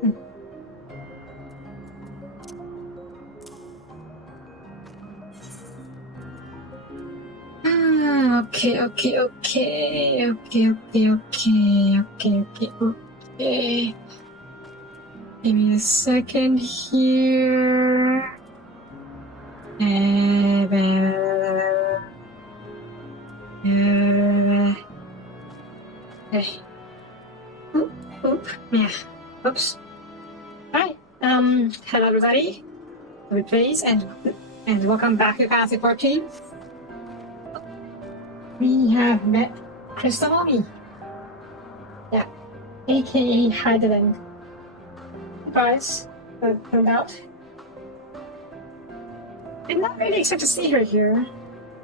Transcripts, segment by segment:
Okay. Give me a second here. Yeah. Oops. Alright. Hello everybody. Replace and welcome back to Fantasy 14. We have met Crystal. Yeah. AKA Heideland. Surprise. But no doubt. I'm not really excited to see her here.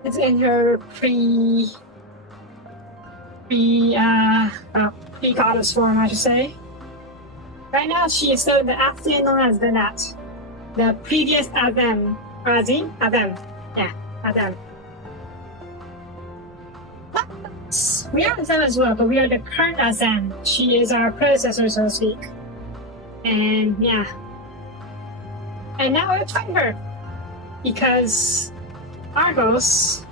It's in her pre-goddess form, I should say. Right now, she is still the actually known as the Nat. The previous Adam. Azim? Adam. Yeah, Adam. We are Azam as well, but we are the current Azam. She is our predecessor, so to speak. And yeah. And now we're fighting her. Because Argos,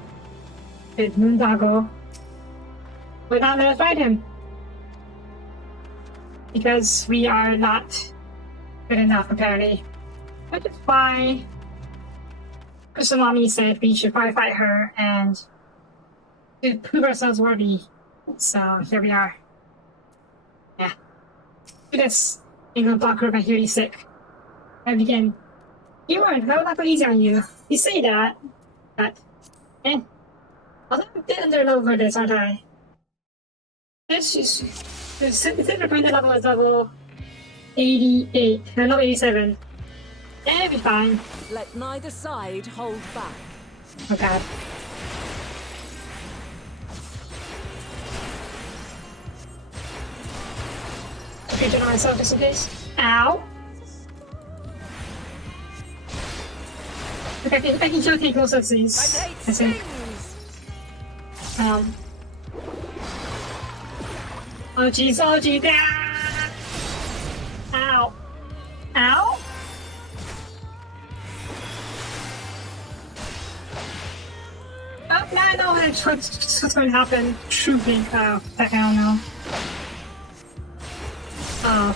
with Moondago, would not let us fight him. Because we are not good enough, apparently. Which is why Kusamami said we should probably fight her and to prove ourselves worthy. So here we are. Yeah. Do this. England block group, I hear you sick. I begin. You weren't, that would not go easy on you. You say that, but although I'm a bit under level for this, aren't I? This is the point level is level 88, no, 87. It'll be fine. Let neither side hold back. Oh god. Okay, general myself just in case. Ow! Okay, I can still take most of these. I think. Oh jeez, Ow. Ow? Oh, now I know what's going to happen. Truly, heck, I don't know. Oh.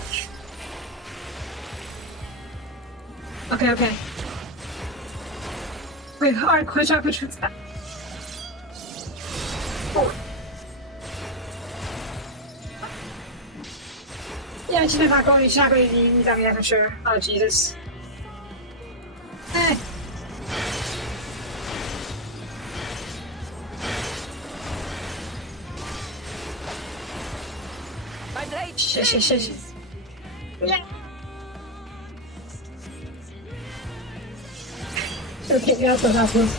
Okay. Wait, hard, quick shot, oh. Yeah, she's not going to use that for sure. Oh, Jesus. Shit. Yeah. Okay, that's what happens.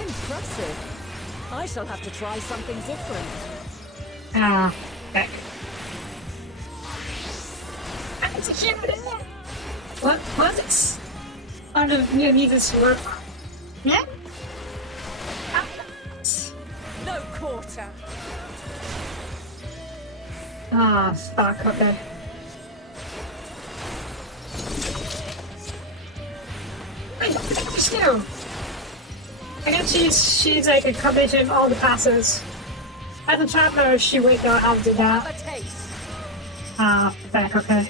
Impressive. I shall have to try something different. Back. It's a human. What was it? I don't know if need this work. Yeah? No quarter. Fuck, okay. Wait, what did I just do? I guess she's like a combination of all the passes. As a traveler, she would know how to do that. Back, okay.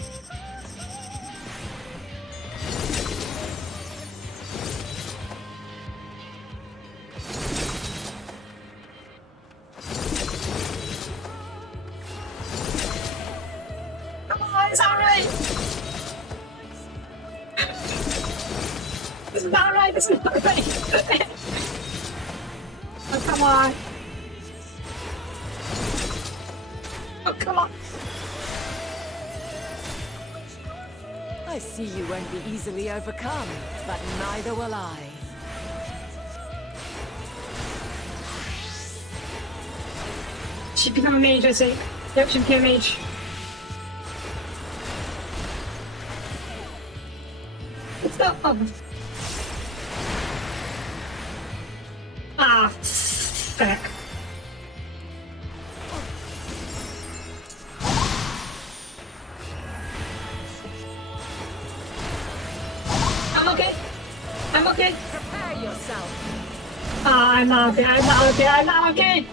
Come on, it's alright! This is not right, Oh, come on. Oh, come on. I see you won't be easily overcome, but neither will I. She'd become a mage, I think. Yep, she became a mage. What's that? Oh. Back. I'm not okay. I'm not okay. I'm not okay.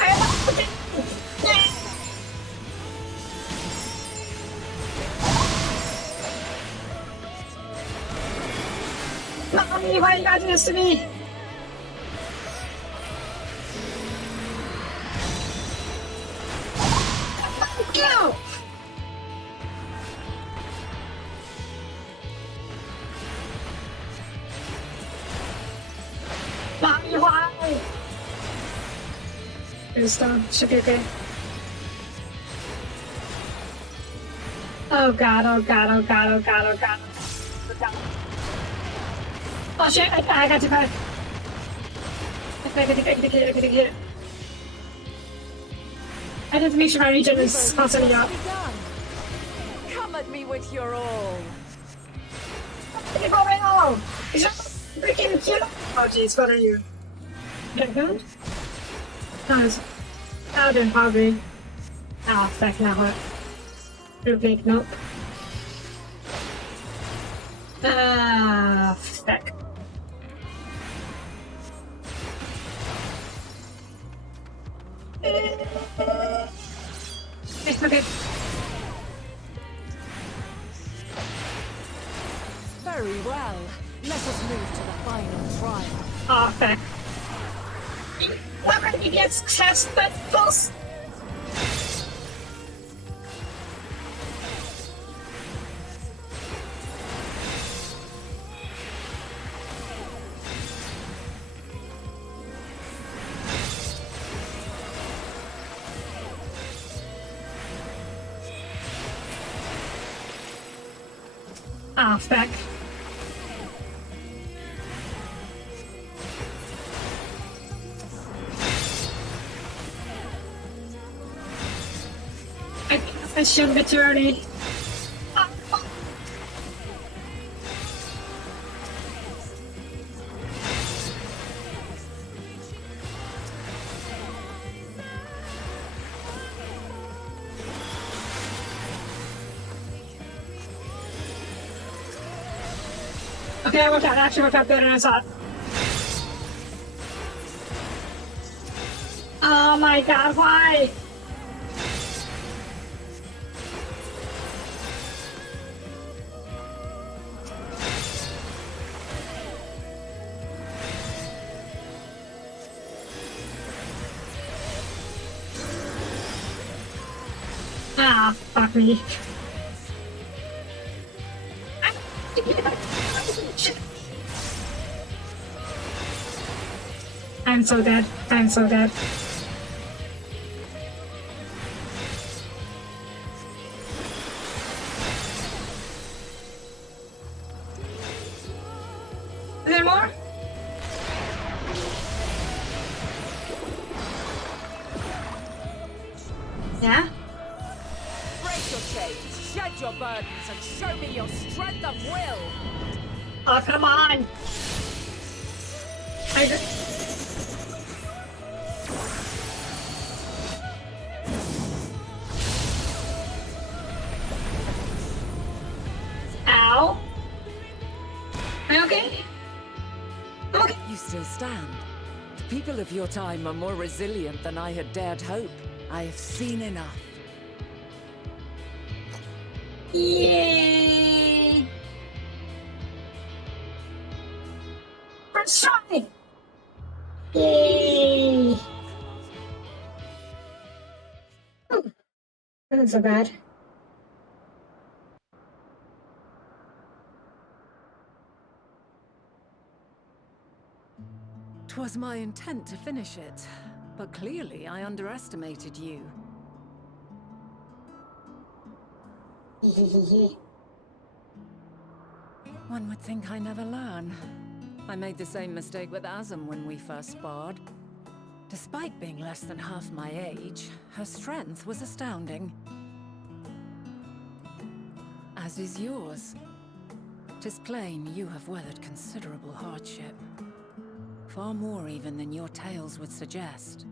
I'm not okay. Mommy, why you gotta do this to me? Go! Mommy, why? It's done. Should be okay. Oh god, oh god, oh god, oh god, oh god. Oh god. Oh shit, I got too bad. I get it. I need to make sure my region is constantly up. Come at me with your all. Keep going on! It's just freaking cute! Oh jeez, what are you? Get good? Nice. Oh, then probably. Ah, fuck, now what? Blink, nope. Ah, fuck. It's okay. Very well. Let us move to the final trial. Oh, fuck. Why would you get success but false? Ah, fuck. I should be too early. Okay, I worked out. Actually worked out better than I thought. Oh my god, why? Ah, fuck me. I'm so dead. I'm so dead. Is there more? Yeah? Break your chains, shed your burdens, and show me your strength of will. Oh, come on! Ow! Are you okay? Okay. You still stand. The people of your time are more resilient than I had dared hope. I have seen enough. Yay! Let's try! Yay! That wasn't so bad. 'Twas my intent to finish it, but clearly I underestimated you. One would think I never learn. I made the same mistake with Azam when we first sparred. Despite being less than half my age, her strength was astounding. As is yours. 'Tis plain you have weathered considerable hardship. Far more even than your tales would suggest.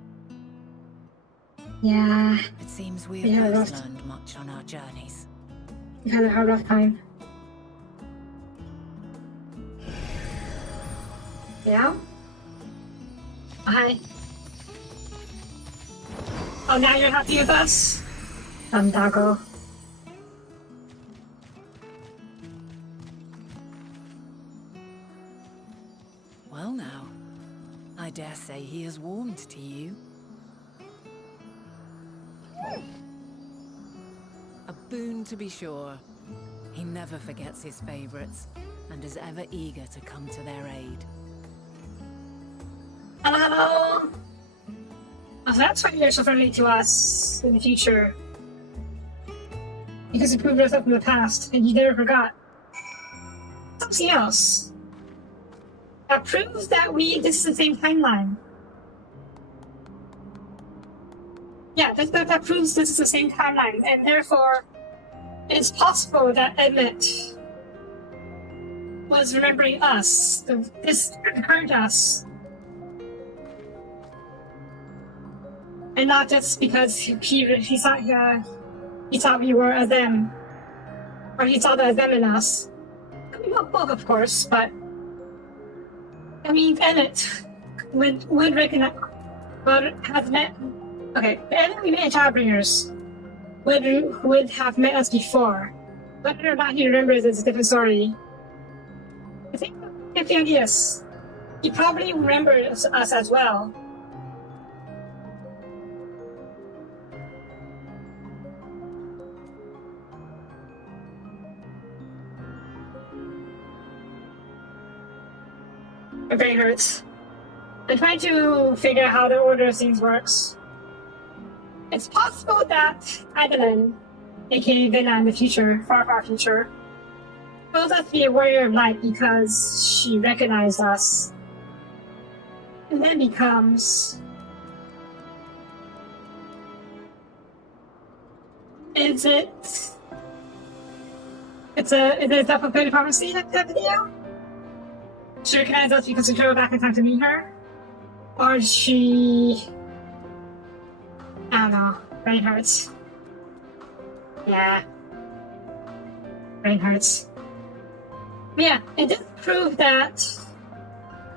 Yeah, It seems we Yeah, have both rough. learned much on our journeys. we had a hard rough time. Yeah? Hi. Oh, now you're happy with us? Dago. Well now, I dare say he has warmed to you. A boon to be sure. He never forgets his favorites, and is ever eager to come to their aid. Hello! Oh, so that's why you're so friendly to us in the future. Because you proved yourself in the past, and you never forgot. Something else. That proves that this is the same timeline. Yeah, that proves this is the same timeline, and therefore, it's possible that Emmett was remembering us, this current us. And not just because he thought we were a them, or he saw the them in us. Not both, of course, but I mean, Emmett would recognize, has met. Okay, the Emmett we met in Childbringers would have met us before. Whether or not he remembers is a different story. I think 50 ideas. He probably remembers us as well. My brain hurts. I'm trying to figure out how the order of things works. It's possible that Adeline, aka Villa in the future, far future, chose us to be a warrior of light because she recognized us. And then becomes... Is it a self-fulfilling prophecy like that video? She recognized us because we drove back in time to meet her? Or she... I don't know. Brain hurts. Yeah. Brain hurts. But yeah, it did prove that,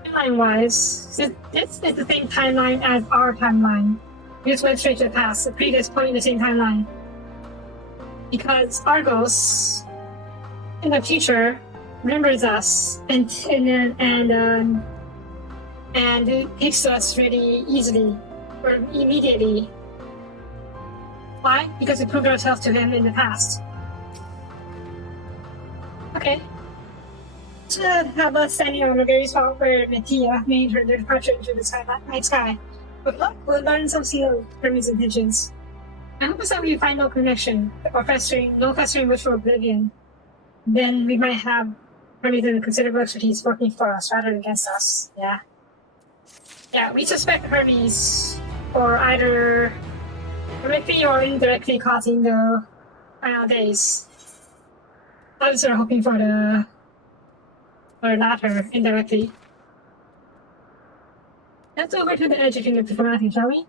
timeline-wise, this is the same timeline as our timeline. We just went straight to the past, the previous point in the same timeline. Because Argos, in the future, remembers us and it takes to us really easily or immediately. Why? Because we proved ourselves to him in the past. Okay. To have us standing on the very spot where Metia made her departure into the night sky. With luck, we'll learn some seal from his intentions. I hope that we find no connection or no festering wish for oblivion. Then we might have Hermes considerable expertise working for us rather than against us. Yeah. Yeah, we suspect Hermes for either directly or indirectly causing the final days. Others are hoping for the latter, indirectly. Let's over to the edge of the diplomacy, shall we?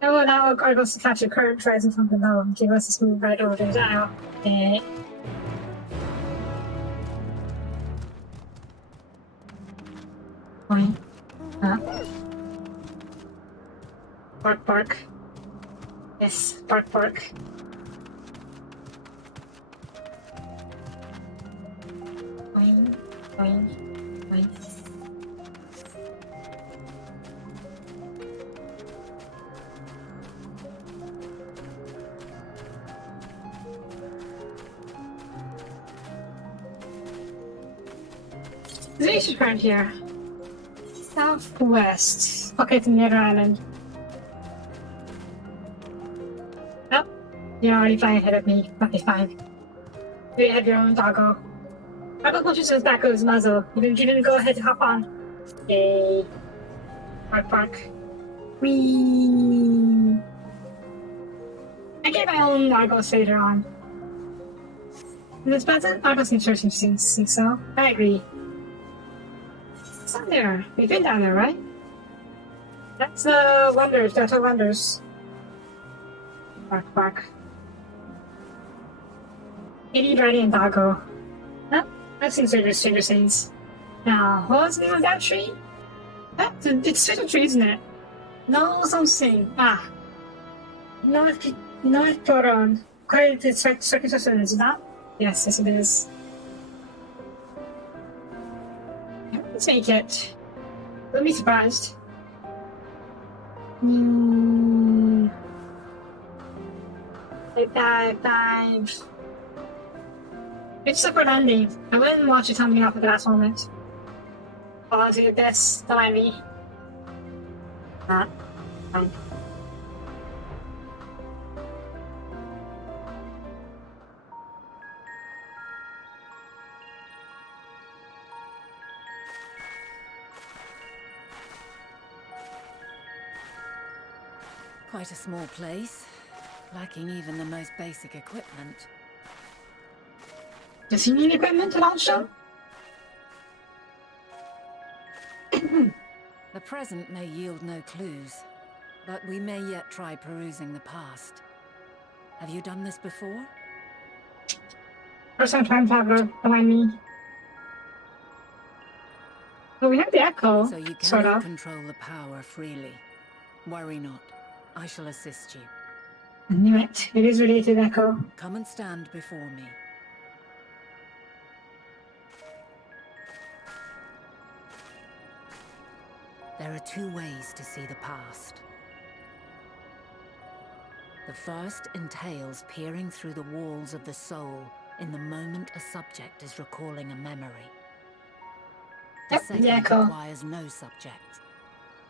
I will allow Argos to catch a current rising from below and give us a smooth ride over the dial. Okay. Fine. Bark, bark. Yes, bark, bark. Fine, fine, fine. There's a current here. Southwest. Okay, it's Nether Island. Oh, you're already flying ahead of me. Okay, fine. You have your own doggo. Doggo pushes his back of his muzzle. You didn't go ahead to hop on. Yay. Bark, bark. Whee! I get my own Argos later on. Is this pleasant? Argos seems sure seems think so. I agree. It's not there. We've been down there, right? That's the Wonders. That's our Wonders. Bark, bark. Kitty, Brady, and Doggo. Huh? I've seen Stranger Things. Now, what was the name of that tree? It's a tree, isn't it? No, something. Ah. North Toron. Quite circus is that? Yes, yes it is. Take it. Don't be surprised. Dive. It's a good ending. I wouldn't watch it coming up at the last moment. Honestly, this, don't mind me. Fine. Quite a small place, lacking even the most basic equipment. Does he need equipment to launch them? The present may yield no clues, but we may yet try perusing the past. Have you done this before? First time traveler, don't mind me. Well, we have the echo, So you sort cannot of. control the power freely. Worry not. I shall assist you. I knew it. It is related echo. Come and stand before me. There are two ways to see the past. The first entails peering through the walls of the soul in the moment a subject is recalling a memory. The Yep, second the echo. requires no subject,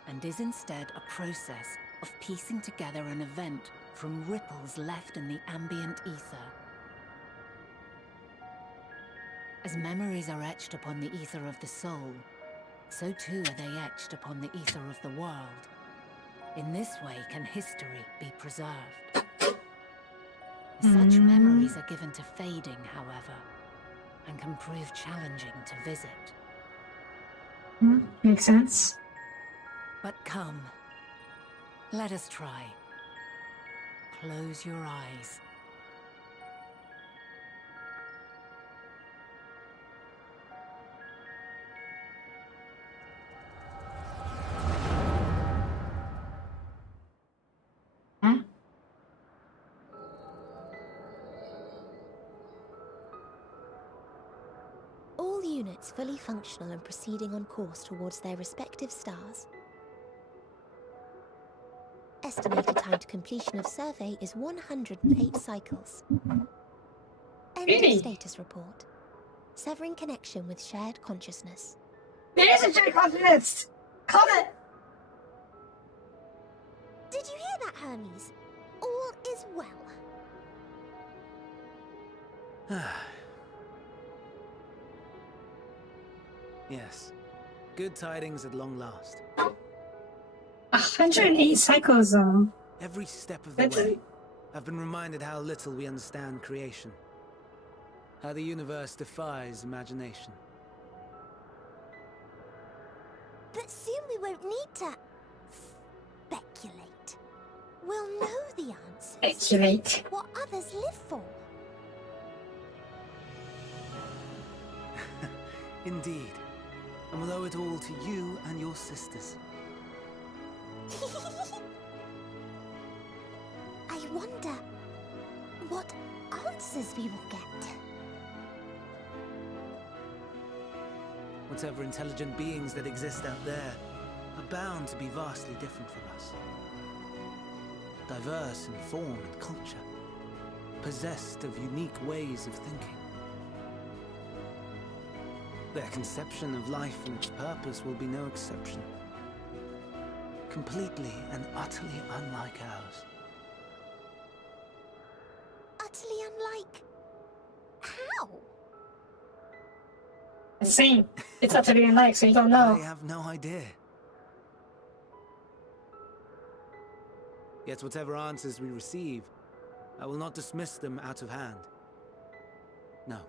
and is instead a process of piecing together an event from ripples left in the ambient ether. As memories are etched upon the ether of the soul, so too are they etched upon the ether of the world. In this way can history be preserved. Such memories are given to fading, however, and can prove challenging to visit. Makes sense. But come, let us try. Close your eyes. Huh? All units fully functional and proceeding on course towards their respective stars. Estimated time to completion of survey is 108 cycles. End Really? of status report. Severing connection with shared consciousness. It is a Jake Confidence! Call it! Did you hear that, Hermes? All is well. Yes. Good tidings at long last. 108 cycles, though. Every step of the That's way, I've been reminded how little we understand creation. How the universe defies imagination. But soon we won't need to speculate. We'll know the answers. Speculate. What others live for. Indeed. And we'll owe it all to you and your sisters. I wonder what answers we will get. Whatever intelligent beings that exist out there are bound to be vastly different from us. Diverse in form and culture, possessed of unique ways of thinking. Their conception of life and its purpose will be no exception. Completely and utterly unlike ours. Utterly unlike... How? Insane. It's utterly unlike, so you don't I know. have no idea. Yet whatever answers we receive, I will not dismiss them out of hand. No,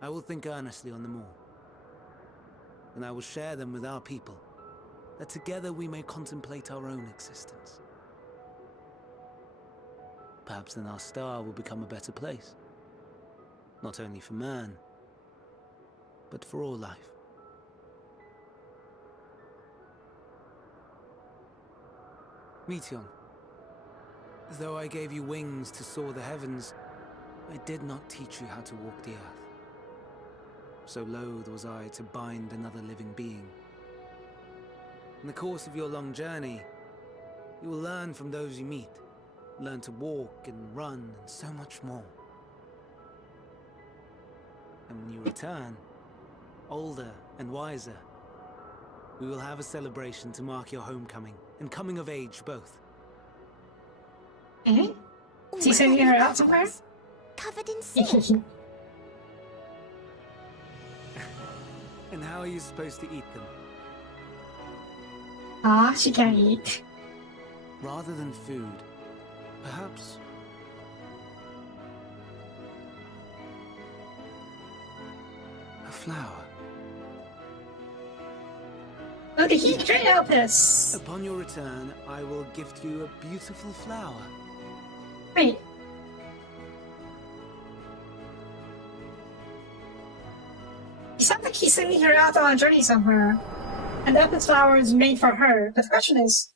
I will think earnestly on them all. And I will share them with our people, that together we may contemplate our own existence. Perhaps then our star will become a better place. Not only for man, but for all life. Meteon, though I gave you wings to soar the heavens, I did not teach you how to walk the earth. So loath was I to bind another living being. In the course of your long journey, you will learn from those you meet, learn to walk and run and so much more. And when you return, older and wiser, we will have a celebration to mark your homecoming and coming of age both. Eh? Is he sending her out somewhere? Covered in snow. And how are you supposed to eat them? Ah, she can't eat. Rather than food, perhaps... a flower. Look at he straight out this. Upon your return, I will gift you a beautiful flower. Wait. It sounds like he's sending her out on a journey somewhere. And the epic flower is made for her. But the question is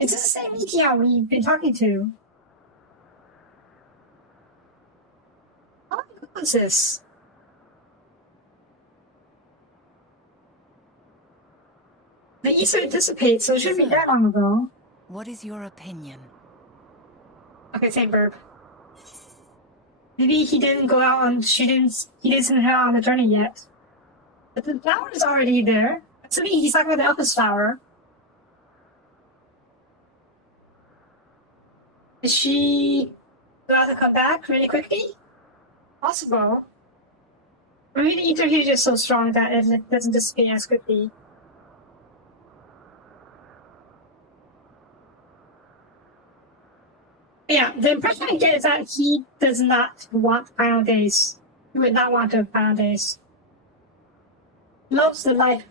this the same Meteor we've been talking to? How long ago was this? The Easter dissipates, so it shouldn't be that long ago. What is your opinion? Okay, same verb. Maybe he didn't go out on he didn't send her out on the journey yet. But the flower is already there. Assuming he's talking about the Elpis flower. Is she about to come back really quickly? Possible. Or maybe the ether here is just so strong that it doesn't dissipate as quickly. Yeah, the impression I get is that he does not want final days. He would not want to have final days. Loves the life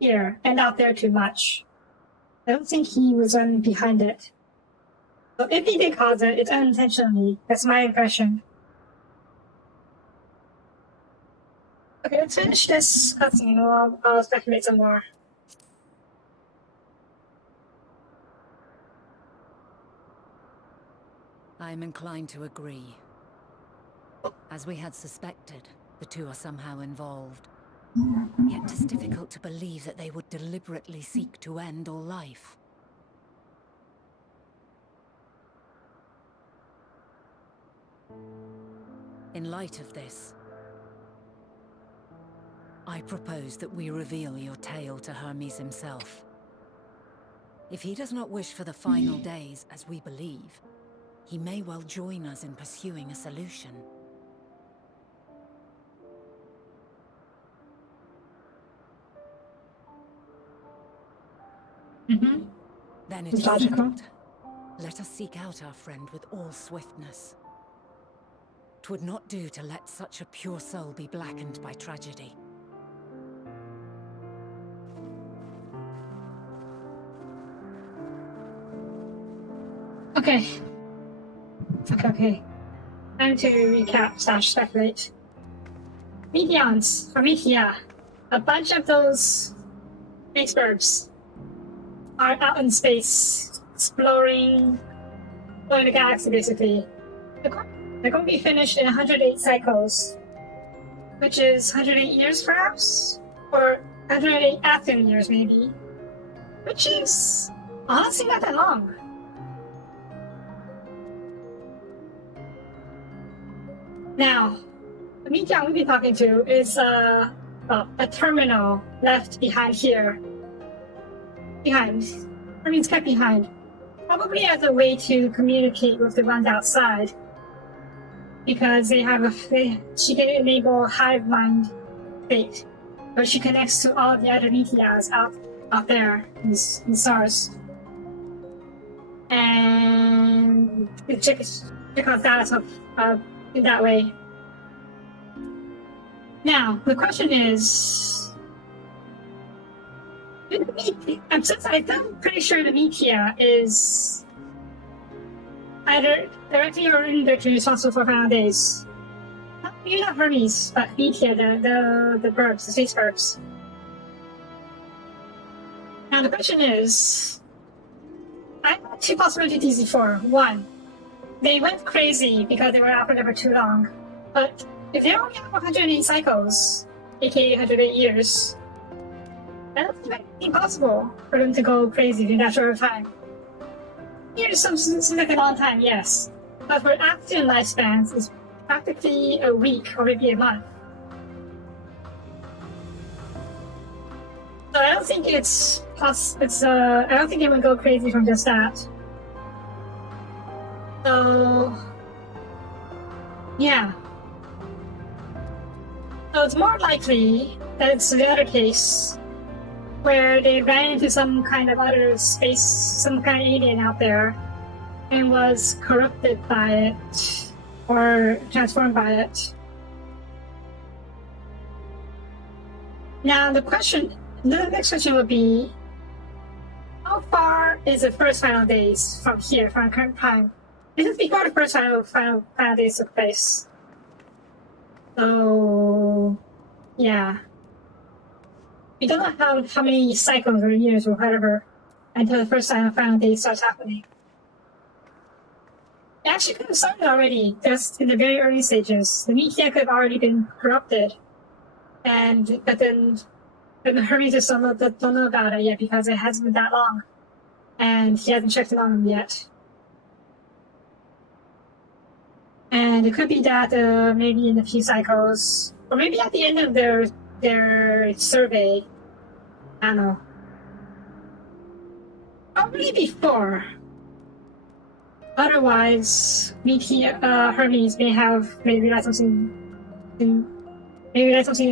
here and out there too much. I don't think he was behind it. So if he did cause it, it's unintentionally. That's my impression. Okay, let's finish this cutscene and I'll speculate some more. I am inclined to agree. As we had suspected, the two are somehow involved. Yet it is difficult to believe that they would deliberately seek to end all life. In light of this, I propose that we reveal your tale to Hermes himself. If he does not wish for the final days, as we believe, he may well join us in pursuing a solution. Mm-hmm. Then it is Logical. settled. Let us seek out our friend with all swiftness. 'Twould not do to let such a pure soul be blackened by tragedy. Okay. Okay. Time to recap / speculate. Meteons, or Metea, a bunch of those icebergs are out in space, exploring the galaxy basically. They're going to be finished in 108 cycles, which is 108 years perhaps? Or 108 Athens years maybe. Which is honestly not that long. Now, the Meteor we'll be talking to is a terminal left behind here. Or means kept behind. Probably as a way to communicate with the ones outside. Because she can enable hive mind state. But she connects to all the other meteors out there in the stars. And check out status of in that way. Now, the question is, I'm pretty sure the Metea is either directly or indirectly responsible for final days. Maybe not Hermes, but Metea, the birds, the space birds. Now the question is, I two possibilities before. One, they went crazy because they were operative for too long. But if they only have 108 cycles, aka 108 years, that's impossible for them to go crazy in that short of time. Years seems like a long time, yes. But for active lifespans, it's practically a week or maybe a month. So I don't think I don't think it would go crazy from just that. So, yeah. So it's more likely that it's the other case where they ran into some kind of other space, some kind of alien out there, and was corrupted by it, or transformed by it. Now the next question would be, how far is the first final days from here, from current time? This is before the first final days took place. So, yeah. We don't know how many cycles or years or whatever until the first final day starts happening. It actually could have started already, just in the very early stages. The media could have already been corrupted, but then Hermes just don't know about it yet because it hasn't been that long, and he hasn't checked in on them yet. And it could be that maybe in a few cycles, or maybe at the end of their survey. I don't know. Probably before. Otherwise, Hermes may realize something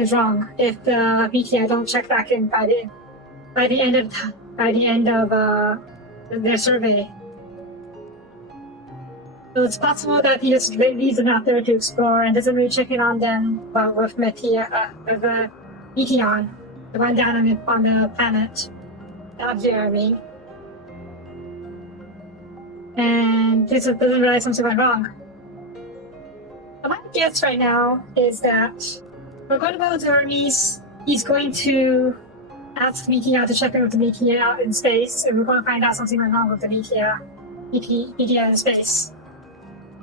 is wrong if the media don't check back in by the end of their survey. So it's possible that he just leaves them out there to explore and doesn't really check in on them with Meteon, the one down on the planet. Out here, I mean. And this doesn't realize something went wrong. So my guess right now is that we're going to go to Hermes. He's going to ask Meteor to check in with the Meteor out in space, and we're going to find out something went wrong with the Meteor in space.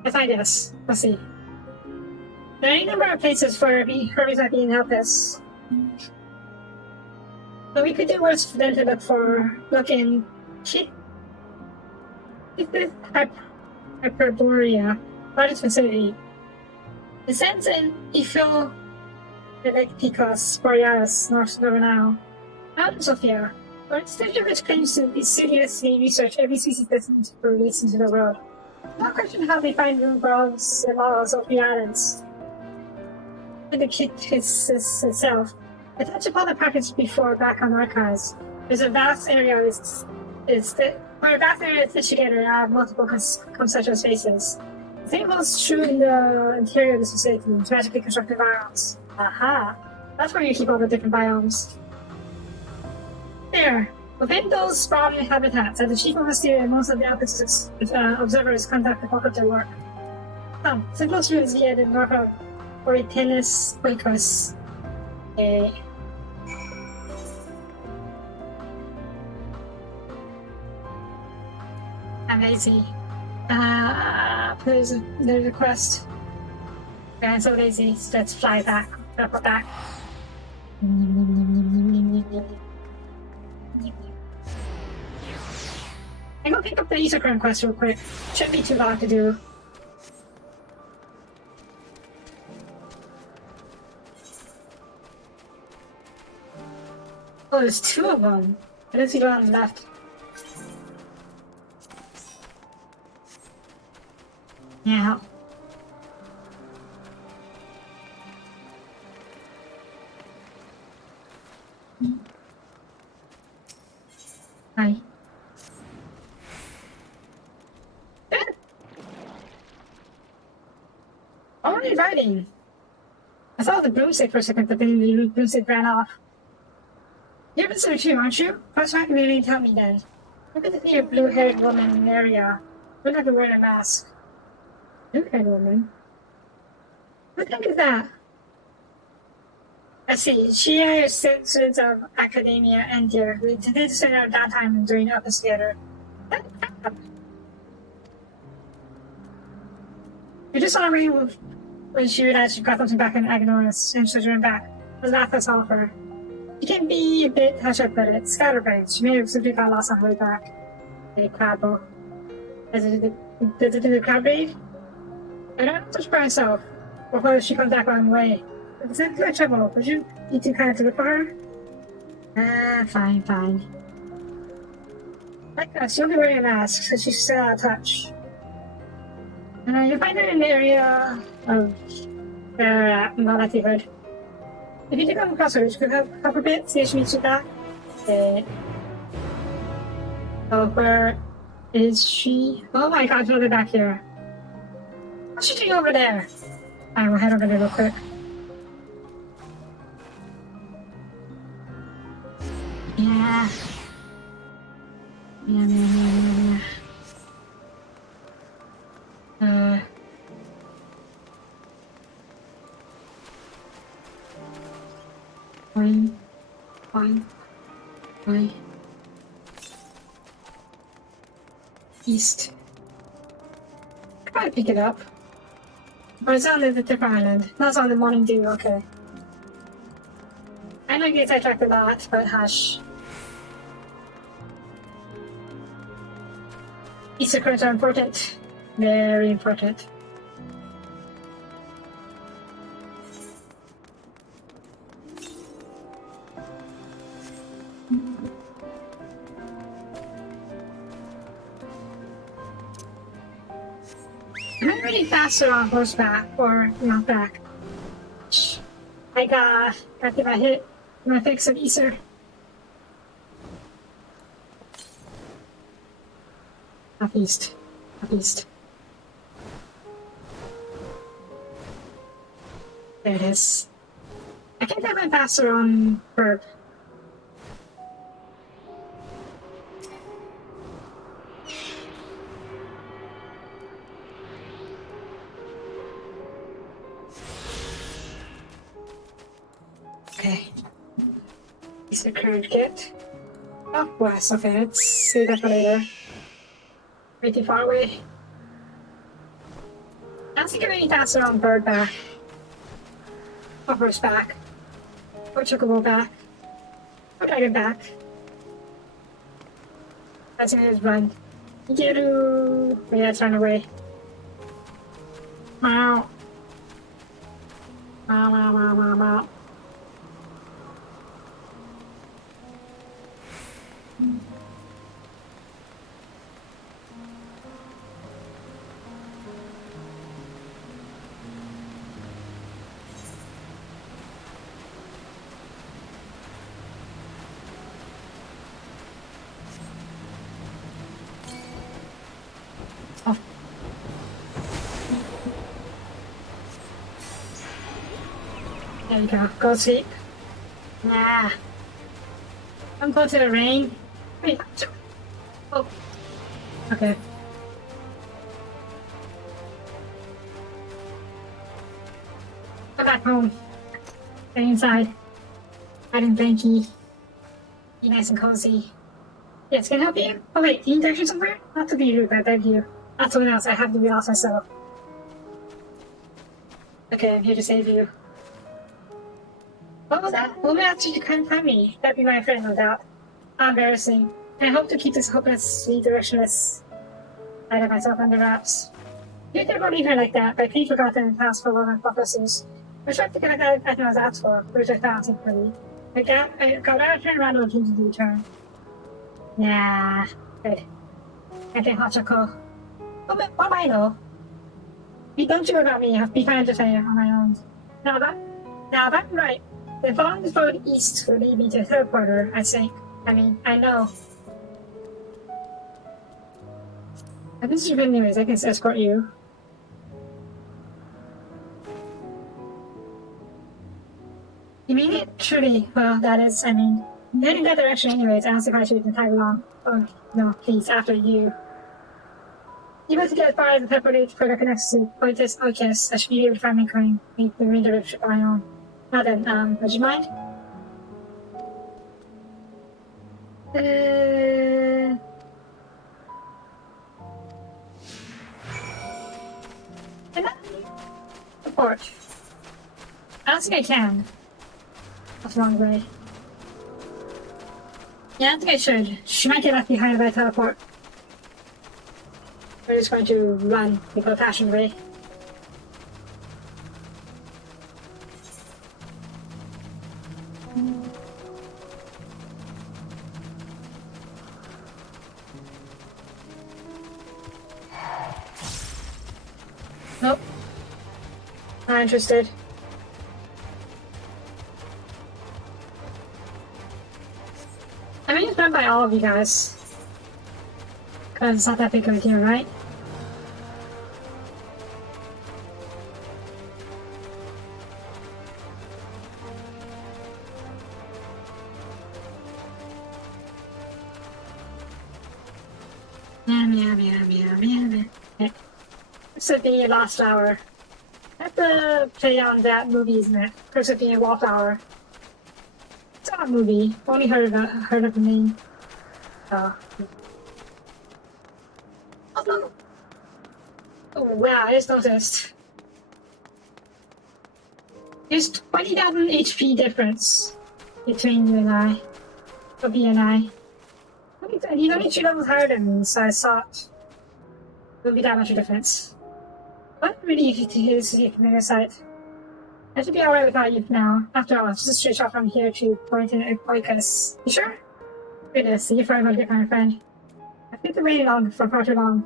That's my guess. Let's see. There are any number of places where Hermes might be in helpless. So we could do worse for them to look in Hyperborea, largest facility. It sends in Ephiloelecticus borealis, north now. Out in Sophia, where its which claims to assiduously research every species that's released into the world. No question how they find room bombs and models of the islands. And the kit itself. I touched upon the package before back on archives. There's a vast area where a vast area is stitched together and have multiple concentric spaces. The same holds true in the interior of this facility, magically constructed biomes. Aha! That's where you keep all the different biomes. There! Within those sprawling habitats, as the chief overseer and most of the outfit's observers conduct the bulk of their work. Come, so close to is the added north of Oritennis Quakers. I'm lazy. There's a request. I'm so lazy, so let's fly back. Report back. I'm gonna pick up the Isochron quest real quick. Shouldn't be too long to do. Oh, there's two of them. I didn't see the one on the left. Yeah. Hi. Already riding. I saw the broomstick for a second, but then the broomstick ran off. You're Mr. too, aren't you? What's not really tell me then? Look at the blue-haired woman in the area. Look like they're wearing a mask. Blue-haired woman? What the heck is that? I see. She and her students of academia and dear, we did spend our downtime during the office together. You just saw me when she realized she got something back in Agnoris and she ran back. It was not this offer. She can be a bit, how should I put it, scatterbrained. She may have simply got lost on her way back. A crabbo. Did it do the crab raid? I don't know touch by herself. Or whether she comes back on the way. It's not trouble. Would you need to kind of look for her? Fine. Like that, she'll be wearing a mask, so she's still out of touch. You'll find her in the area of no likelihood. If you do come across her, you could help a bit, see if she meets you back. Where is she? Oh my god, she'll be back here. What's she doing over there? I will head over there real quick. Yeah. Fine. East. Try to pick it up. Or it's on the different island. That's on the morning dew, okay. I know you get sidetracked a lot, but hush. Easter curds are important. Very important. I'm really faster on horseback or not back. I got if I hit my fix of Easter. Up east. There it is. I think I went faster on Bird. Okay. Is the current kit? Oh, west. Okay, let's see that for later. Pretty far away. I don't think I'm any faster on Bird back. Or horseback. Or chocobo back. Or dragon back. That's gonna just run. Yiru! Yeah, it's run away. Wow. Wow. Oh. There you go. Go sleep. Nah. Don't go to the rain. Wait. Oh. Okay. Go back home. Stay inside. Hide in blankie. Be nice and cozy. Yes, can I help you? Oh wait, can you direction somewhere? Not to be rude, but I beg you. Not someone else, I have to be off myself. Okay, I'm here to save you. What was that? Woman asked you to come find me. That'd be my friend, no doubt. How embarrassing. I hope to keep this hopeless, sweet, directionless side of myself under wraps. You never leave her like that, but I forgotten in the past for long prophecies. I tried to get a I was asked for, which I found secretly. I got out of turn around and refused to return. Nah, good. I think hot chocolate. What do I know? Don't you about me, I'll be fine to say on my own. Now that's right. The following this road east will lead me to third quarter, I think. I know. If this is your good news, I can escort you. You mean it? Truly. Well, that is, heading that direction anyways. I don't see why I should even tag along. Oh, no, please, after you. You want to get as far as the pepper reach further connects to Pointus Oikis. I should be able to find my crane. Make the remainder of the trip on my own. Now then, would you mind? teleport? I don't think I can. That's the wrong way. Yeah, I don't think I should. She might get left behind if I teleport. We're just going to run the old-fashioned way. Nope. Not interested. I mean, it's run by all of you guys. Because it's not that big of a deal, right? Yeah. Okay. This would be Lost Flower. I have to play on that movie, isn't it? Persephone Wallflower. It's not a movie. Only heard of the name. Oh wow, I just noticed. There's 20,000 HP difference between you and I. Soapie and I. He's only 2 levels higher than me, so I thought it would be that much of a difference. But really easy to use the familiar site. I should be alright without you now. After all, it's just a straight shot from here to point in Oikos. You sure? Goodness, you're probably going to get my friend. I've been waiting on for far too long.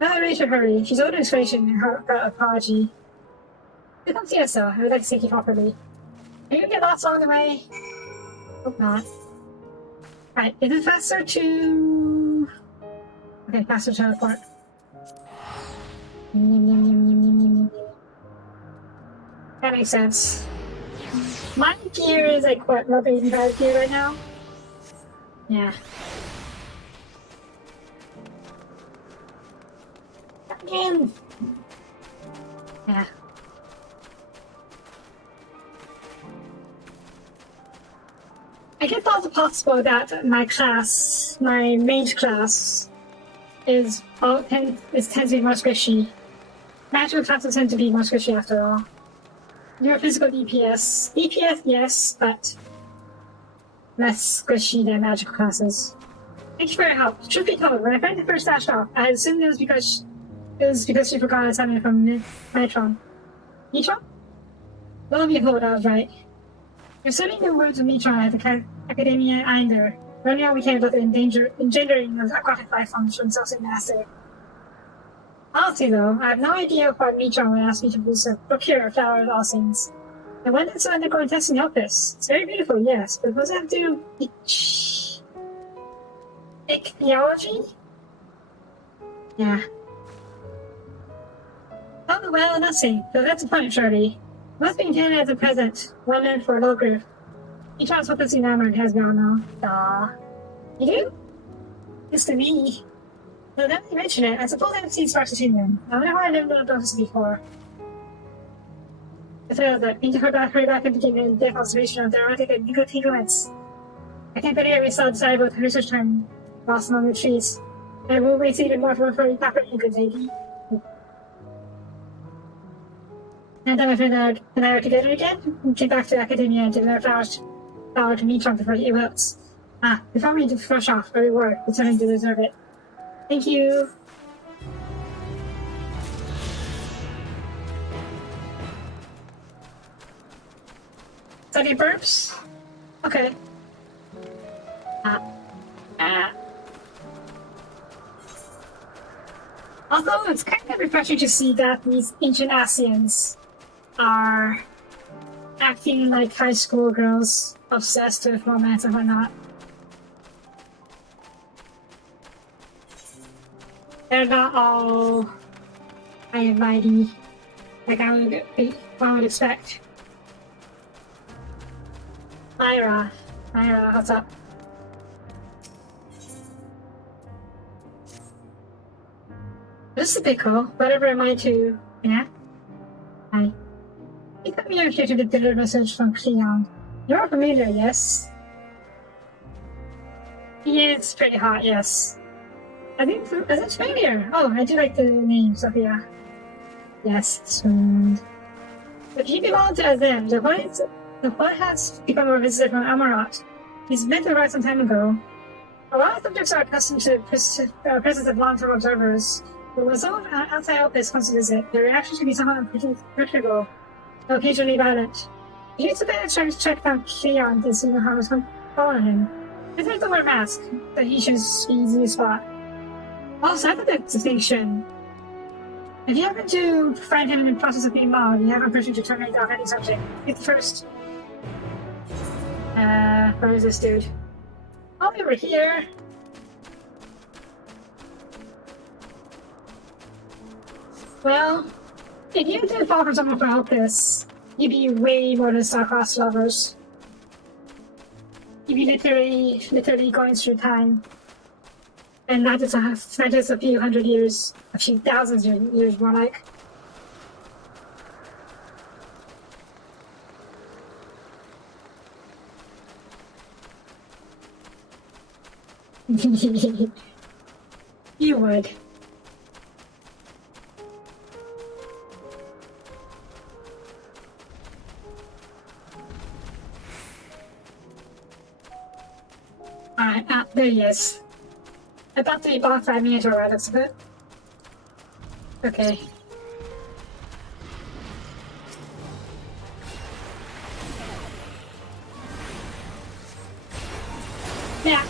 Now I really should hurry. She's owed explanation and her apology. You don't see us though. I would like to take you properly. Are you gonna get lost along the way? Hope not. Right, is it faster to... Okay, faster to teleport. That makes sense. My gear is like, what, level 85 gear right now? Yeah. Again! Yeah. I guess it's also possible that my class, my mage class, tends to be more squishy. Magical classes tend to be more squishy after all. Your physical DPS. DPS, yes, but less squishy than magical classes. Thank you for your help. Truth be told, when I finally first dashed off, I assumed it was because she forgot something from Mitron. Mitron? Lo and behold, I was right. You're studying the words of Mitron at the Academia Einder. Learning how we came about the engendering of aquatic life forms from self master. Honestly though, I have no idea why Mitron would ask me to procure a flower of all things. And when did someone go and test and help this? It's very beautiful, yes, but what does that have to do with ichthyology? Yeah. Oh, well, nothing. So that's the point, surely. Must be intended as a present, one meant for a low group. Each one's what this enamored has gone now. Aww. You do? Just to me. Well, now that you mention it, I suppose I have seen sparks between them. I wonder how I never noticed this before. I thought that being hurry back and begin a death observation of their erotic and legal entanglements. I can't believe we saw decide about the research time lost among the trees. I will wait even more for a proper good lady. And then my friend and I are together again. We came back to Academia and did our flower to meet on before he wilts. Before we rush off where we were, determined to deserve it. Thank you. Study burps? Okay. Although it's kind of refreshing to see that these ancient Asians are acting like high school girls obsessed with romance and whatnot. They're not all high and mighty like one would expect. Myra, what's up? This is a bit cool. Whatever am I to... Yeah? Hi. You got me here to deliver a message from Cleon. You're familiar, yes? He is pretty hot, yes. I think it's familiar. Oh, I do like the name, Sophia. Yes, swooned. If you belong to them, the White has become a visitor from Amarat. He's been to the right some time ago. A lot of subjects are accustomed to the presence of long-term observers, but when someone outside outfits comes to visit, their reaction can be somewhat unpredictable, though occasionally violent. Here's a better chance to check out Keon to see how it's following him. He doesn't wear a mask, but he should be easy to spot. Also, I have a distinction. If you happen to find him in the process of being mobbed, you have a permission to terminate off any subject. Get the first. Where is this dude? I'll be over here. Well, if you did fall for someone for help this, you'd be way more than star-crossed lovers. You'd be literally going through time. And not just a few hundred years, a few thousands of years more like. You would. Alright, there he is. About to be blocked by me right, looks of it. Okay. Yeah.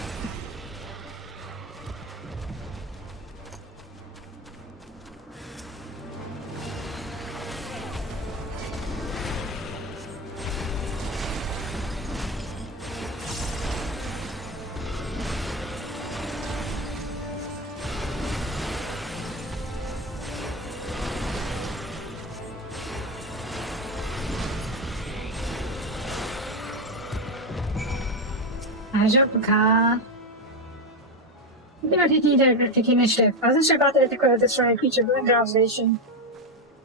Taking initiative. I wasn't sure about the ethical of destroying a creature under observation.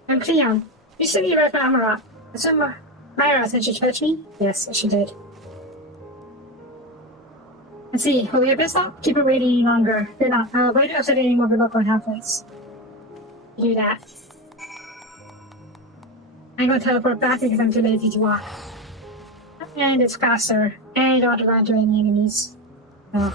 I'm Cleon. You said you read from Amarat. That's when Myra sent you to fetch me? Yes, she did. Let's see, will we have best not keep her waiting any longer? You're not. Why do you upset any more of your local halflings? Do that. I'm going to teleport back because I'm too lazy to walk. And it's faster. And I don't have to run into any enemies. Oh.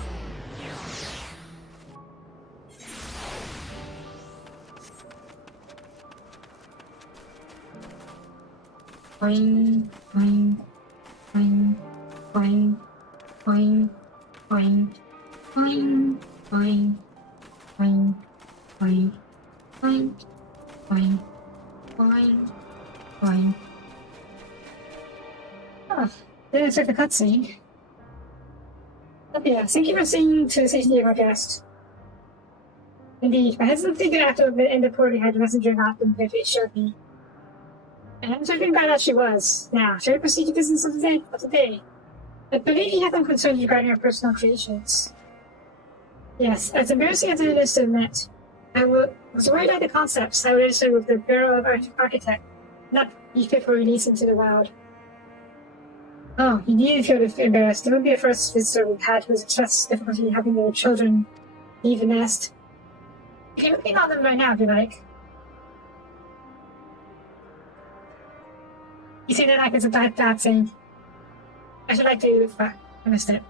Boing, boing, boing, boing, boing, boing, boing, boing, boing, boing, boing, boing, boing, boing. Oh, didn't expect the cutscene. But yeah, thank you for seeing to the safety of our guest. Indeed, I hesitate to after the end of poorly had the messenger not been there to showed me. And I'm certain by that she was. Now, shall we proceed to business of the day? I believe you have some concerns regarding our personal creations. Yes, as embarrassing as it is to admit, I was worried about the concepts I would register with the Bureau of Architect, not be fit for release into the wild. Oh, you needed to feel embarrassed. It would be a first visitor we've had who has expressed difficulty having their children leave the nest. You can read on them right now if you like. You say that like it's a bad thing. I should like to, but I missed it.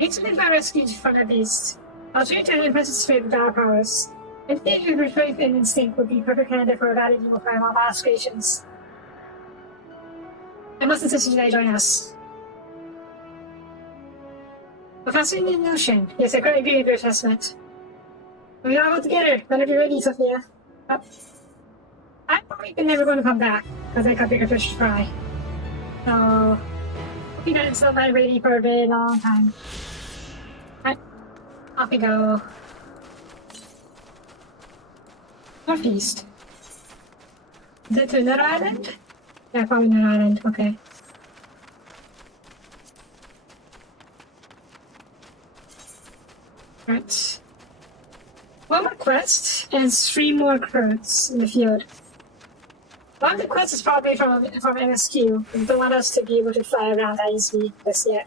Recently I rescued from a beast. I'll treat you to impressive spirit with battle powers. If they who faith and instinct would be perfect candidate for a valuable from all past creations. I must insist you today join us. A fascinating notion. Yes, I couldn't agree with your assessment. We all go together. Whenever you're ready, Sophia. Oh. I'm probably never going to come back, because I got bigger fish to fry. So, hope you guys still been ready for a very long time. Alright, off we go. Northeast. Is it to another island? Yeah, probably another island, okay. Right. One more quest, and 3 more crews in the field. One of the quests is probably from MSQ. They don't want us to be able to fly around that easily just yet.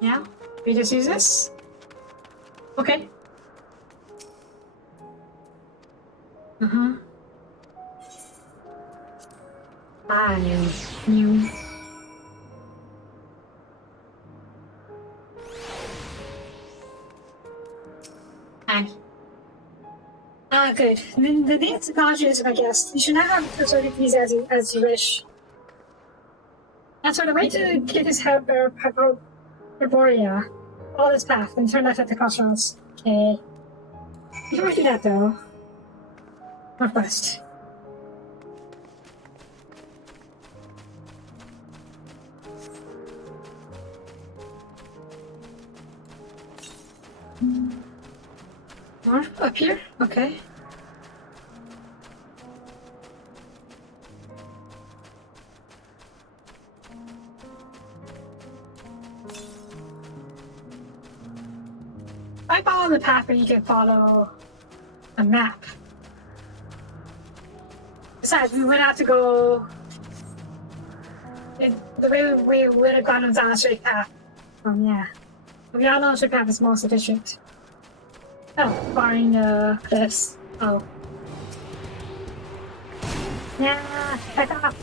Yeah? We just use this? Okay. I knew. Hi. Ah, good. Then the next technology is my guest. You should not have resorted to these as you wish. And so the way to get his Herboria, follow this path, and turn left at the crossroads. Okay. Before we do that, though, northwest. North? Up here? Okay. I follow the path, but you can follow a map. Besides, we would have to go the way we would have gone on a straight path. Yeah. We all know a straight path is most efficient. Oh, barring the cliffs. Oh. Yeah, back off.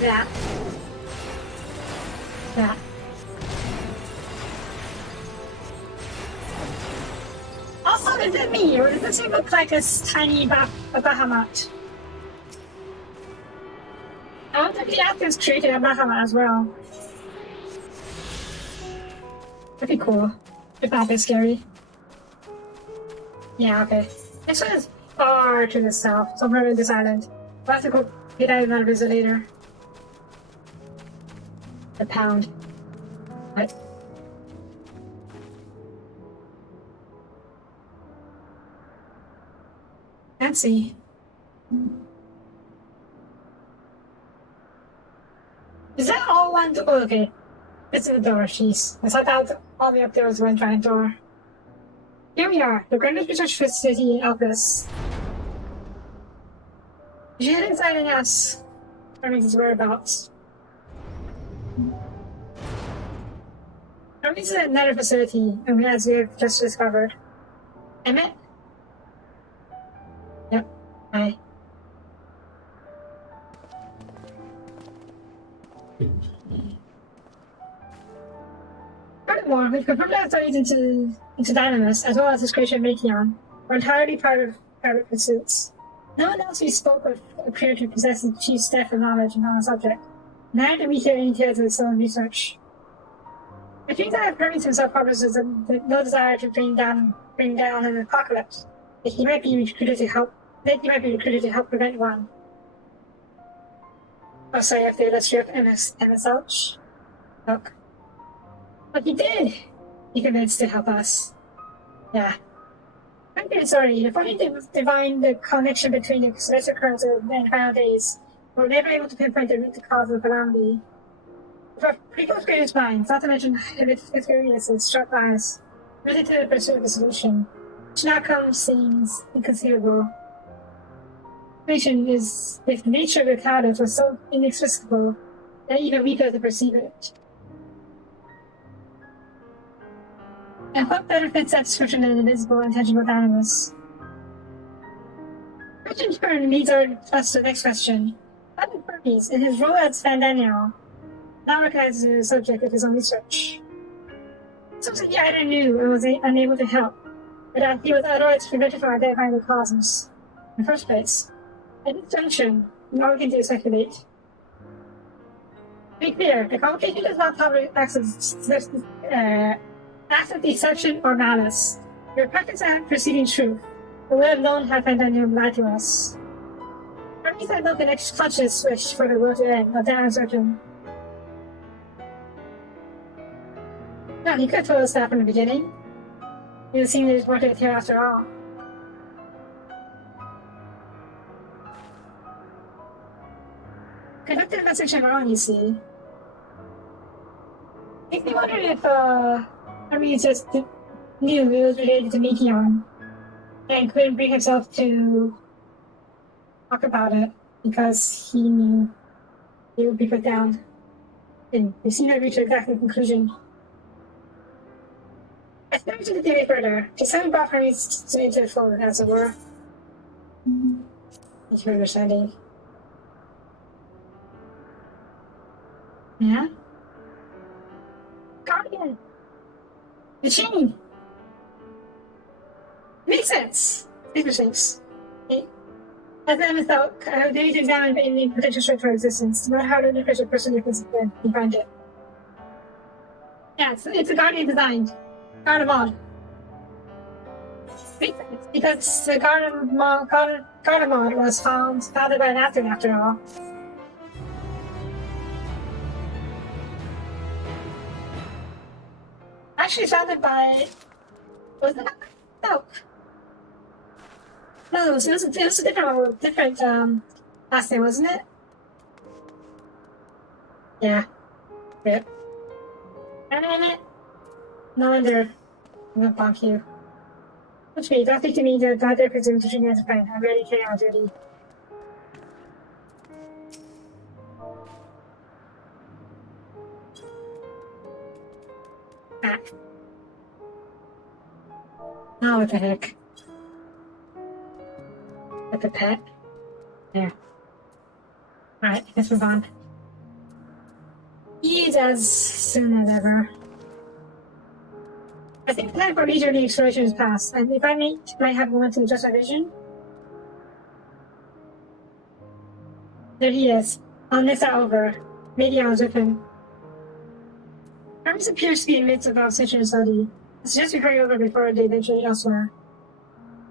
Yeah. Yeah. Also, is it me, or does it look like a tiny Bahamut? I don't think the actors created a Bahamut as well. That'd be cool. If not a bit scary. Yeah, okay. This one is far to the south, somewhere in this island. We'll have to go get out another visit later. The pound. What? Fancy. Is that all one door? Oh, okay. It's the door, jeez. I thought all the way up there was one giant door. Here we are, the Greenwich Research Facility in Elpis. You should head inside and ask Hermes' whereabouts. Hermes is another facility, and as we've just discovered. Emmett? Yep. Hi. Furthermore, we've confirmed our studies into Dynamis, as well as his creation Makion, were entirely private pursuits. No one else we spoke with appeared to possess the chief's depth of knowledge on the subject. Neither did we hear any tales of his own research. It seems that Hermes himself harbors no desire to bring down an apocalypse. That he might be recruited to help prevent one. Oh, sorry, if they let's strip MSH. Look. But he did! He convinced to help us. Yeah. I'm very sorry. If only to divine the connection between the celestial currents and final days, we were never able to pinpoint the root cause of the calamity. For people's greatest minds, not to mention Ithurius' sharp eyes, ready to pursue the solution, which now comes seems inconceivable. Is if the nature of the cloud was so inexplicable that even we could perceive it. And what better fits that description than an invisible, intangible animus? Which in turn leads us to the next question. How Hermes, in his role as Van Daniel, now recognizes the subject of his own research? Something he either knew or was unable to help, but that he was otherwise prevented from identifying the causes in the first place. At this junction, all we can do is speculate. To be clear, the complication does not tolerate acts of deception or malice. We are practicing preceding truth, but we have known how Van Daniel lied to us. Hermes had no conscious wish for the world to end, but that I'm certain. No, he could have told us that from the beginning. He would seem that he's worth it here after all. Conducted investigation of our own, you see. Makes me wonder if Hermes just knew it was related to Makion. and couldn't bring himself to talk about it because he knew he would be put down. And they seem to reach exactly the conclusion. I never took it any further. Just having brought Hermes into the fold, as it were. Thank you for understanding. Yeah? Guardian! The chain! Makes sense! Makes sense. Okay. As I thought, they need to examine any potential strength for existence, no matter how different a person you find it. Yeah, it's a Guardian designed. Gardemold. Makes sense, because the Gardemold was founded by an Athen after all. Actually founded by... was it? No. No, it was a different last name, wasn't it? Yeah. Rip. No wonder I'm gonna bonk you. Which means, don't think to me that they're presumed to treat me as a friend. I'm ready to carry on duty. Back. Oh, what the heck. With the pet? There. Alright, let's move on. Eat as soon as ever. I think the time for leisurely exploration is past, and if I might have a moment to adjust my vision. There he is. I'll miss that over. Maybe I was with him. Hermes appears to be in the midst of obsession and study. I suggest we hurry over before they venture elsewhere.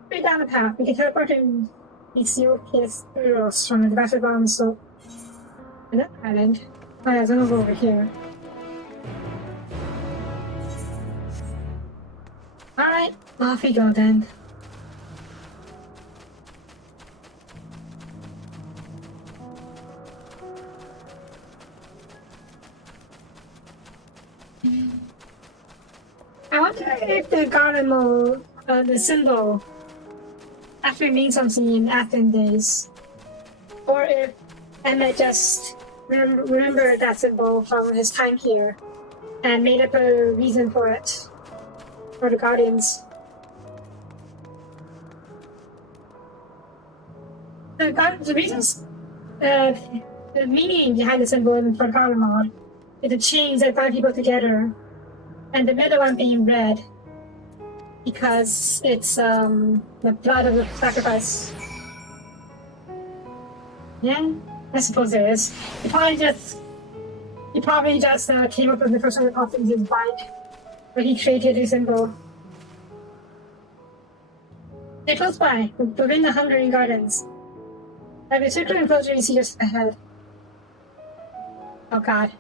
Straight down the path, we can teleport in these seal kiss heroes from the back bottom slope. Another island. Oh yeah, there's another over here. Alright, off we go then. I wonder if the Gardemold, the symbol, actually means something in Athens days. Or if Emmett just remembered that symbol from his time here and made up a reason for it. For the Guardians. The reasons, the meaning behind the symbol for Gardemold is the chains that bind people together, and the middle one being red because it's the blood of the sacrifice. Yeah, I suppose there is. He probably just came up with the first one of things in mind. But he created a symbol. They're close by, within the Hungarian Gardens. I have a circular enclosure you see just ahead. Oh god.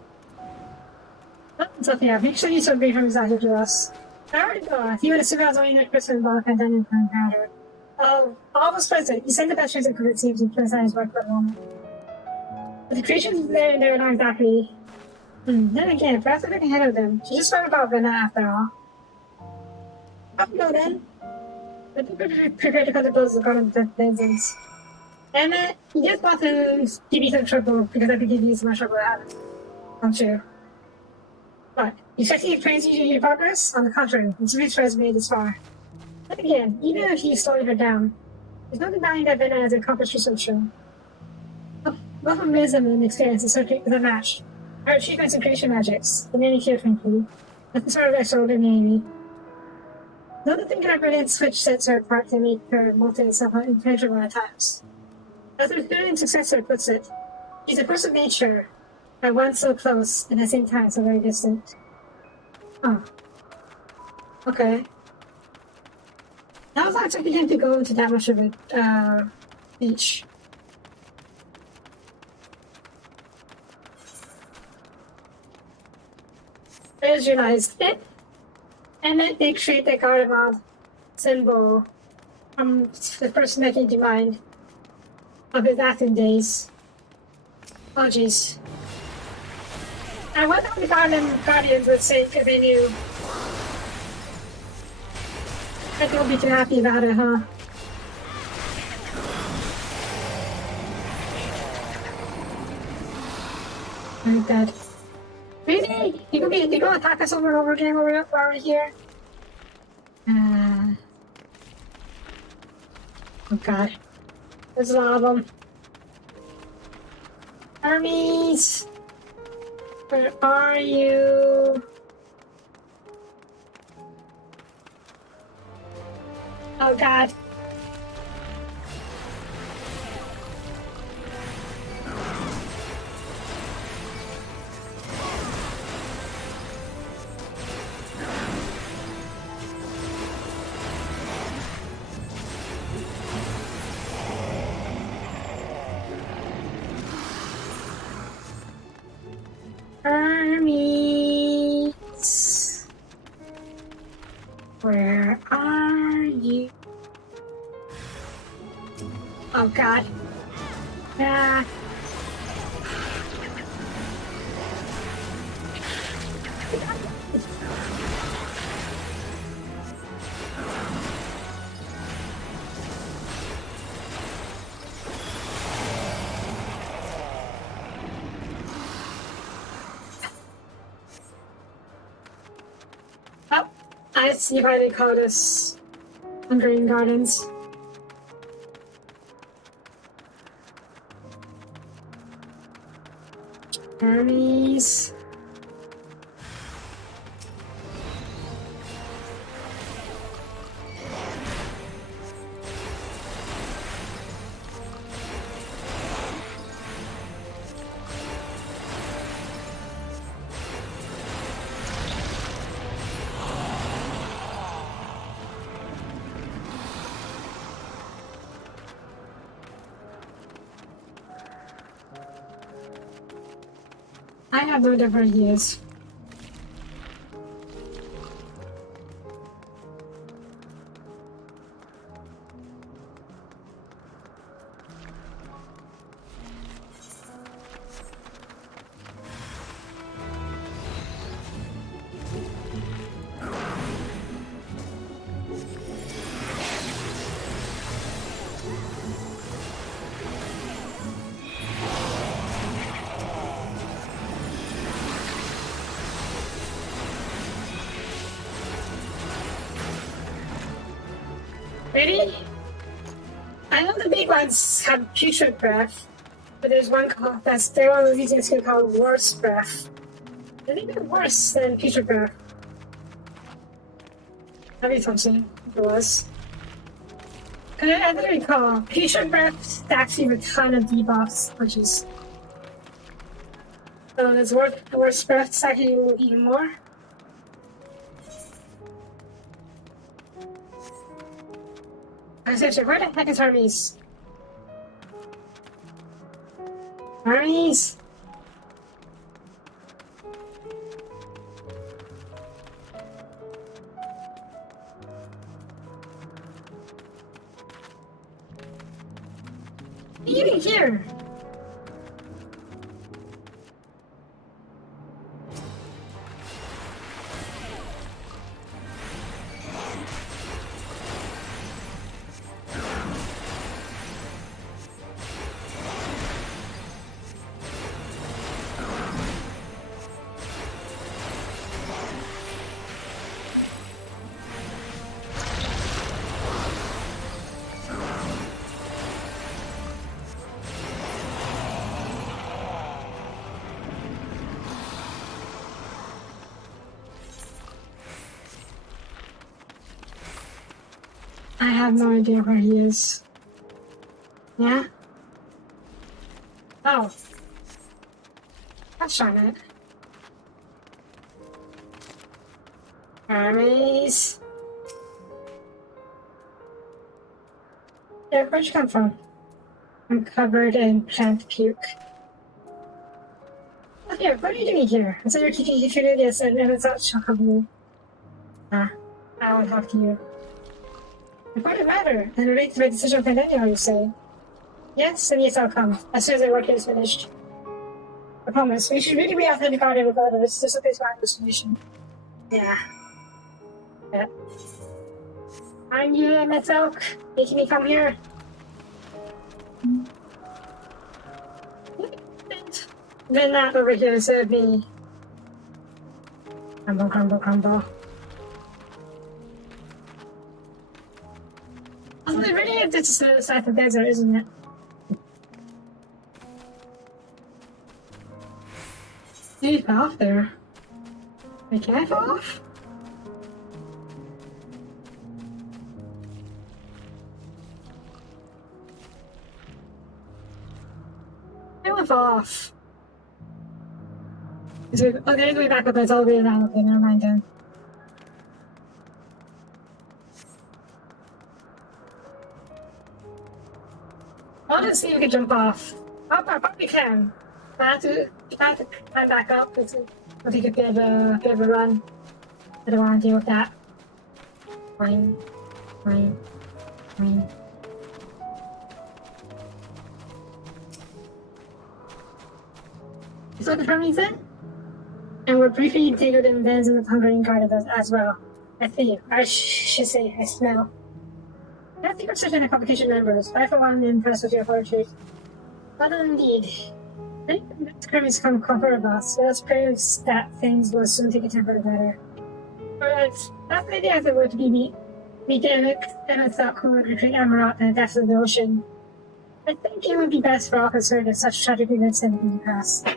Oh, Sophia, make sure you so great from out here to us. I already go. If you would assume I was only in a Christmas block and then in the encounter. All was present. You sent the best reason because it seems to present his work for the moment. But the creatures there are not exactly. Then again, perhaps I'm getting ahead of them. She just thought about Vanna after all. Up we go then. But prepared to cut the blows of the garden of vengeance. And you just want to give me some trouble because I could give you so much trouble I haven't. Don't you? But, you expecting to praise you in your progress? On the contrary, it's reached resume this far. But again, even if you slowed her down, there's no denying that Vanna has accomplished researcher. Both of wisdom and experience is a match. Our achievements in creation magics, the many here frankly, nothing sort of extraordinary. Another thing our brilliant switch sets her apart to make her molten and somewhat impenetrable at times. As her brilliant successor puts it, she's a force of nature, at once so close and at the same time so very distant. Oh. Okay. I was not expecting him to go into that much of a beach. I just realized it. And then they create the Gardemold symbol from the person that came to mind of his Athens days. Oh jeez. I wonder what the Guardians would say if they knew. I think they'll be too happy about it, huh? Like that. Really? You gonna attack us over and over again while we're here? Oh god. There's a lot of them. Armies! Where are you? Oh god. Armies. Where are you? Oh god. Ah. Oh, I see why they call this Hungarian Gardens. Armies. I have no idea where he is. Ready? I know the big ones have putrid breath, but there's one called that's they're one of these things called worse breath. They're even worse than putrid breath. That'd be something if it was. Cause I think recall putrid breath stacks you with a ton of debuffs, which is so there's worse breath stacking you even more. Seriously, where the heck is Hermes? Hermes? Even here! I have no idea where he is. Yeah? Oh. Gosh darn it. Hermes. Yeah, where'd you come from? I'm covered in plant puke. Oh, here, what are you doing here? I said you're keeping this and it's not shockable. Ah, I won't talk to you. What does it matter? And relate to my decision for anyhow, you say? Yes, and yes, I'll come. As soon as the work is finished. I promise. We should really be out in the garden regardless. This is a place for our destination. Yeah. Yeah. Aren't you, Miss Oak? Making me come here? Then that over here serve me. Crumble, crumble, crumble. Oh, it really is just the side of the desert, isn't it? You fell off there. Wait, can I fall off? I went off. Oh, there's way back up, it's all the way around. Okay, never mind then. I'll just see if we can jump off. I probably can. I have to climb back up. I'll take a bit of a run. I don't want to deal with that. Fine. Fine. Fine. Is that the Hermes then? And we're briefly entangled in the dens of the Hungarian guard as well. I think, I should say, I smell. I think we're certain complication numbers. I, for one, am impressed with your fortitude. But indeed, I think the Hermes come comfort us. Let us pray that things will soon take a temporary better. But after the idea that we're to be meet Emmett thought who would retreat Amarat in the depths of the ocean. I think it would be best for all concerned if such tragic events had been past.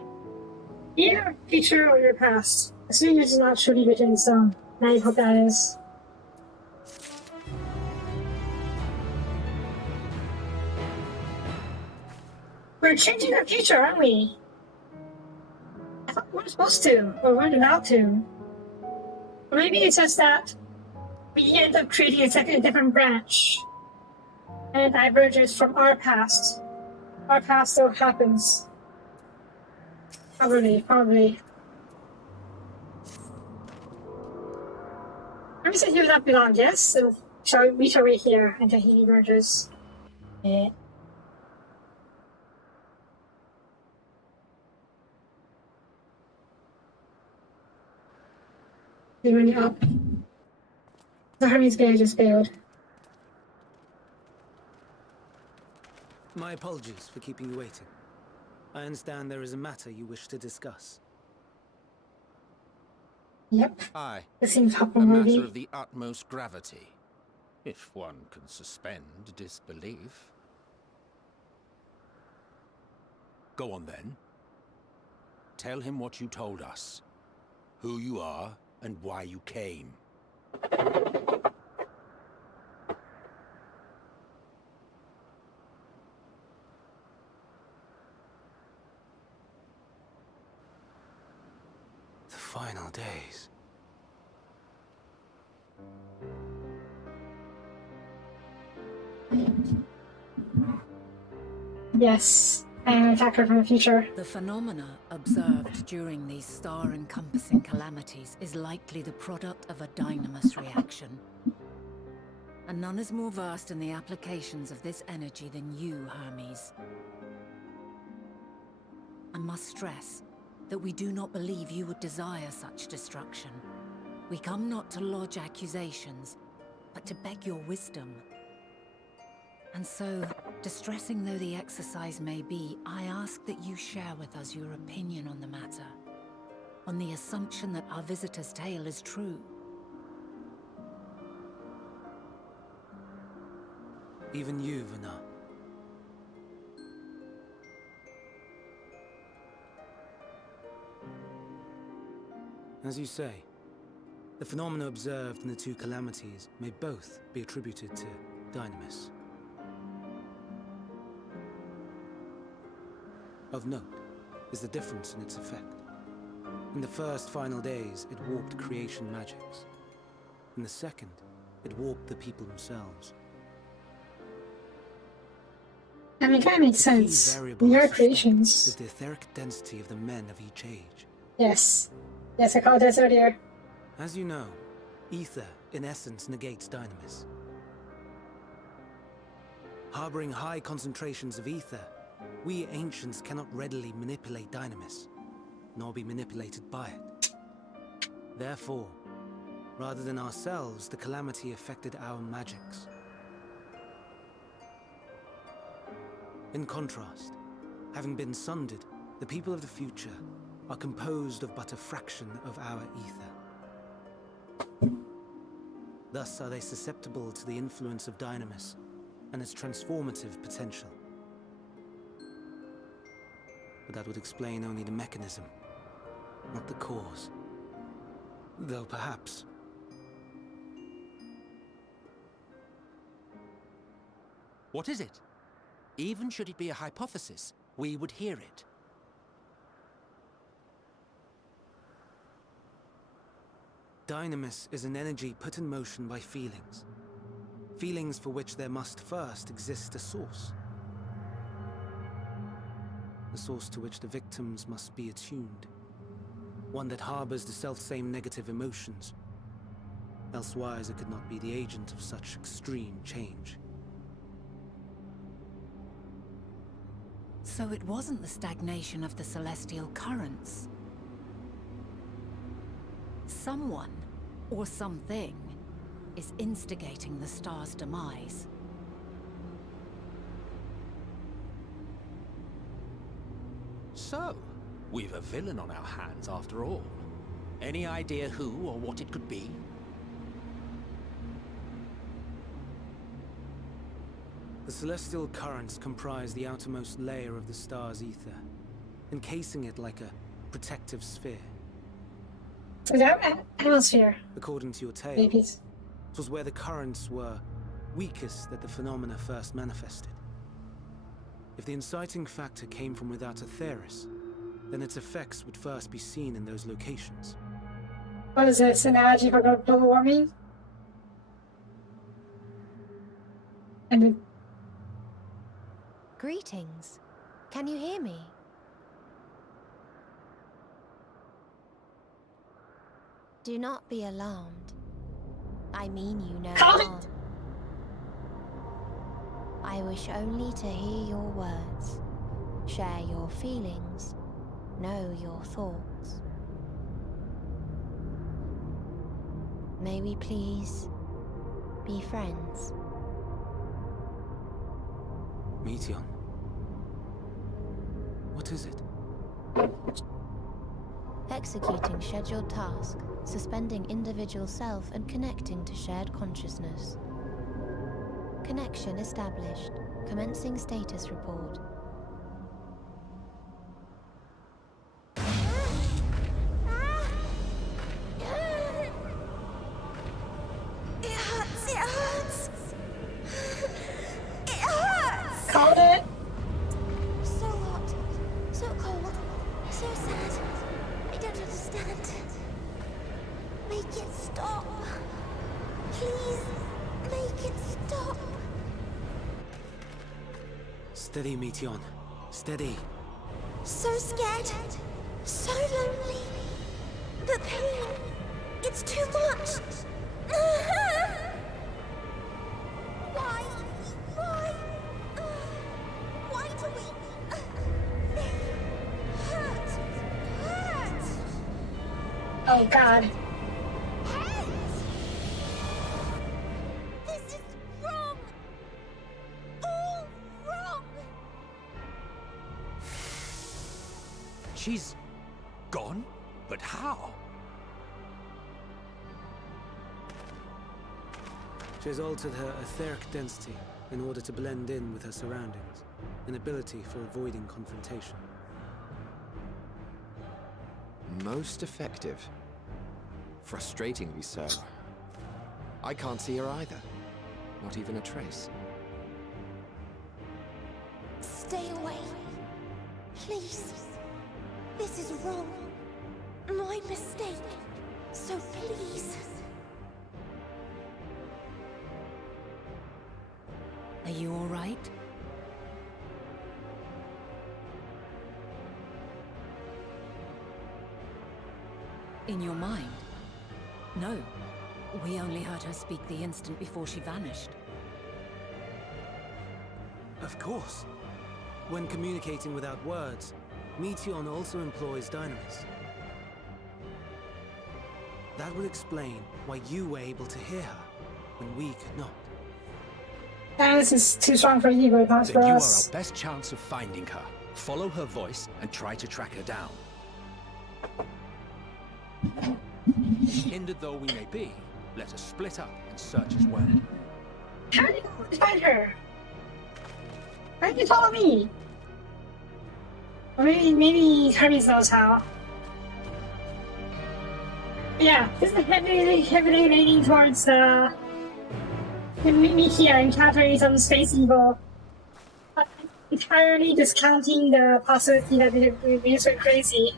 Either future or your past. Assuming it is not truly written in stone. Now you hope that is. We're changing our future, aren't we? I thought we were supposed to, or we're about to. Or maybe it's just that we end up creating a different branch. And it diverges from our past. Our past still happens. Probably. Let me say he would not belong, yes? So we shall wait here until he emerges. Yeah. They run you up. The Hermes Bay just failed. My apologies for keeping you waiting. I understand there is a matter you wish to discuss. Yep. Aye, It seems a hopeful matter movie. of the utmost gravity, if one can suspend disbelief. Go on then. Tell him what you told us, who you are, and why you came. The final days. Yes. An attacker from the future. The phenomena observed during these star-encompassing calamities is likely the product of a dynamis reaction. And none is more versed in the applications of this energy than you, Hermes. I must stress that we do not believe you would desire such destruction. We come not to lodge accusations, but to beg your wisdom. And so, distressing though the exercise may be, I ask that you share with us your opinion on the matter, on the assumption that our visitor's tale is true. Even you, Vana. As you say, the phenomena observed in the two calamities may both be attributed to dynamis. Of note is the difference in its effect. In the first final days, it warped creation magics. In the second, it warped the people themselves. I mean, it kind of makes The key sense. variable We to are stop creations. is the etheric density of the men of each age. Yes. Yes, I called this earlier. As you know, ether, in essence, negates dynamis. Harboring high concentrations of ether, we ancients cannot readily manipulate dynamis, nor be manipulated by it. Therefore, rather than ourselves, the calamity affected our magics. In contrast, having been sundered, The people of the future are composed of but a fraction of our ether. Thus are they susceptible to the influence of Dynamis and its transformative potential. But that would explain only the mechanism, not the cause. Though perhaps... What is it? Even should it be a hypothesis, we would hear it. Dynamis is an energy put in motion by feelings. Feelings for which there must first exist a source. A source to which the victims must be attuned. One that harbors the self-same negative emotions. Elsewise, it could not be the agent of such extreme change. So it wasn't the stagnation of the celestial currents. Someone, or something, is instigating the star's demise. So, we've a villain on our hands after all. Any idea who or what it could be? The celestial currents comprise the outermost layer of the star's ether, encasing it like a protective sphere. So that atmosphere, According to your tale, babies. it was where the currents were weakest that the phenomena first manifested. If the inciting factor came from without Aetheris, then its effects would first be seen in those locations. What is this? An analogy for global warming? And Greetings. Can you hear me? Do not be alarmed. I mean you no Call it. harm. I wish only to hear your words, share your feelings, know your thoughts. May we please be friends? Meteon. What is it? Executing scheduled task, suspending individual self and connecting to shared consciousness. Connection established. Commencing status report. It hurts, it hurts. It hurts. called it. So hot, so cold, so sad. I don't understand. Make it stop. Please, make it stop. Steady, Meteon. Steady. So scared, so lonely. The pain, it's too much. Why? Why? Why do we? They hurt. Oh God. Hey! This is wrong. All wrong. She's gone? But how? She has altered her etheric density in order to blend in with her surroundings, an ability for avoiding confrontation. Most effective. Frustratingly so. I can't see her either. Not even a trace. Stay away. Please. This is wrong. My mistake. So please. Are you all right? In your mind? No. We only heard her speak the instant before she vanished. Of course. When communicating without words, Meteon also employs Dynamis. That will explain why you were able to hear her, when we could not. This is too strong for you, but not Then for you are us. our best chance of finding her. Follow her voice and try to track her down. Hindered though we may be, let us split up and search as well. How did you find her? Why did you follow me? Or maybe Hermes knows how. Yeah, this is heavily leaning towards me here encountering some space evil. Entirely discounting the possibility that it is so crazy.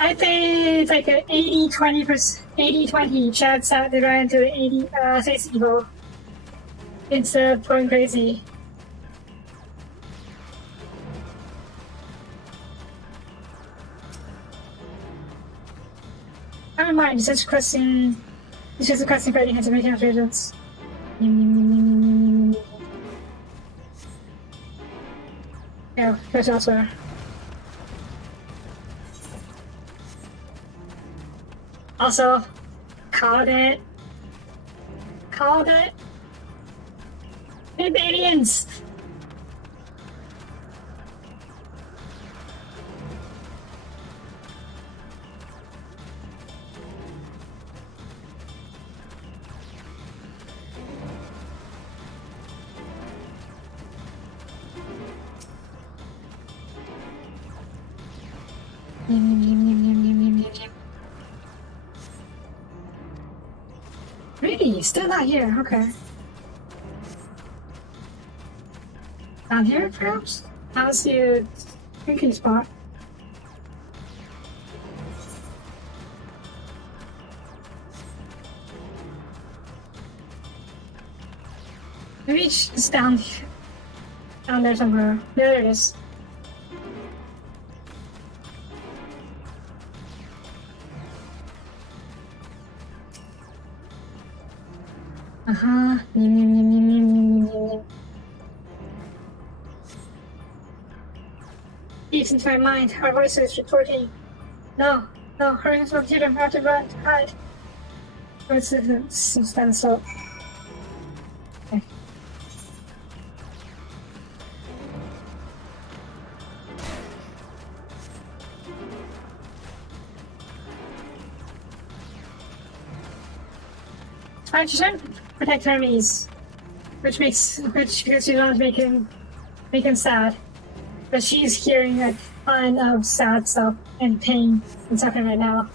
I'd say it's like an 80-20 chance that they run into 80 space evil instead of going crazy. Never mind, it's just a question for any kinds of making intelligence. Yeah, goes elsewhere. Also, called it. It's aliens! Really? Still not here, okay. Down here, perhaps? I see a drinking spot. Maybe it's just down there somewhere. There it is. Uh-huh. Deep into my mind, our voices reporting. No, hurry up, computer, have to run, hide. What's this? Stand still. Okay. Alright, she's trying to protect Hermes, which because she don't make him sad. But she's hearing a ton of sad stuff and pain and suffering right now.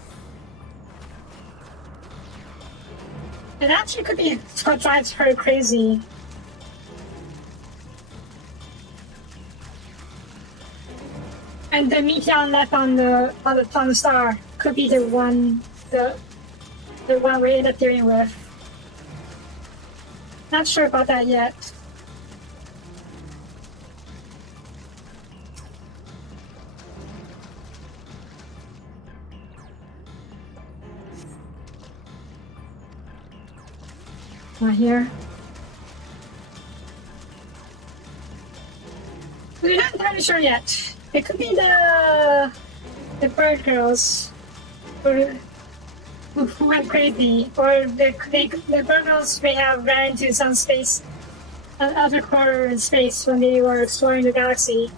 It actually could be what drives her crazy. And the meteor left on the star could be the one we end up dealing with. Not sure about that yet. Not here. We're not entirely sure yet. It could be the bird girls who went crazy, or the bird girls may have ran into some space, other corner in space when they were exploring the galaxy.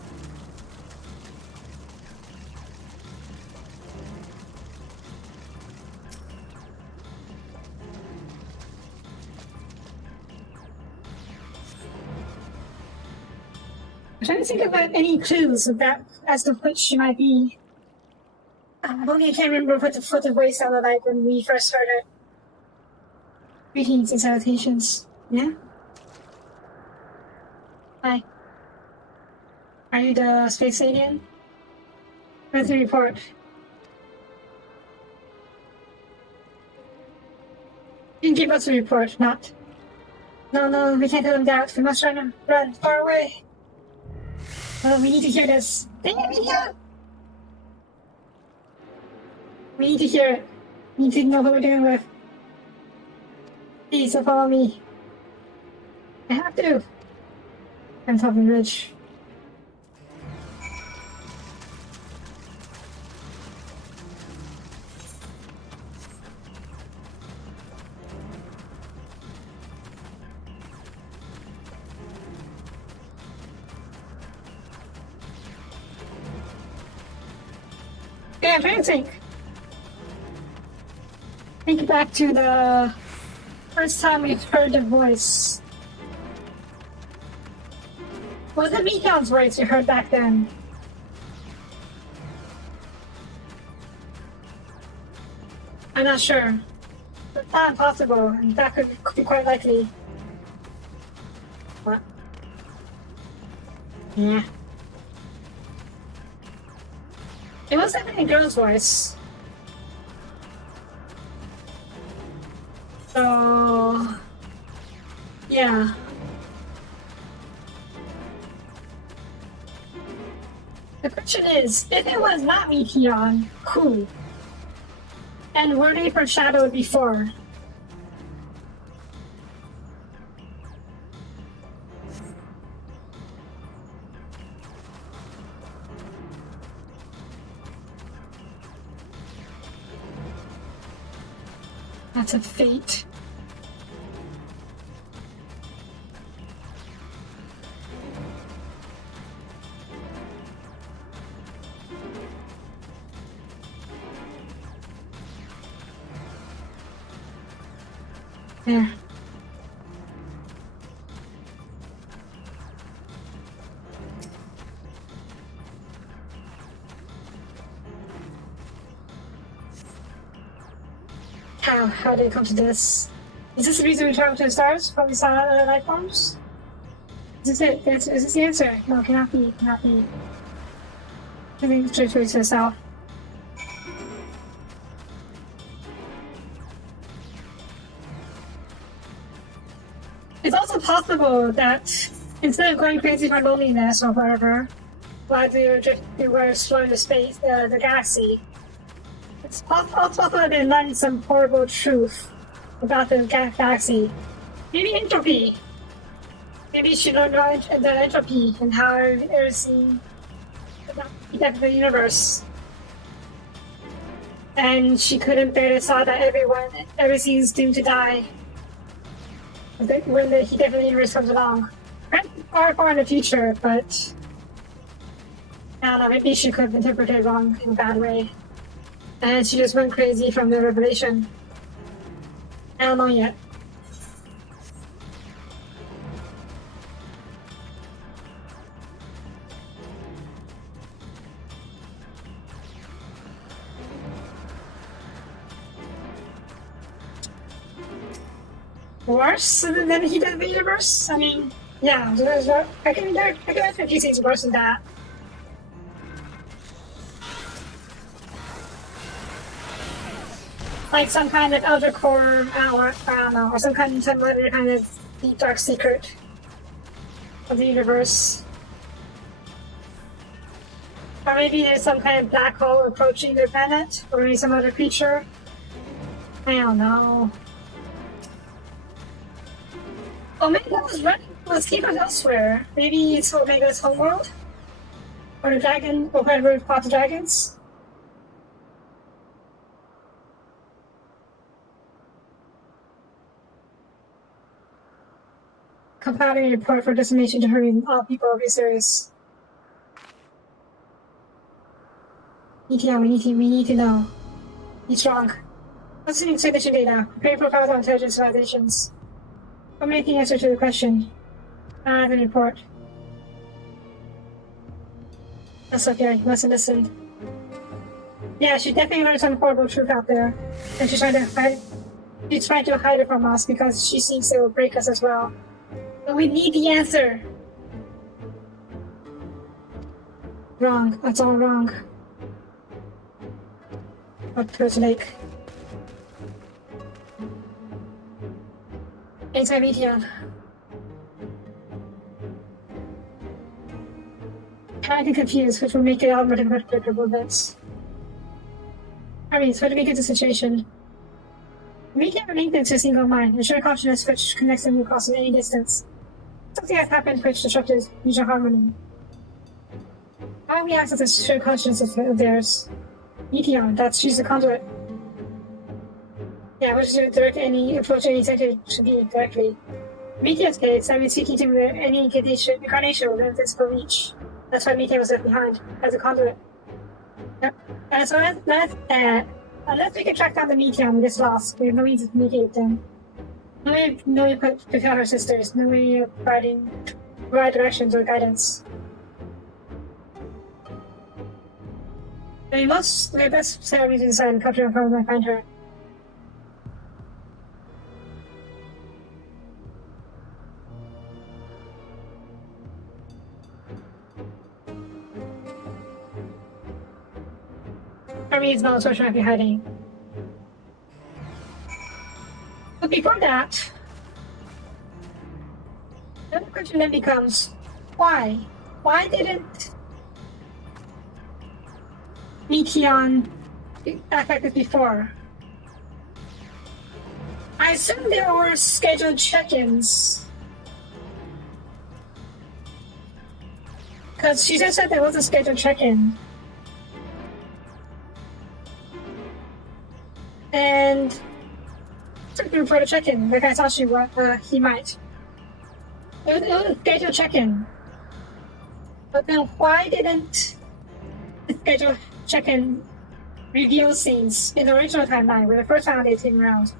I'm trying to think about any clues about as to which she might be. Only I can't remember what the voice sounded like when we first heard it. Greetings and salutations. Yeah? Hi. Are you the space alien? Where's the report? You can give us a report, not. No, we can't let them doubt. We must run far away. Oh, we need to hear this. Dang it, we need to hear it. We need to know what we're dealing with. Please, follow me. I have to. I'm top of the ridge. I'm trying to think. Think back to the first time we heard the voice. Was it Mikael's voice you heard back then? I'm not sure. But not impossible, and that could be quite likely. What? Yeah. It was definitely a girl's voice. So... yeah. The question is, if it was not Meteon, who? And were they foreshadowed before? That's a fate. There. How did it come to this? Is this the reason we travel to the stars? From the life forms? Is this it? Is this the answer? No, it cannot be. Cannot be. I think it's straight to the south. It's also possible that instead of going crazy for loneliness or whatever, while they were exploring the space, the galaxy, it's possible that they learned some horrible truth about the galaxy. Maybe entropy. Maybe she learned the entropy and how everything affects the universe. And she couldn't bear the thought that everything's doomed to die. When the heat of the universe comes along. Far in the future, but I don't know, maybe she could have interpreted it wrong in a bad way. And she just went crazy from the revelation. I don't know yet. Worse than the heat of the universe? I mean, yeah, I can imagine a few things worse than that. Like some kind of Elder Core, I don't know, or some other kind of deep dark secret of the universe. Or maybe there's some kind of black hole approaching their planet, or maybe some other creature. I don't know. Oh, maybe that was running. Let's keep it elsewhere. Maybe it's Omega's homeworld? Or the dragon, or whatever we fought the dragons? Compiling a report for decimation to hurry all people will be serious. ETL, we need to know. Be strong. Listening signature data. Prepare profiles on intelligent civilizations. Formulate the answer to the question. The report. That's okay, listen. Yeah, she definitely learned some horrible truth out there. And she's trying to hide it from us because she thinks it will break us as well. But we need the answer. Wrong. That's all wrong. Up towards the lake. XIV. Kind of confused, which will make it all more predictable bits. So to make it the situation. Make it link into a single mind, ensure consciousness which connects them across any distance. Something has happened which disrupted mutual harmony. How do we access this shared consciousness of theirs? Meteon, she's the conduit. Yeah, which is direct any approach any executive should be directly. Meteon's case, seeking to any incarnation within physical reach. That's why Meteon was left behind, as a conduit. Yep. So unless we can track down the Meteon this lost, we have no reason to communicate with them. No way to prepare our sisters, no way of providing right directions or guidance. We best set our reasons aside and capture her and find her. Hermes knows where she might be hiding. But before that, the question then becomes, why? Why didn't Meteon act like this before? I assume there were scheduled check-ins. Because she just said there was a scheduled check-in. And took him for the check-in, like I thought he might. It was a scheduled check-in. But then why didn't the scheduled check-in reveal scenes in the original timeline where the first time they came around?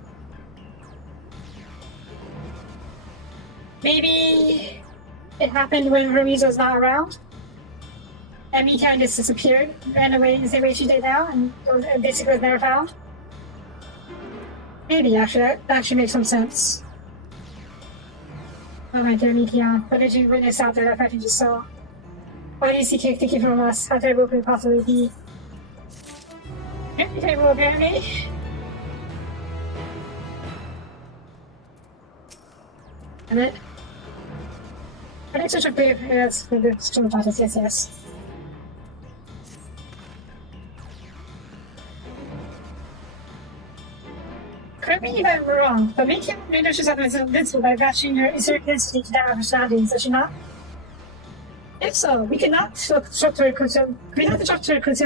Maybe it happened when Hermes was not around? And Meteon just disappeared, ran away the same way she did now, and basically was never found? Maybe, actually, that actually makes some sense. Oh my dear Meteon, what did you witness out there that you just saw? Why do you seek to keep from us? How terrible could it possibly be? Very terrible, apparently. And it? I think such a big, yes, for the stream process, yes. Correct me if I'm wrong, but Meteon renders herself invincible by matching her insert density to that of her surroundings, does she not? If so, we cannot disrupt her concealment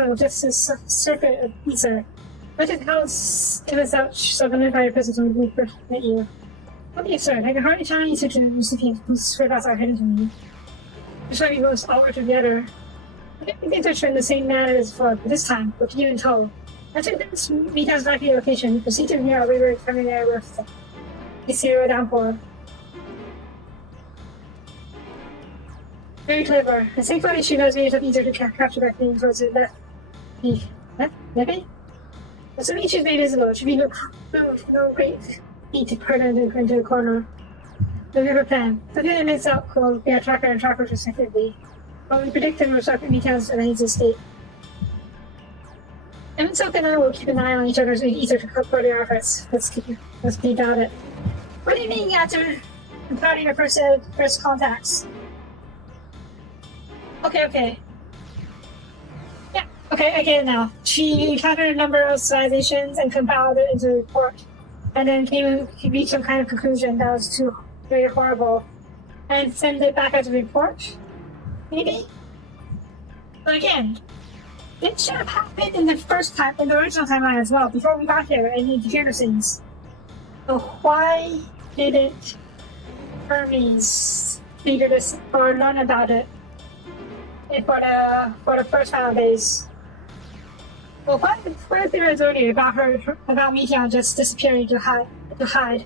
with just a circuit of ether. Let it house in its ouch, so identify your presence when we first meet you. What do you, sir? I can hardly channel an ether to the recipient whose whereabouts are hidden from me. This might be most outward together. I think we can touch her in the same manner as before, but this time, with you in tow. I took this Meteon's likely location. Proceed to near our river familiar with the zero downpour. Very clever. The same footage she knows made it easier to capture that thing towards the left. Left? Maybe? Assuming she's made visible, it should be no great feat to put her into a corner. The river plan. Something that makes out cool. We are tracker and trackers respectively. But we predict and restructure Meteon's uneasy state. And Silk and I will keep an eye on each other's ether to further our efforts. Let's be about it. What do you mean after completing your first contacts? Okay. Yeah, okay, I get it now. She encountered a number of civilizations and compiled it into a report. And then reached some kind of conclusion that was too very horrible. And send it back as a report? Maybe? But again, it should have happened in the original timeline as well, before we got here and need to hear those things. So why didn't Hermes figure this or learn about it for the first final days? Well, what if there is earlier about Meteon just disappearing to hide?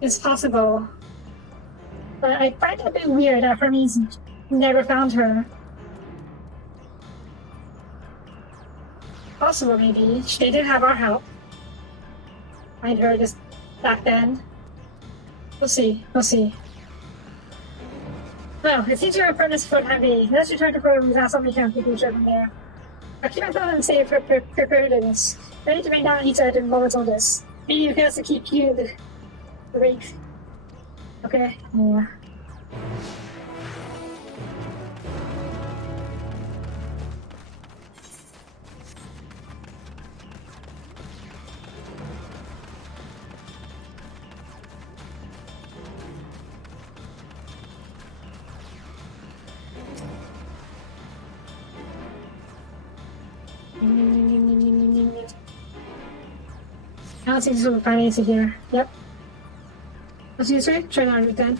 It's possible. But I find it a bit weird that Hermes never found her. Possible, maybe. They did have our help. Find her just back then. We'll see. Well, it seems your furnace foot heavy. Let's return to Peru without somebody can pick each other from there. I'll keep my phone and say preparedness. Ready to bring down each other in moments on this. Maybe you can also keep you the week. Okay? Yeah. I don't think this will find anything here. Yep. Let's see this way? Try that route then.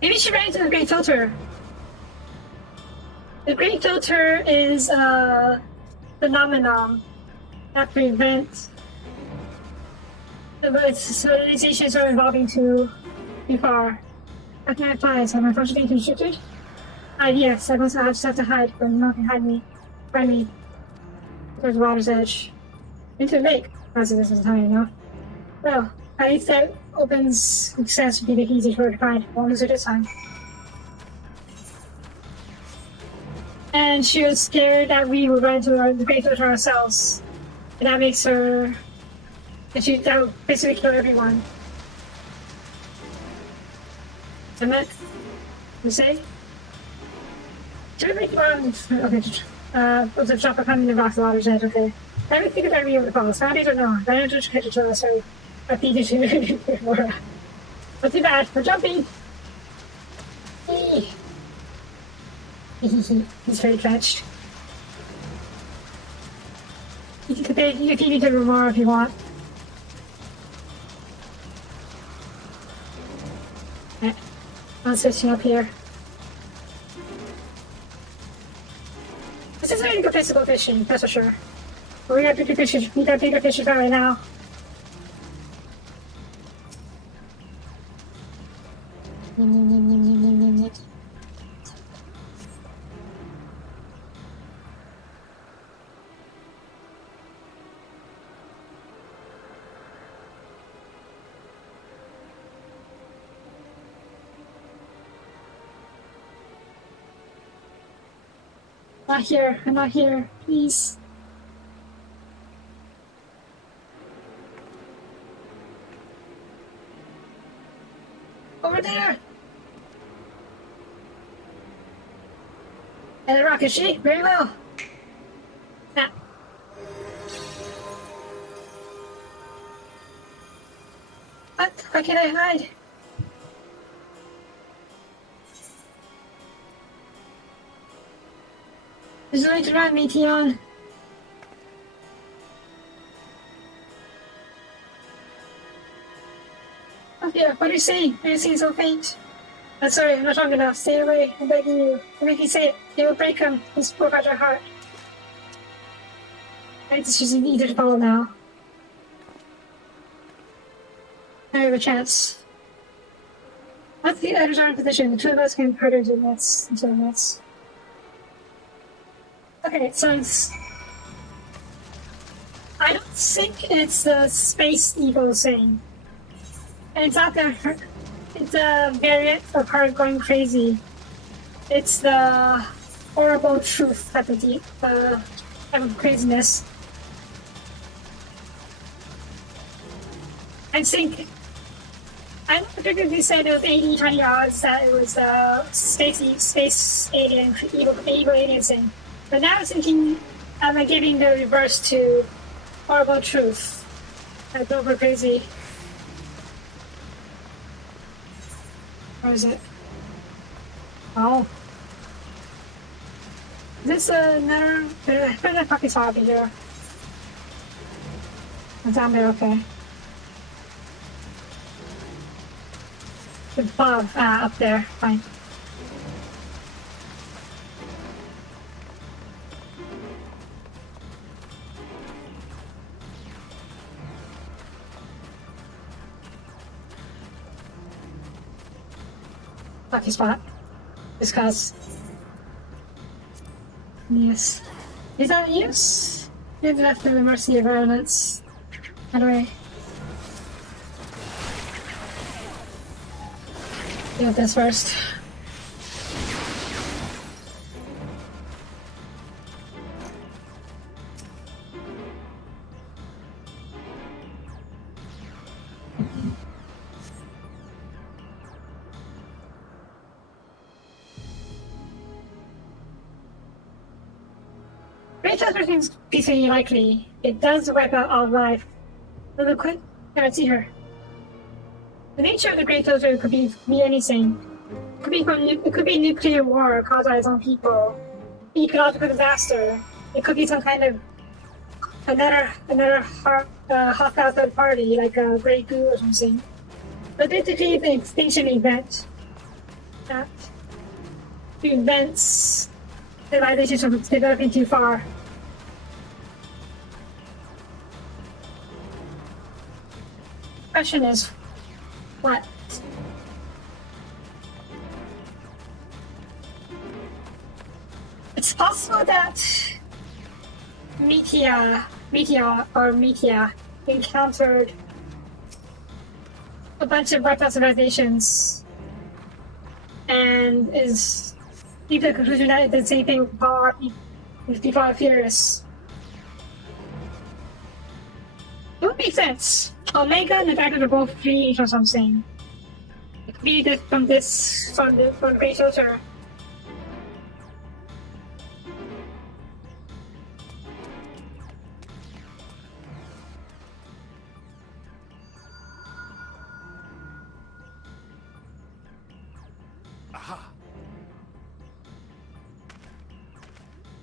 Maybe she ran into the Great Filter. The Great Filter is a phenomenon that prevents civilizations from evolving too far. How can I fly? Have my function been constricted? Yes, I must have to hide, but no one can hide me. Find me. Towards the water's edge. Into the lake. This is high enough. Well, at least that opens success would be the easy for her to find. Won't lose her this time. And she was scared that we would run into the Great Filter ourselves. And that makes her... that would basically kill everyone. Isn't it? You say? Should I make one? Okay, was a drop of in the rocks, the water's edge, okay. I would think about me over the falls. I don't know. I don't just catch each other, so I think you should before. Not too bad. We're jumping. He's very catched. You can feed me to more if you want. Alright. I'm switching up here. This isn't really good physical fishing, that's for sure. But we got bigger fish. We got bigger fish right now. Not here. I'm not here. Please. Over there! And the rock is she? Very well. Ah. What? Why can't I hide? There's no way to run me, Tion. Oh yeah, what are you saying? Why are you saying so faint? I'm sorry, I'm not strong enough. Stay away. I'm begging you. I make you say it. You will break him. He's broke out your heart. I just is easier to follow now. I have a chance. Once the others are in position, the two of us can hurt into the nets. Okay, so I don't think it's the space eagle saying. And it's not it's a variant of her going crazy. It's the horrible truth type of craziness. I think I don't particularly said it was 80-20 odds that it was space alien evil alien thing. But now I was thinking, am I giving the reverse to horrible truth? Like over crazy. Where is it? Oh. Is this another... Where's that fucking Soapie here? It's down there, okay. Above, up there, fine. Lucky spot. Discuss. Yes. Is that a use? You're left to the mercy of elements. Anyway. Deal with this first. Great Filter seems peacefully likely. It does wipe out all life. Look quick. Can't see her. The nature of the Great Filter could be anything. It could be nuclear war caused by its own people, ecological disaster. It could be some kind of another hostile third party, like a Grey Goo or something. But basically, it's an extinction event. that prevents civilizations from developing too far. Question is, what? It's possible that Metia encountered a bunch of wiped out civilizations and is deep to the conclusion that the same thing if people are furious. It would make sense. Omega and the Dragon are both free or something. It could be from the Great Filter. Aha!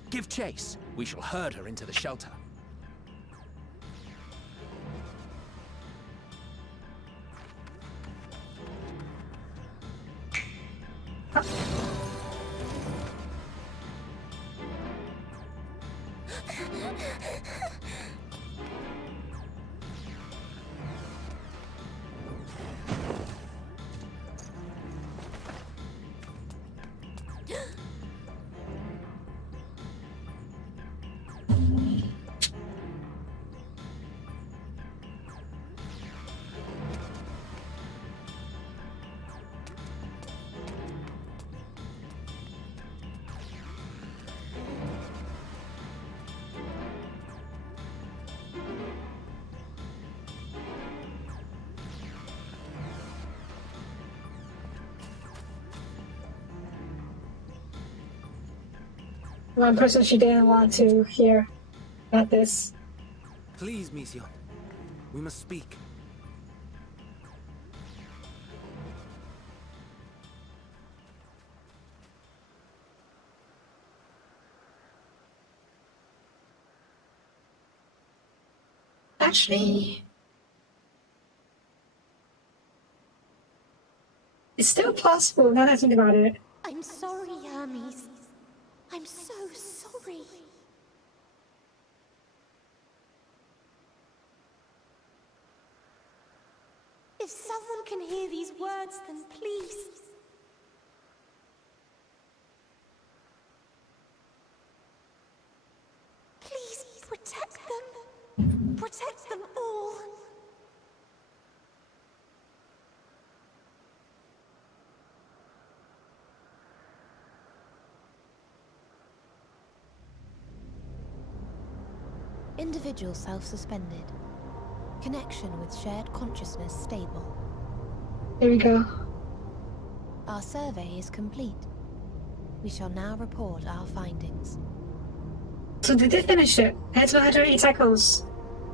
Give chase. We shall herd her into the shelter. One person she didn't want to hear about this. Please, Mission. We must speak. Actually, it's still possible now that I think about it. I'm sorry, Hermes. I'm so sorry. If someone can hear these words, then please. Please protect them. Protect them all. Individual self-suspended. Connection with shared consciousness stable. There we go. Our survey is complete. We shall now report our findings. So they did finish it. It's 108 cycles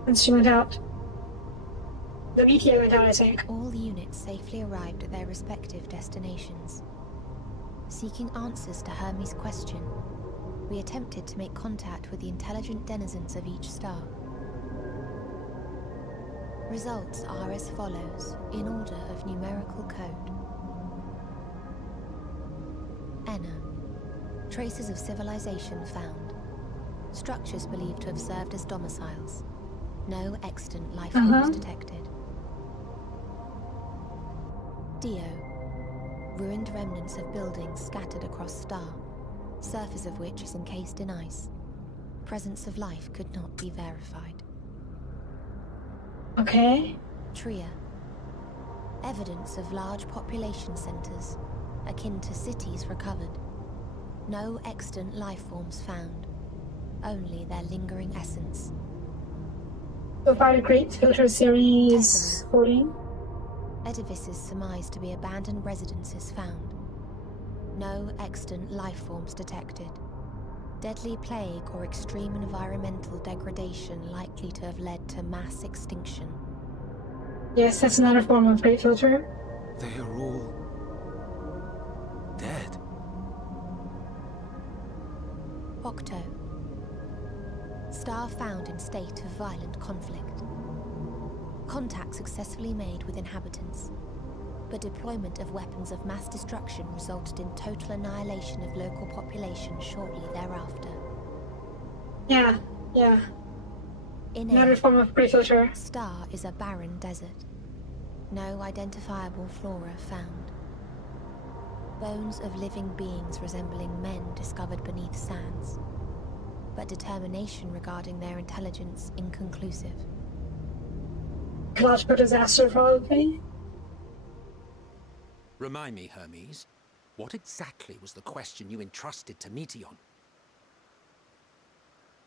since she went out. The meteor went out, I think. All units safely arrived at their respective destinations. Seeking answers to Hermes' question, we attempted to make contact with the intelligent denizens of each star. Results are as follows, in order of numerical code. Enna. Traces of civilization found. Structures believed to have served as domiciles. No extant life forms detected. Dio. Ruined remnants of buildings scattered across star, surface of which is encased in ice. Presence of life could not be verified. Okay. Tria. Evidence of large population centers, akin to cities recovered. No extant life forms found, only their lingering essence. So far, the Great Filter Series 14. Edifices surmised to be abandoned residences found. No extant life forms detected. Deadly plague or extreme environmental degradation likely to have led to mass extinction. Yes, that's another form of Great Filter. They are all dead. Octo. Star found in state of violent conflict. Contact successfully made with inhabitants. but deployment of weapons of mass destruction resulted in total annihilation of local population shortly thereafter. Yeah. In Another air, form of pre-filter. Star is a barren desert. No identifiable flora found. Bones of living beings resembling men discovered beneath sands, but determination regarding their intelligence inconclusive. Ecological disaster, probably. Remind me, Hermes, what exactly was the question you entrusted to Meteion?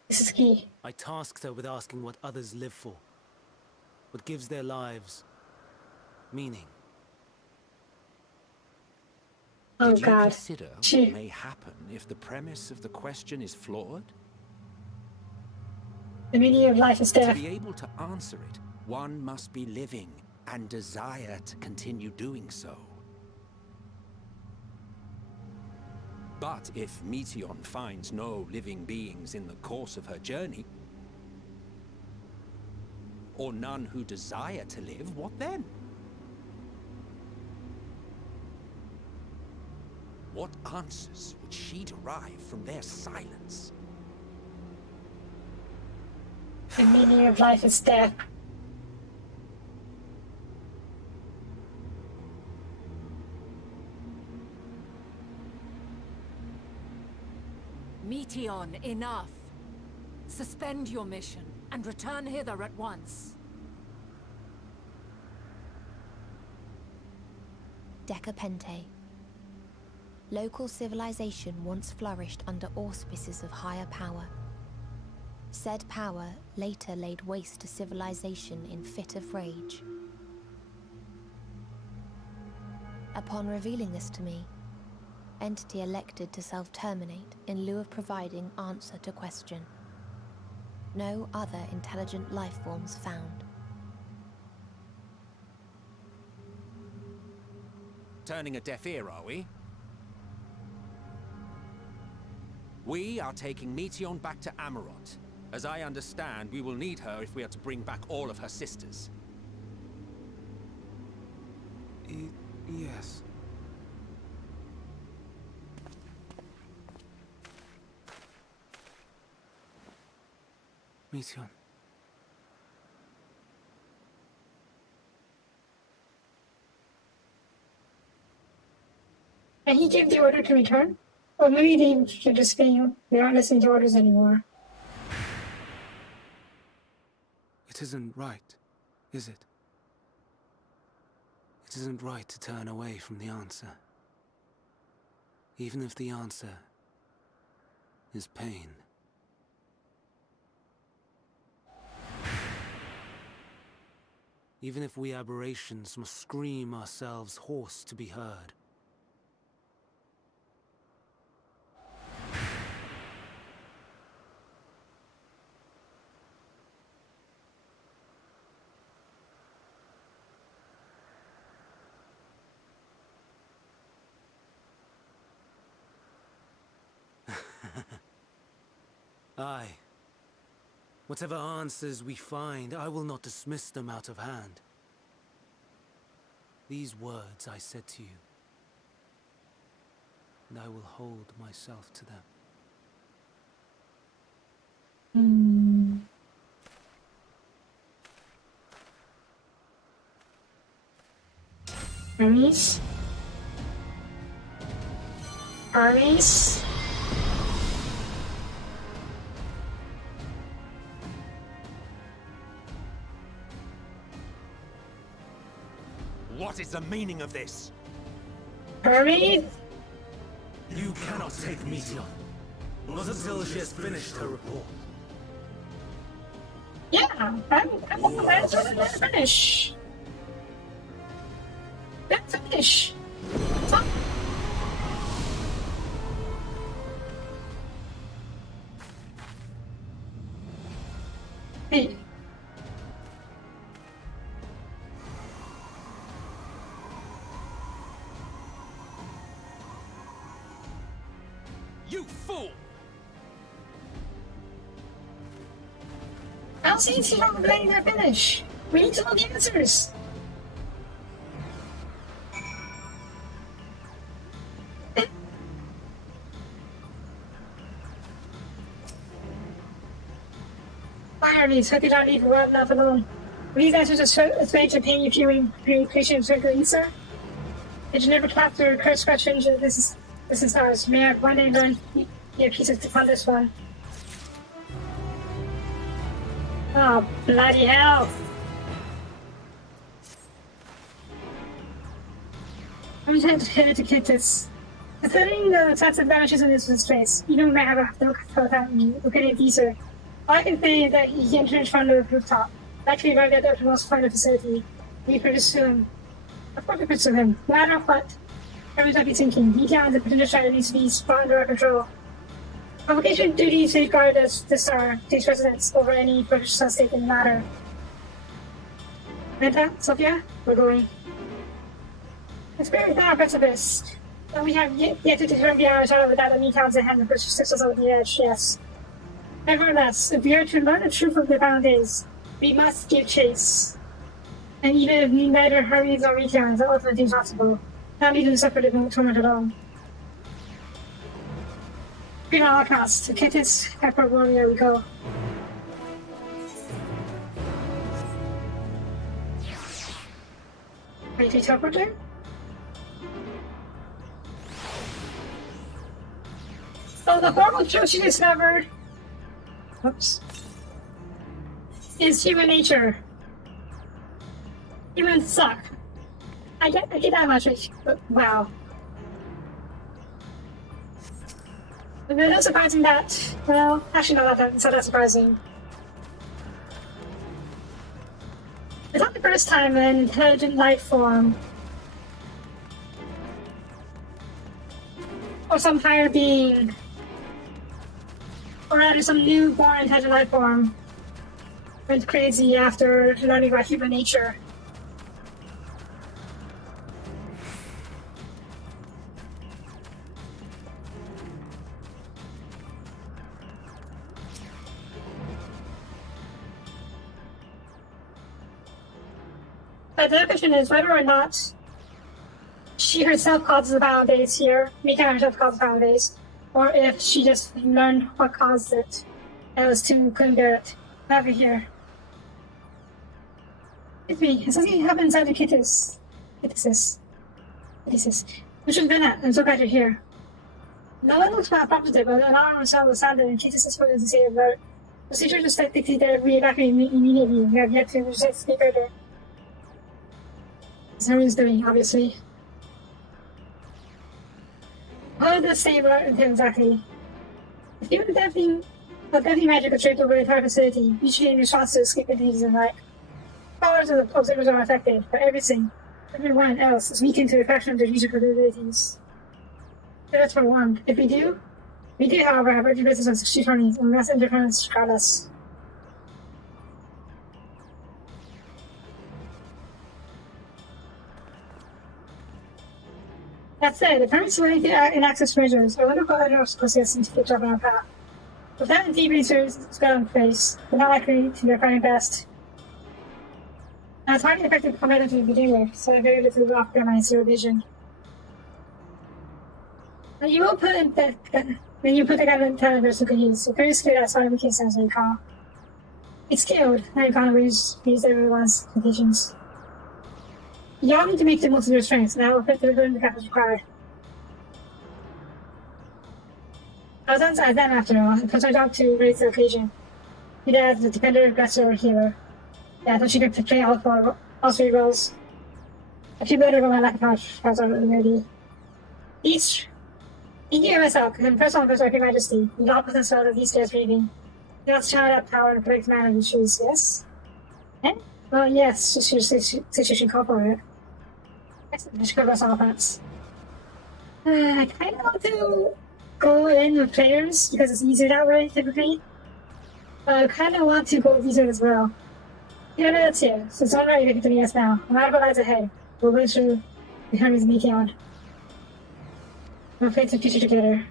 This is key. I tasked her with asking what others live for. What gives their lives meaning. Oh Did you god. consider what may happen if the premise of the question is flawed? The meaning of life is To death. be able to answer it, one must be living and desire to continue doing so. But if Meteion finds no living beings in the course of her journey, or none who desire to live, what then? What answers would she derive from their silence? The meaning of life is death. Meteion, enough! Suspend your mission and return hither at once. Decapente. Local civilization once flourished under auspices of higher power. Said power later laid waste to civilization in fit of rage. Upon revealing this to me, entity elected to self-terminate in lieu of providing answer to question. No other intelligent life forms found. Turning a deaf ear, are we? We are taking Meteion back to Amarot. As I understand, we will need her if we are to bring back all of her sisters. Yes. Meteion. And he gave the order to return? Or maybe they should just fail. They're not listening to orders anymore. It isn't right, is it? It isn't right to turn away from the answer. Even if the answer is pain. Even if we aberrations must scream ourselves hoarse to be heard. Aye. Whatever answers we find, I will not dismiss them out of hand. These words I said to you, and I will hold myself to them. Hermes? Hermes? What is the meaning of this? Hermes? You cannot take Meteion. Not until she has finished her report. Yeah, I'm let her finish. Let her finish. Stop. Hey. You fool! I'll see if she's not letting her finish. We need to know the answers. Finally, so they don't leave well enough alone. These answers are explained to paying you viewing appreciation of circling, sir. Did you never clap the curse questions? This is ours. May I one day learn your pieces upon this one? Oh, bloody hell! I'm trying to hit it to get this. Considering the types of vanishes in this space, you don't have to look at me. Look at it easier. All I can say is that he entered from the rooftop. Likely arrived at the uttermost point of the facility. We pursue him. Of course we pursue him. No matter what. Everyone's might be thinking. Deep down, the potential strategy needs to be brought under our control. Publication duty safeguard us this our state's residents over any British stake in the matter. Menta, Sophia, we're going. The spirit is not our precipice. And we have yet to determine beyond a shadow without the meat towns ahead and British sticks us over the edge, yes. Nevertheless, if we are to learn the truth of the final days, we must give chase. And even if neither Hermes or Returns are ultimately possible, not even suffer the torment alone. Bring on all costs, to Kittis, Hyper Warrior we go. Ready to teleporter? Oh, the horrible truth she discovered! Oops. Is human nature. Humans suck. I get that much, but wow. But it's not surprising that, well, actually not that, it's not that surprising. It's not the first time an intelligent life form or some higher being, or rather some newborn intelligent life form, went crazy after learning about human nature. But the other question is whether or not she herself causes the violent days here, Mika herself causes the violent days, or if she just learned what caused it and was too couldn't bear it. Over here. It's me. It's something happened inside the Kittis. Kittis. Which has been at? I'm so glad you're here. No one looks positive, but an alarm sound was sounded and Kittis put in the state of alert. Procedure just dictated that we evacuate immediately. We have yet to speak further. Someone's doing, obviously. What does the same alert entail exactly? If you have deadly magic was draped over the entire facility, usually in response to escape diseases and like. Powers of the observers are affected, but everyone else is weakened to a fraction of their usual abilities. That's for one. If we do, however, have urgent business on 60 attorneys, and mass interference regardless. That said, the permits will need access measures. I wonder what other obstacles seem to get dropped on our path. With that and debriefers spell in place, we're not likely to be fighting best. Now, it's hardly effective combat to begin with, so I figured it would off my zero vision. When you put the gun in televerse you can use, so pretty scared outside of the case as I recall. It's killed, now you can't reuse everyone's conditions. You all need to make the most of your strengths, now we'll fit the hood in the cap as required. I was outside them after all, it was my job to raise the occasion. Be there as the defender, aggressor, or healer. Yeah, I thought she could play all three roles. I feel better about my lack of powers already. Each. In here myself, and first on first, Your Majesty, the opposite spell of these stairs breathing. You must channel that power in a correct manner you choose, yes? Eh? Well, yes, situation call for it. I should cover us all parts. I kind of want to go in with players because it's easier that way, typically. But I kind of want to go with user as well. Yeah, no, that's here. So it's already to me yes now. No matter what lies ahead, we'll go through the Hermes meeting on. We'll play some future together.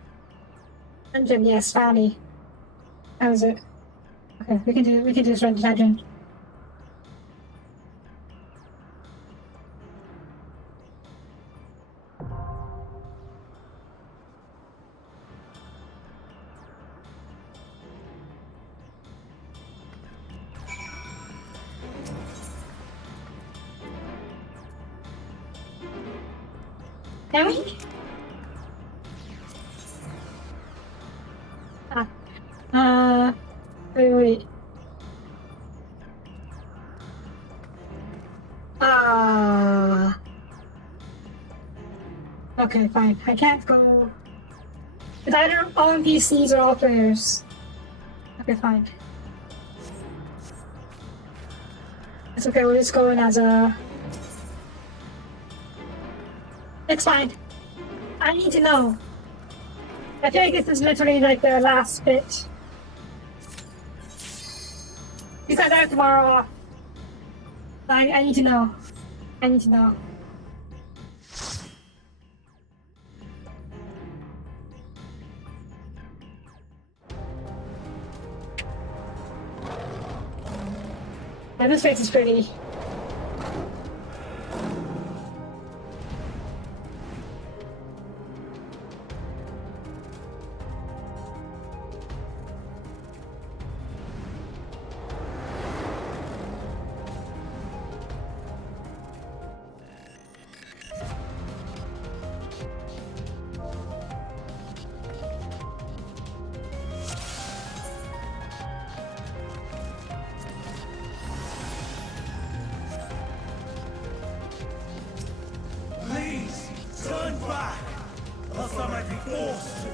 Dungeon, yes, finally. That was it. Okay, we can do this run to dungeon. Can we? Wait. Okay, fine. I can't go. It's either all NPCs or all players. Okay, fine. It's okay, we're just going as a... It's fine. I need to know. I feel like this is literally like the last bit. Because I have tomorrow off. I need to know. I need to know. Yeah, this place is pretty. Please, turn back, else I might be forced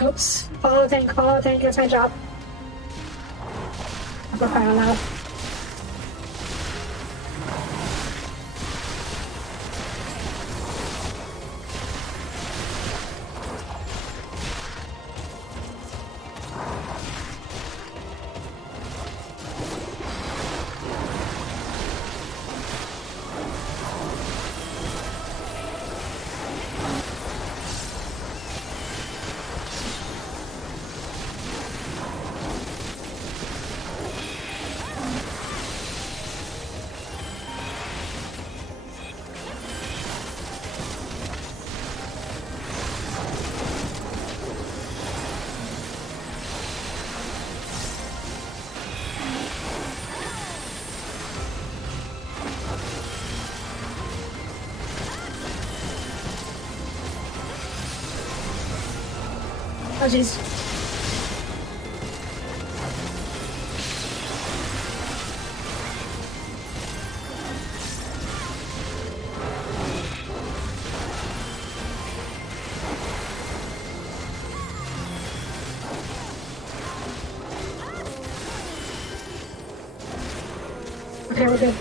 to. Oops. Follow tank, that's my job. I'm for crying out loud. Oh jeez. Okay, we're good.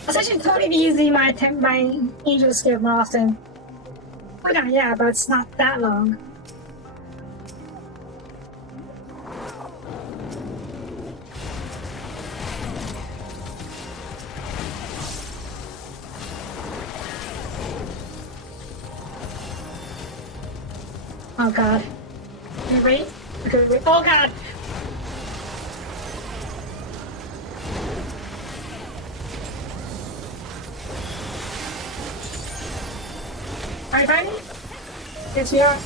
I was actually totally using my angel skill more often. Well, yeah, but it's not that long. Oh god. Wait. Okay, wait. Oh god! Are you fighting? Yes, we are.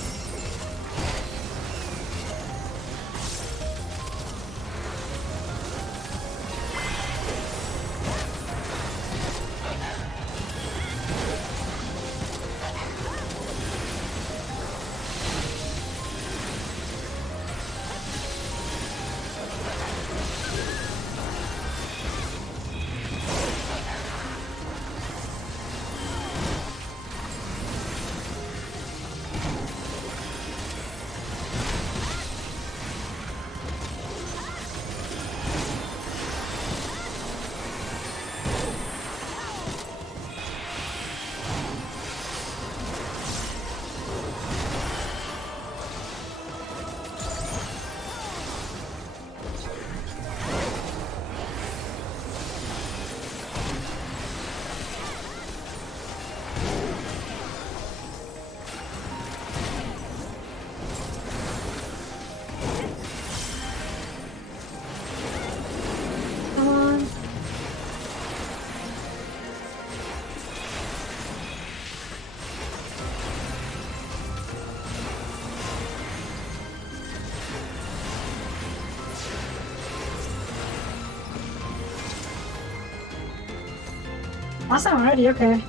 Awesome already, okay.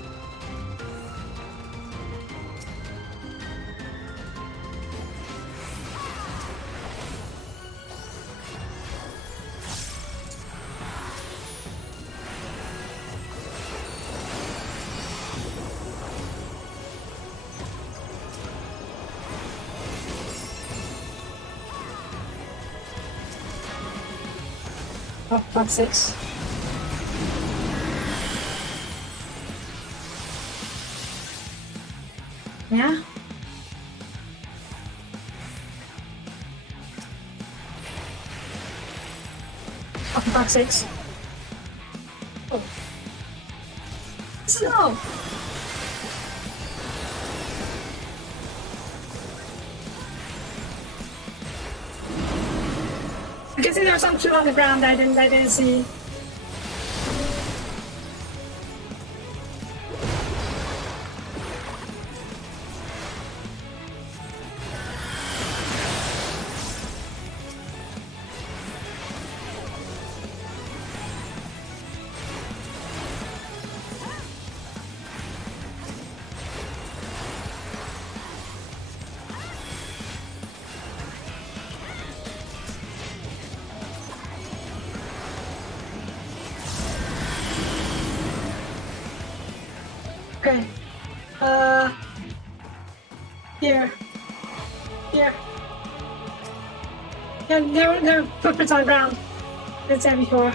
Oh, fuck 6. Yeah? Oh, for fuck's sakes. Oh. No! I can see there was some shit on the ground I didn't see. Okay. Here. Here. Yeah, there were footprints on the ground. I've said before.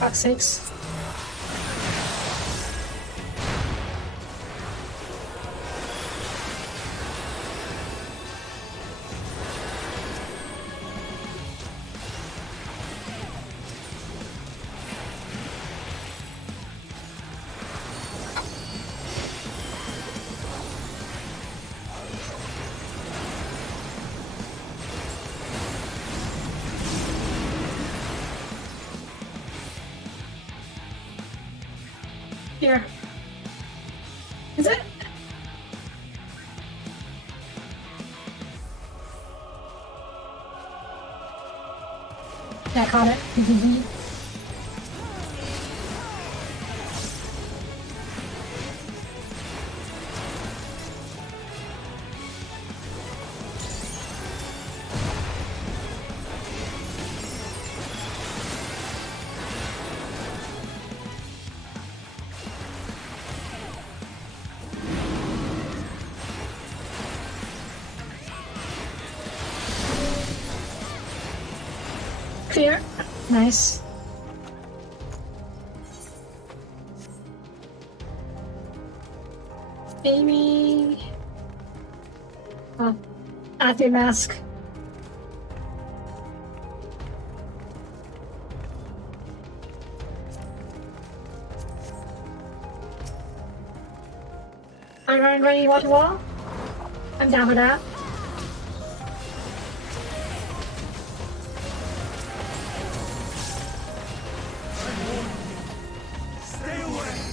Fuck's sakes. Here. Is it? Yeah, I caught it. Clear. Nice. Maybe. Oh, active mask. I'm ready to watch the wall. I'm down for that. Stay away!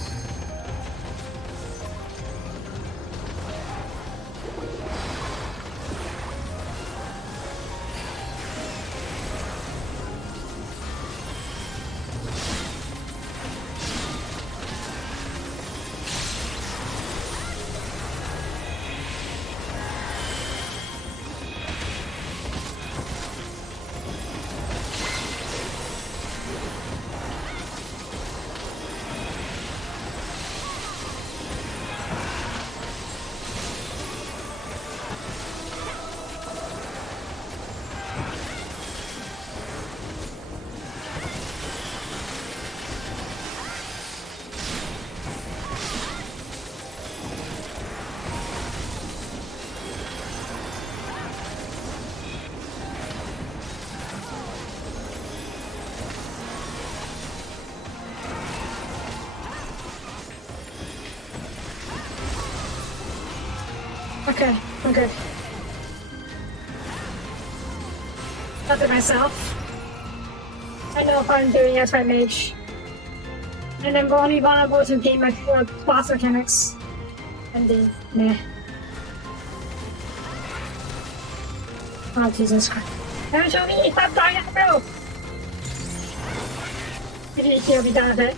Okay, I'm good. Not to myself. I know if I'm doing anti-mage. And I'm only vulnerable to game boss mechanics. And then, meh. Oh, Jesus Christ. Don't show me! Stop dying at the bro! Maybe he'll be done with it.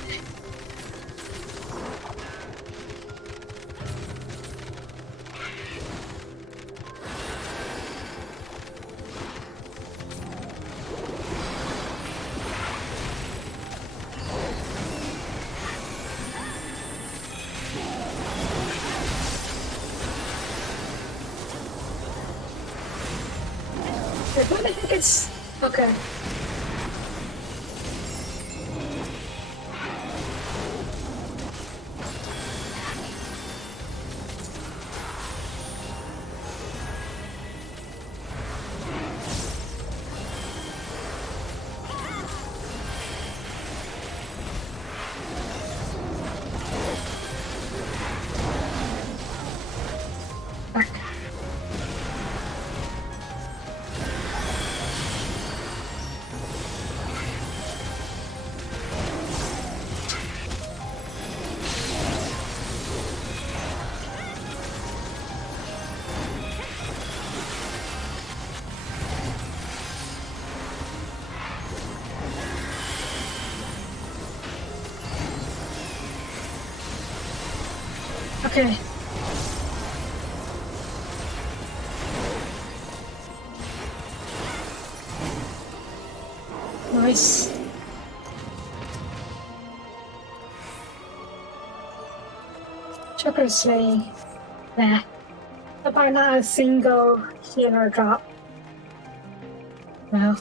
What the heck is... Okay. Back. Okay. Nice. Choker's saying that about not a single healer drop. Well.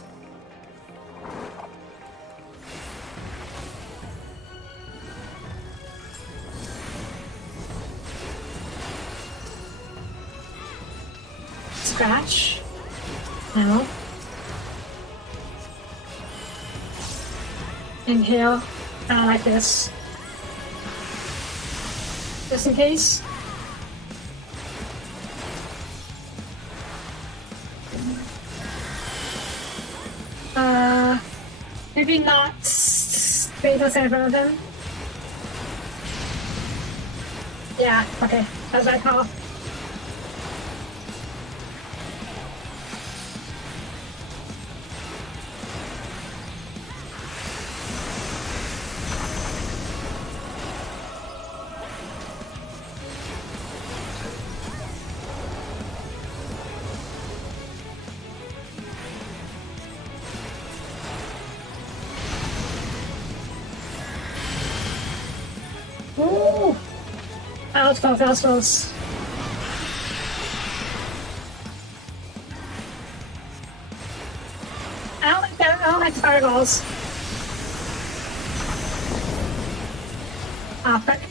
Scratch. No. Inhale. Like this. Just in case. Maybe not 3% in front of them. Yeah, okay. That's what I call. Ooh! Outfall festivals. I don't like that. I don't like fireballs. Ah, frick.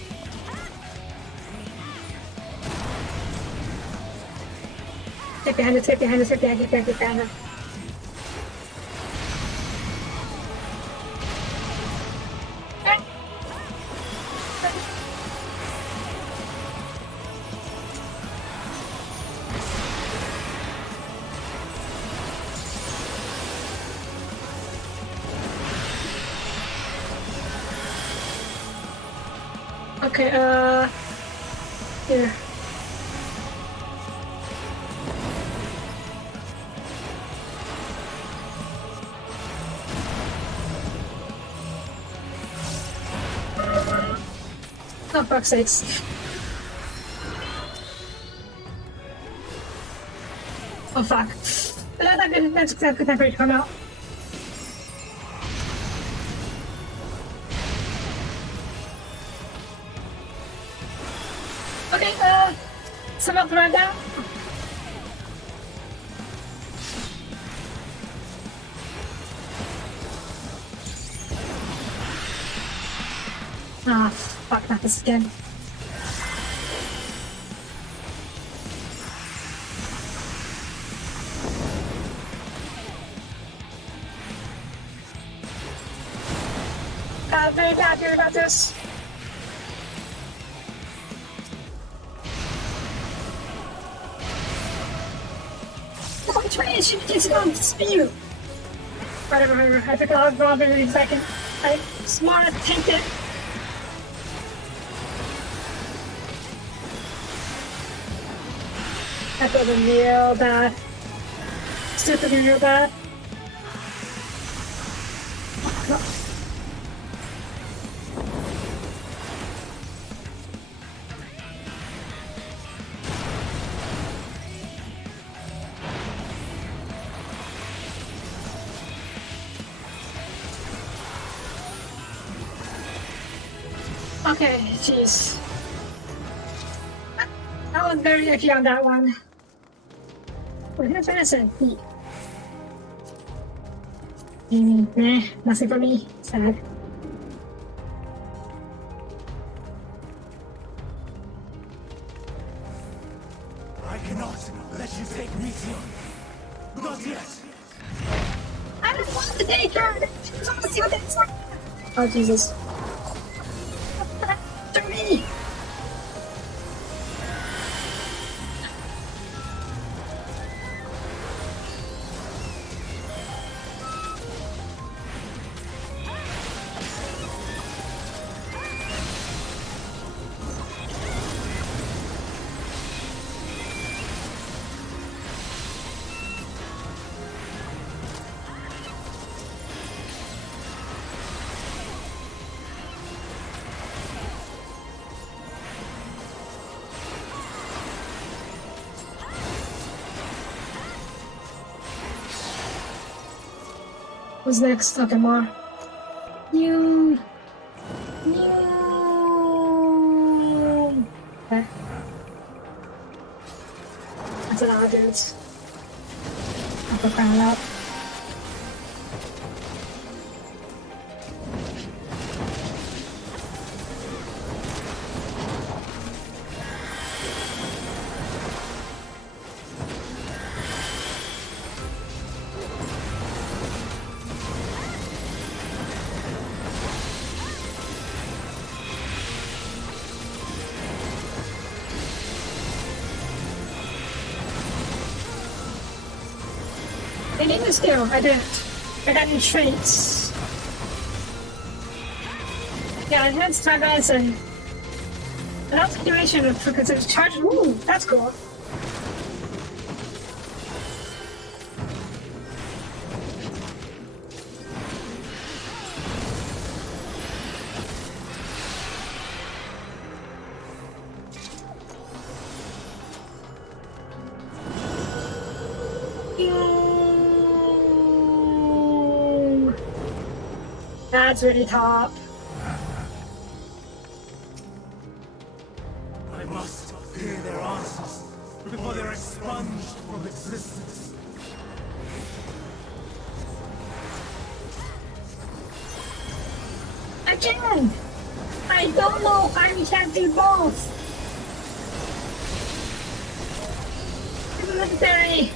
Take behind it, take behind it, take behind it, take behind it. Okay, here. Oh, fuck's sakes. Oh, fuck. That's exactly the time for it to come out. Okay, someone throw it down. Ah, fuck, not this again. Very bad here about this. it should be using on spear. Whatever, I think I'll go on in a second. I smart to tank it. That was real bad. Stupid real bad. Okay, jeez. I was very iffy on that one. We're gonna finish it. Nah, nothing for me. Sad. I cannot let you take me, Sion. Not yet. I don't want to take her! I just want to see what it's like! Oh, Jesus. To me! Who's next? Okay, more. You. Okay. That's an odd dudes. I'll go crown up. I need this skill. I didn't. I got new traits. Yeah, enhanced time as and that's the duration of because it's charged. Ooh, that's cool. That's really top. I must hear their answers before they're expunged from existence. Again! I don't know why we can't do both! It's necessary!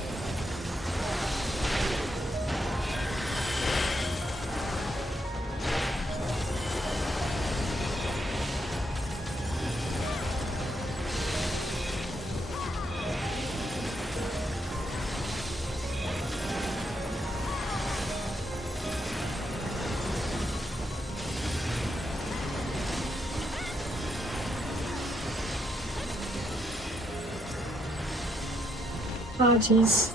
Oh, jeez.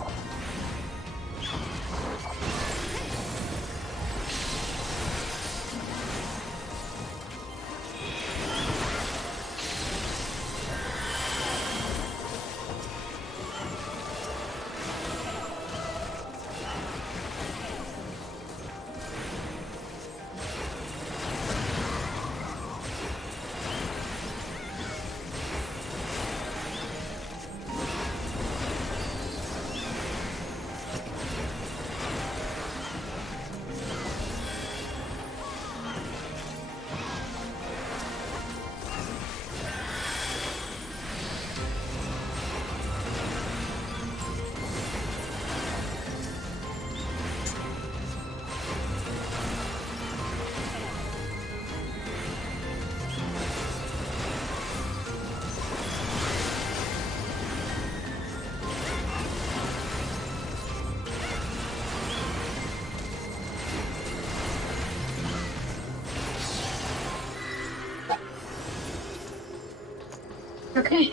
Okay.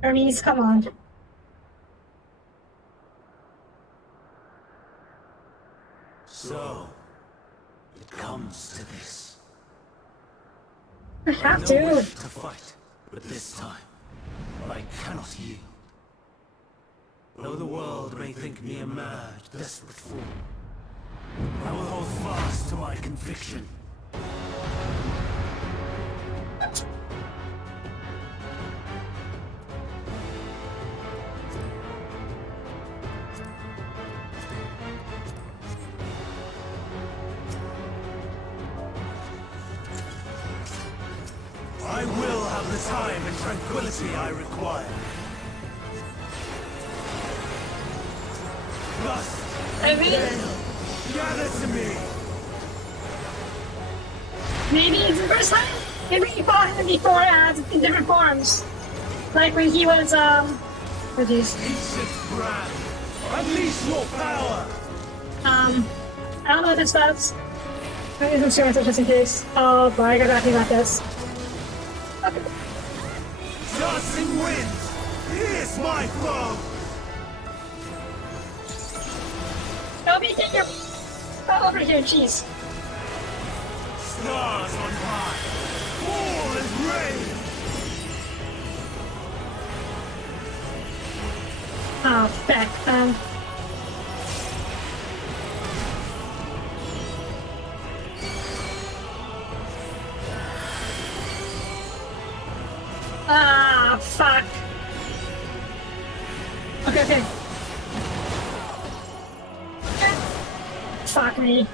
Hermes, come on. So, it comes to this. I have No to. wish to fight, but this time, I cannot yield. Though the world may think me a mad, desperate fool, I will hold fast to my conviction. I will have the time and tranquility I require. Lust I and mean, gale, gather to me. maybe it's the first time. Maybe he fought him before in different forms. Like when he was, oh jeez. Ancient brand, unleash your power. I don't know what this does. Let me just just in case. Oh boy, I gotta think about this. Okay. Tossing winds, here's my foe. Soapie, get your butt over here, jeez. Stars on high, fall and rain. Oh, feck. Ah, fuck. Okay, okay. Fuck me.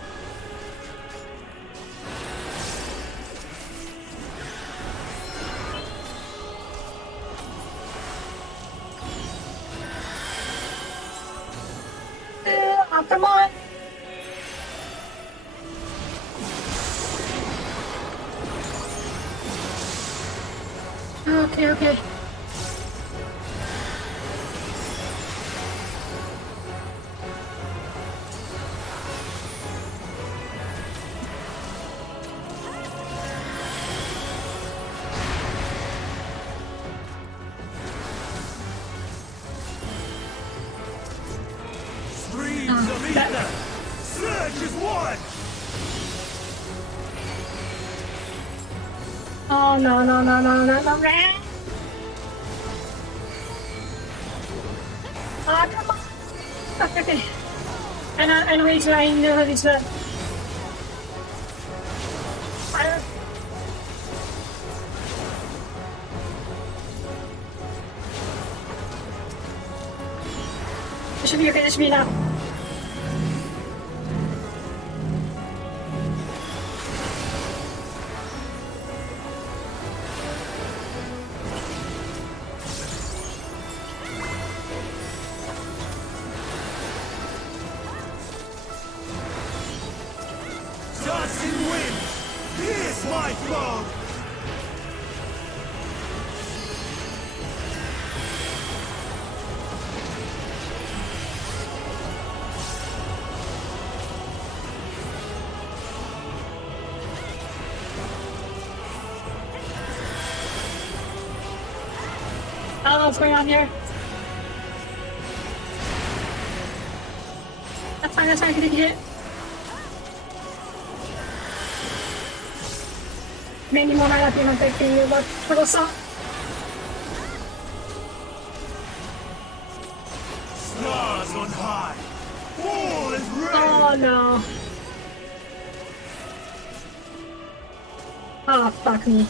Oh, come on. Okay, okay. Streams of ether, surge as one. Oh, no, no, no, no, no, no, man. Oh, come on. Okay, okay. I know it's I know it's fire. This should be okay, this should be enough. Tossing wind, here's my foe. I don't know what's going on here. That's fine, I can take a hit. Maybe more right up here, I'm thinking you look for the song. Stars on high, fall as rain. Oh no. Oh, fuck me.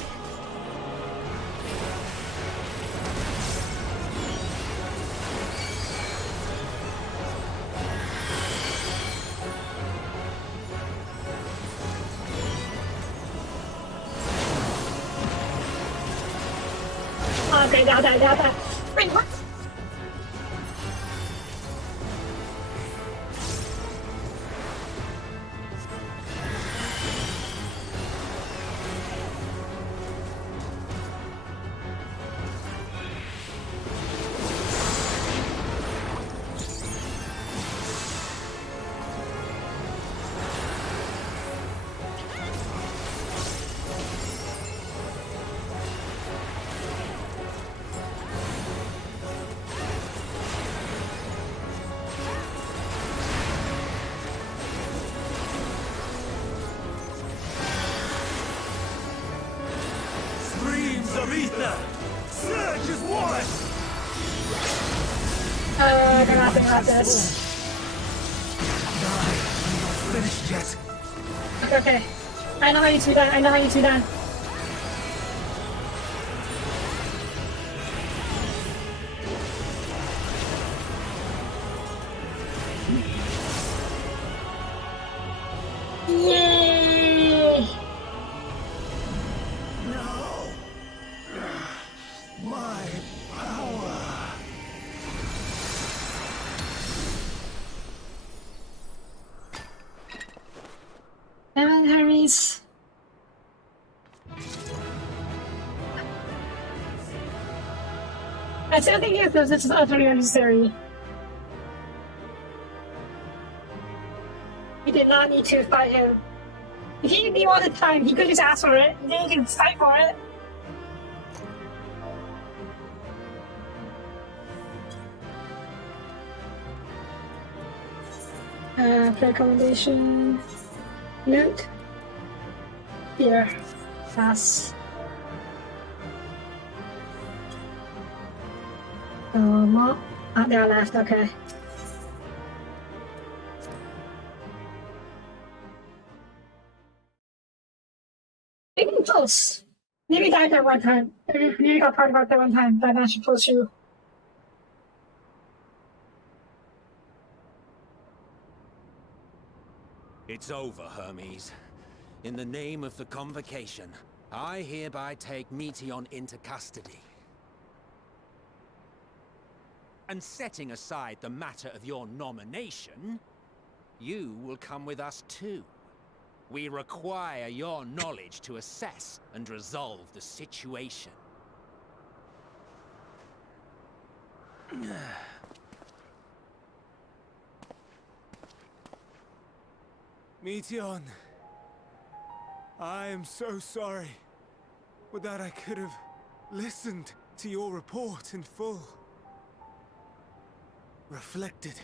Okay, now that. Wait, what? ether! Surge as one! They're laughing about this. I'm not finished yet. Okay. I know how you do that. I know how you do that. Yay! No! My power! Come on, Hermes. I still think this is utterly unnecessary. He did not need to fight him. If he didn't want the time, he could just ask for it, and then he can fight for it. Recommendation. Loot. Here. Fast. More. Ah, they are left, okay. Maybe close. Maybe died that one time. Maybe got part about that one time. That match close to. It's over, Hermes. In the name of the Convocation, I hereby take Meteon into custody. And setting aside the matter of your nomination, you will come with us too. We require your knowledge to assess and resolve the situation. Meteon, I am so sorry. With that, I could have listened to your report in full. Reflected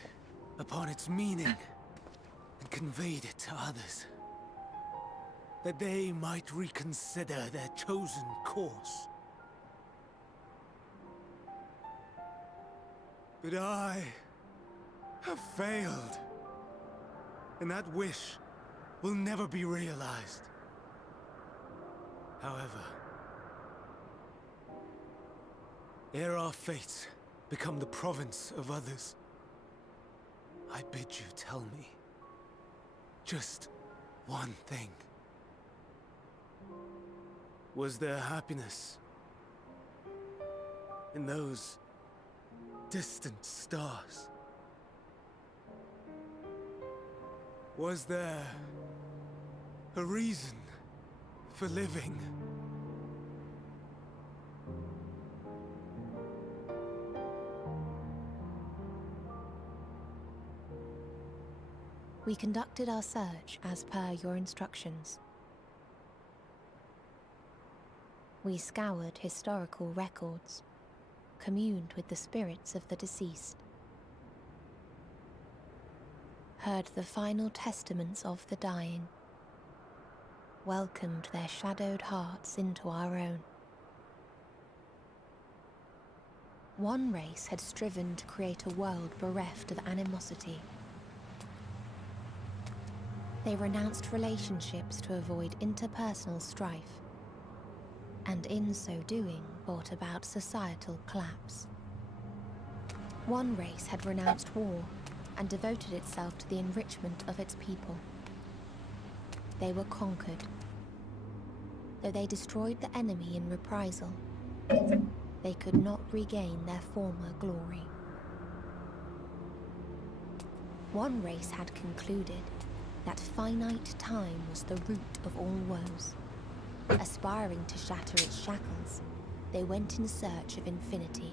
upon its meaning and conveyed it to others. That they might reconsider their chosen course. But I have failed. And that wish will never be realized. However, ere our fates become the province of others, I bid you tell me just one thing. Was there happiness in those distant stars? Was there a reason for living? We conducted our search as per your instructions. We scoured historical records, communed with the spirits of the deceased, heard the final testaments of the dying, welcomed their shadowed hearts into our own. One race had striven to create a world bereft of animosity. They renounced relationships to avoid interpersonal strife, and in so doing brought about societal collapse. One race had renounced war and devoted itself to the enrichment of its people. They were conquered. Though they destroyed the enemy in reprisal, they could not regain their former glory. One race had concluded that finite time was the root of all woes. Aspiring to shatter its shackles, they went in search of infinity.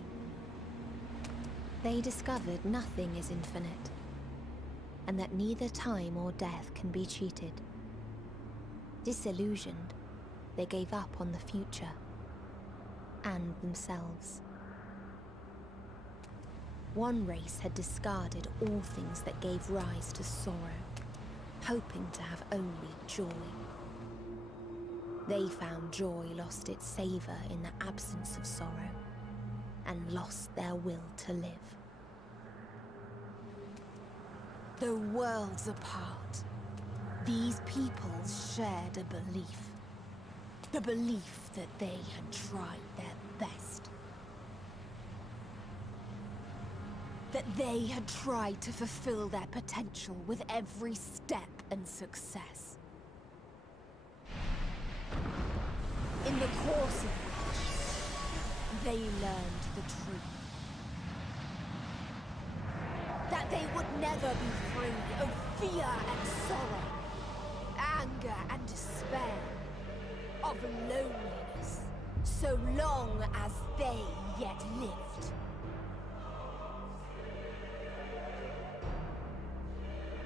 They discovered nothing is infinite, and that neither time or death can be cheated. Disillusioned, they gave up on the future and themselves. One race had discarded all things that gave rise to sorrow, hoping to have only joy. They found joy lost its savor in the absence and lost their will to live. Though worlds apart, these peoples shared a belief. The belief that they had tried their best. That they had tried to fulfill their potential with every step and success. In the course of which, they learned the truth. That they would never be free of fear and sorrow, anger and despair, of loneliness, so long as they yet lived.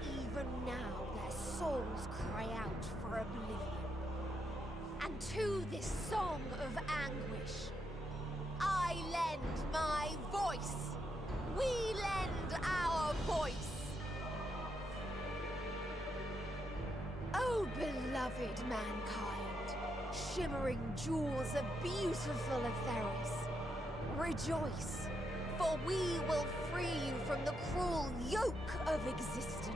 Even now their souls cry out for oblivion. And to this song of anguish, I lend my voice. We lend our voice. Oh, beloved mankind, shimmering jewels of beautiful Atheris, rejoice, for we will free you from the cruel yoke of existence.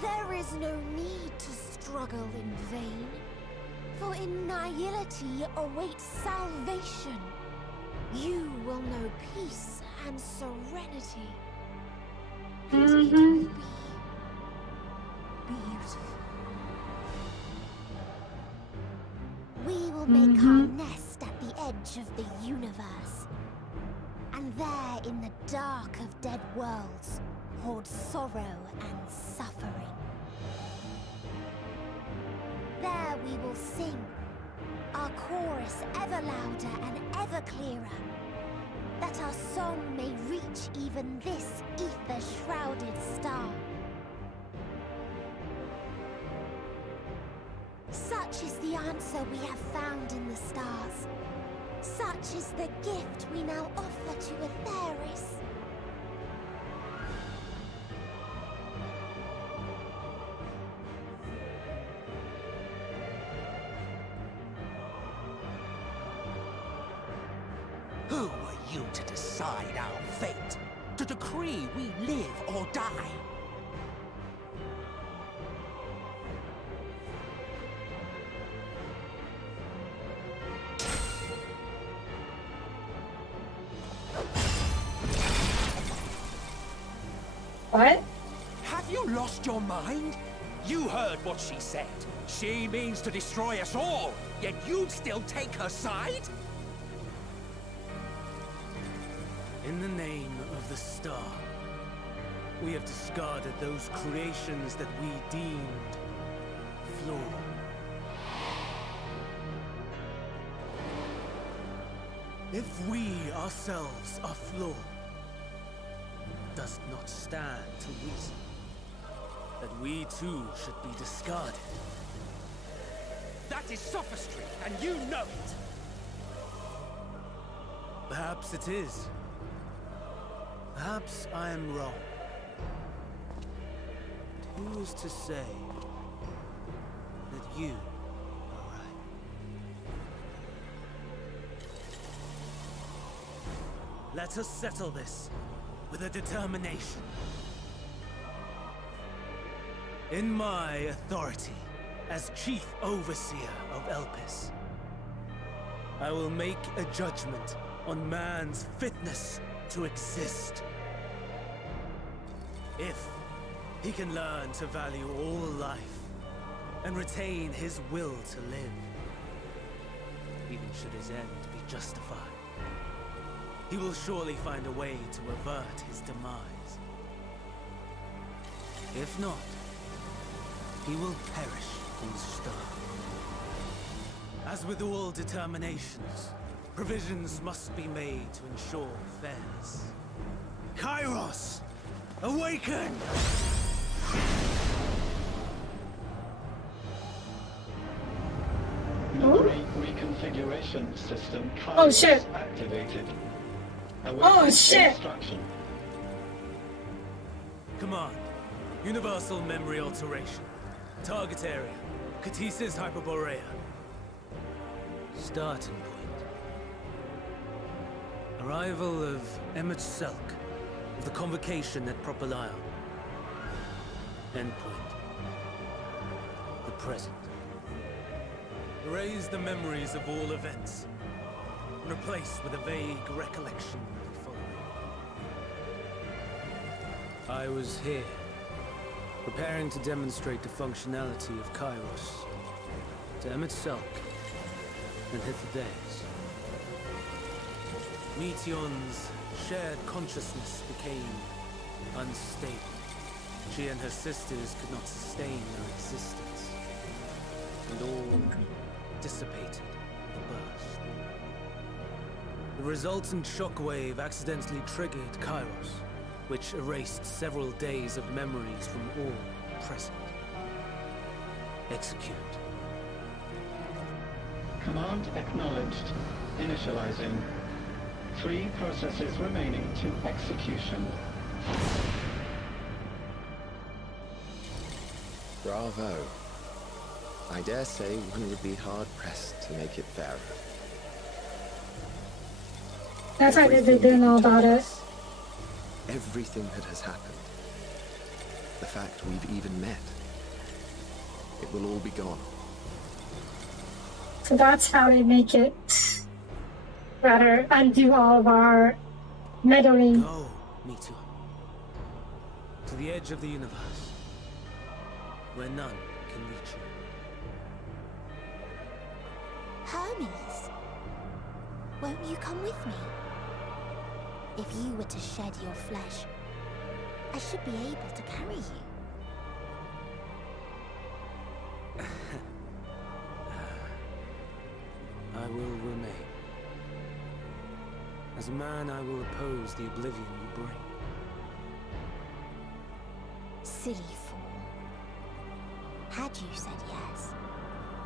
There is no need to struggle in vain, for in nihility awaits salvation. You will know peace and serenity. And it will be beautiful. We will make our nest at the edge of the universe. And there in the dark of dead worlds, hoard sorrow and suffering. There we will sing, our chorus ever louder and ever clearer, that our song may reach even this ether-shrouded star. Such is the answer we have found in the stars. Such is the gift we now offer to Atheris. Who are you to decide our fate? To decree we live or die? What? Have you lost your mind? You heard what she said. She means to destroy us all, yet you'd still take her side? In the name of the star, we have discarded those creations that we deemed flawed. If we ourselves are flawed, does not stand to reason that we too should be discarded. That is sophistry, and you know it! Perhaps it is. Perhaps I am wrong. But who is to say that you are right? Let us settle this with a determination. In my authority as Chief Overseer of Elpis, I will make a judgment on man's fitness to exist. If he can learn to value all life and retain his will to live, even should his end be justified, he will surely find a way to avert his demise. If not, he will perish in stone. As with all determinations, provisions must be made to ensure fairness. Kairos! Awaken! Memory reconfiguration system Oh shit! activated. Oh shit! Instruction. Command. Universal memory alteration. Target area. Katisis Hyperborea. Starting point. Arrival of Emmett Selk, of the convocation at Propylion. Endpoint. The present. Erase the memories of all events, and replace with a vague recollection of the following. I was here, preparing to demonstrate the functionality of Kairos to Emmett Selk and Hither Days. Meteon's shared consciousness became unstable. She and her sisters could not sustain their existence, and all dissipated with a burst. The resultant shockwave accidentally triggered Kairos, which erased several days of memories from all present. Execute. Command acknowledged. Initializing. 3 processes remaining to execution. Bravo. I dare say one would be hard-pressed to make it fairer. That's how they didn't know about it. Everything that has happened. The fact we've even met. It will all be gone. So that's how they make it rather undo all of our meddling. Go, Meteor. To the edge of the universe, where none can reach you. Hermes, won't you come with me? If you were to shed your flesh, I should be able to carry you. I will remain. As a man, I will oppose the oblivion you bring. Silly fool. Had you said yes,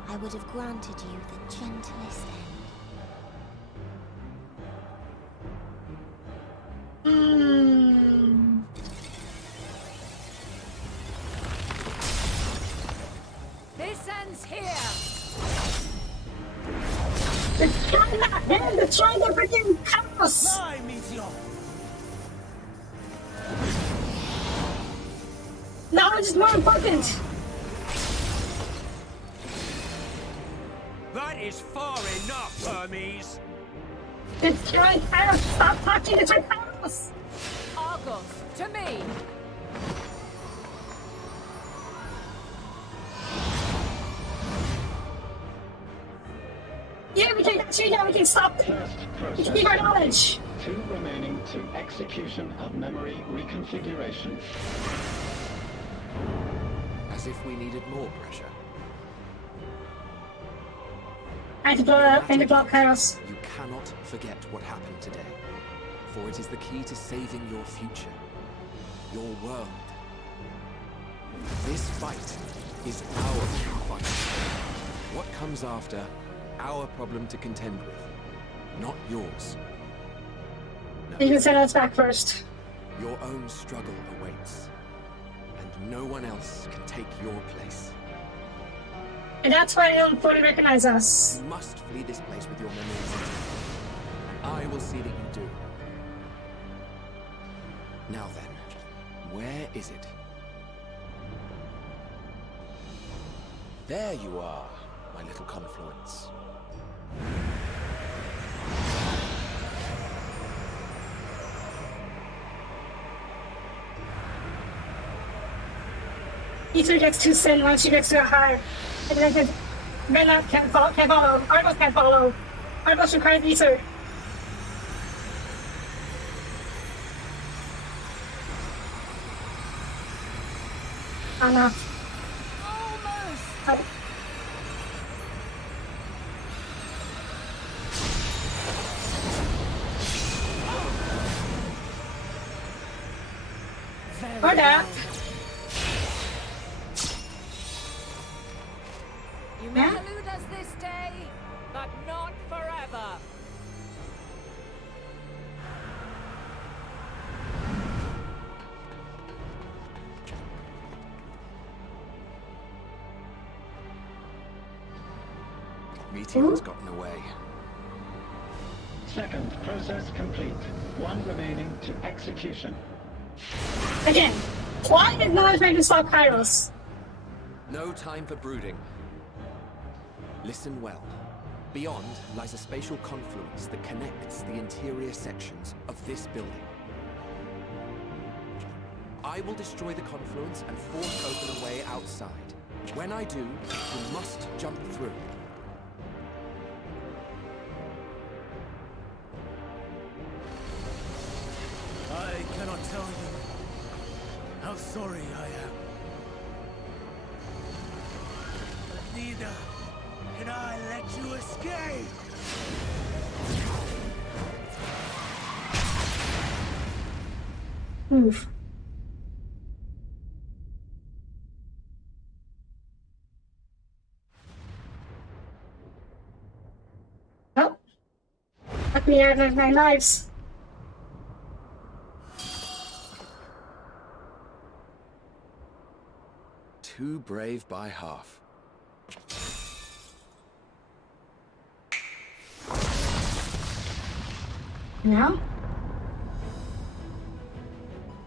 I would have granted you the gentlest end. This ends here! Destroy that head! Destroy the freaking house! Fly, Meteor! Knowledge is more important! That is far enough, Hermes! Destroy Kairos! Stop talking! Destroy Kairos! Argos, to me! Yeah, we can stop! First We can keep our process. knowledge! 2 remaining to execution of memory reconfiguration. As if we needed more pressure. I had to blow up and to block Kairos. You cannot forget what happened today, for it is the key to saving your future, your world. This fight is our fight. What comes after, our problem to contend with, not yours. You can send us back first. Your own struggle awaits, and no one else can take your place. And that's why they don't fully recognize us. You must flee this place with your memories intact. I will see that you do. Now then, where is it? There you are, my little confluence. Ether gets too thin once she gets too high. And then Venom can't follow. Argos can't follow. Argos requires Ether. Oh no. Almost! Or that. You may elude us this day, but not forever. Meteor's gotten away. Second process complete. One remaining to execution. Again, why is no one trying to stop Kairos? No time for brooding. Listen well. Beyond lies a spatial confluence that connects the interior sections of this building. I will destroy the confluence and force open a way outside. When I do, you must jump through. I cannot tell you how sorry I am. But neither can I let you escape! Oof. Oh. Let me out of my lives. Too brave by half. Now?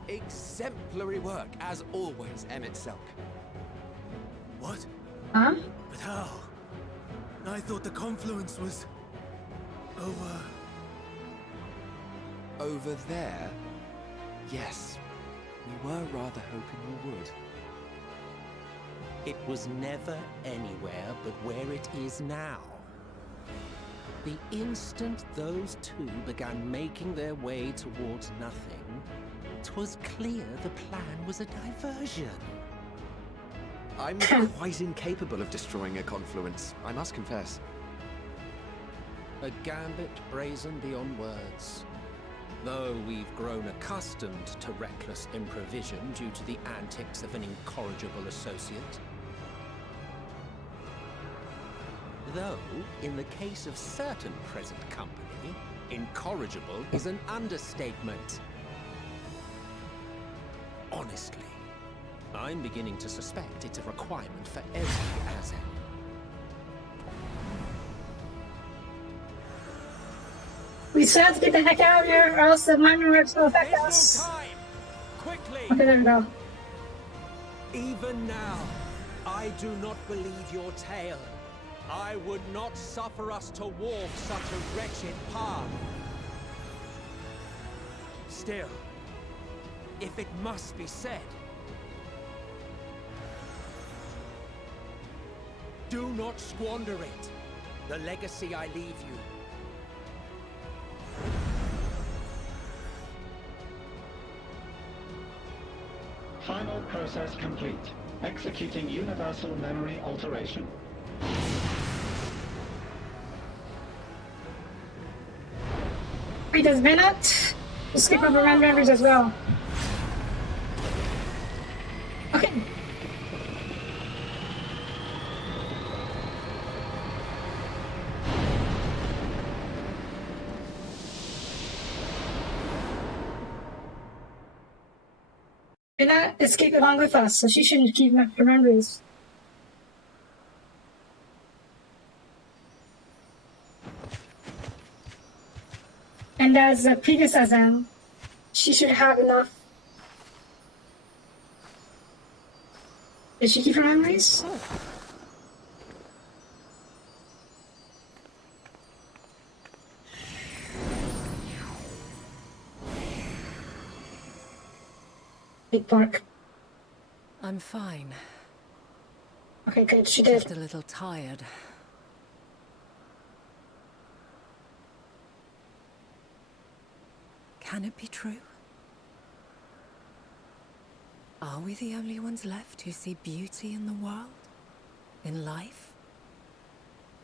Exemplary work, as always, Emmett Selk. What? Huh? But how? I thought the confluence was... over... Over there? Yes. We were rather hoping you would. It was never anywhere but where it is now. The instant those two began making their way towards nothing, 'twas clear the plan was a diversion. I'm quite incapable of destroying a confluence, I must confess. A gambit brazen beyond words. Though we've grown accustomed to reckless improvision due to the antics of an incorrigible associate. Though, in the case of certain present company, incorrigible is an understatement. Honestly, I'm beginning to suspect it's a requirement for every Azen. We still have to get the heck out of here, or else the mining rigs will affect There's us. no time! Quickly! Okay, there we go. Even now, I do not believe your tale. I would not suffer us to walk such a wretched path. Still, if it must be said, do not squander it. The legacy I leave you. Final process complete. Executing universal memory alteration. Wait, does Venet skip over random members as well? Okay. Venet escaped along with us, so she shouldn't keep her memories. And as a previous Azen, she should have enough. Did she keep her memories? Big bark. I'm fine. Okay, good. She did. Just a little tired. Can it be true? Are we the only ones left who see beauty in the world? In life?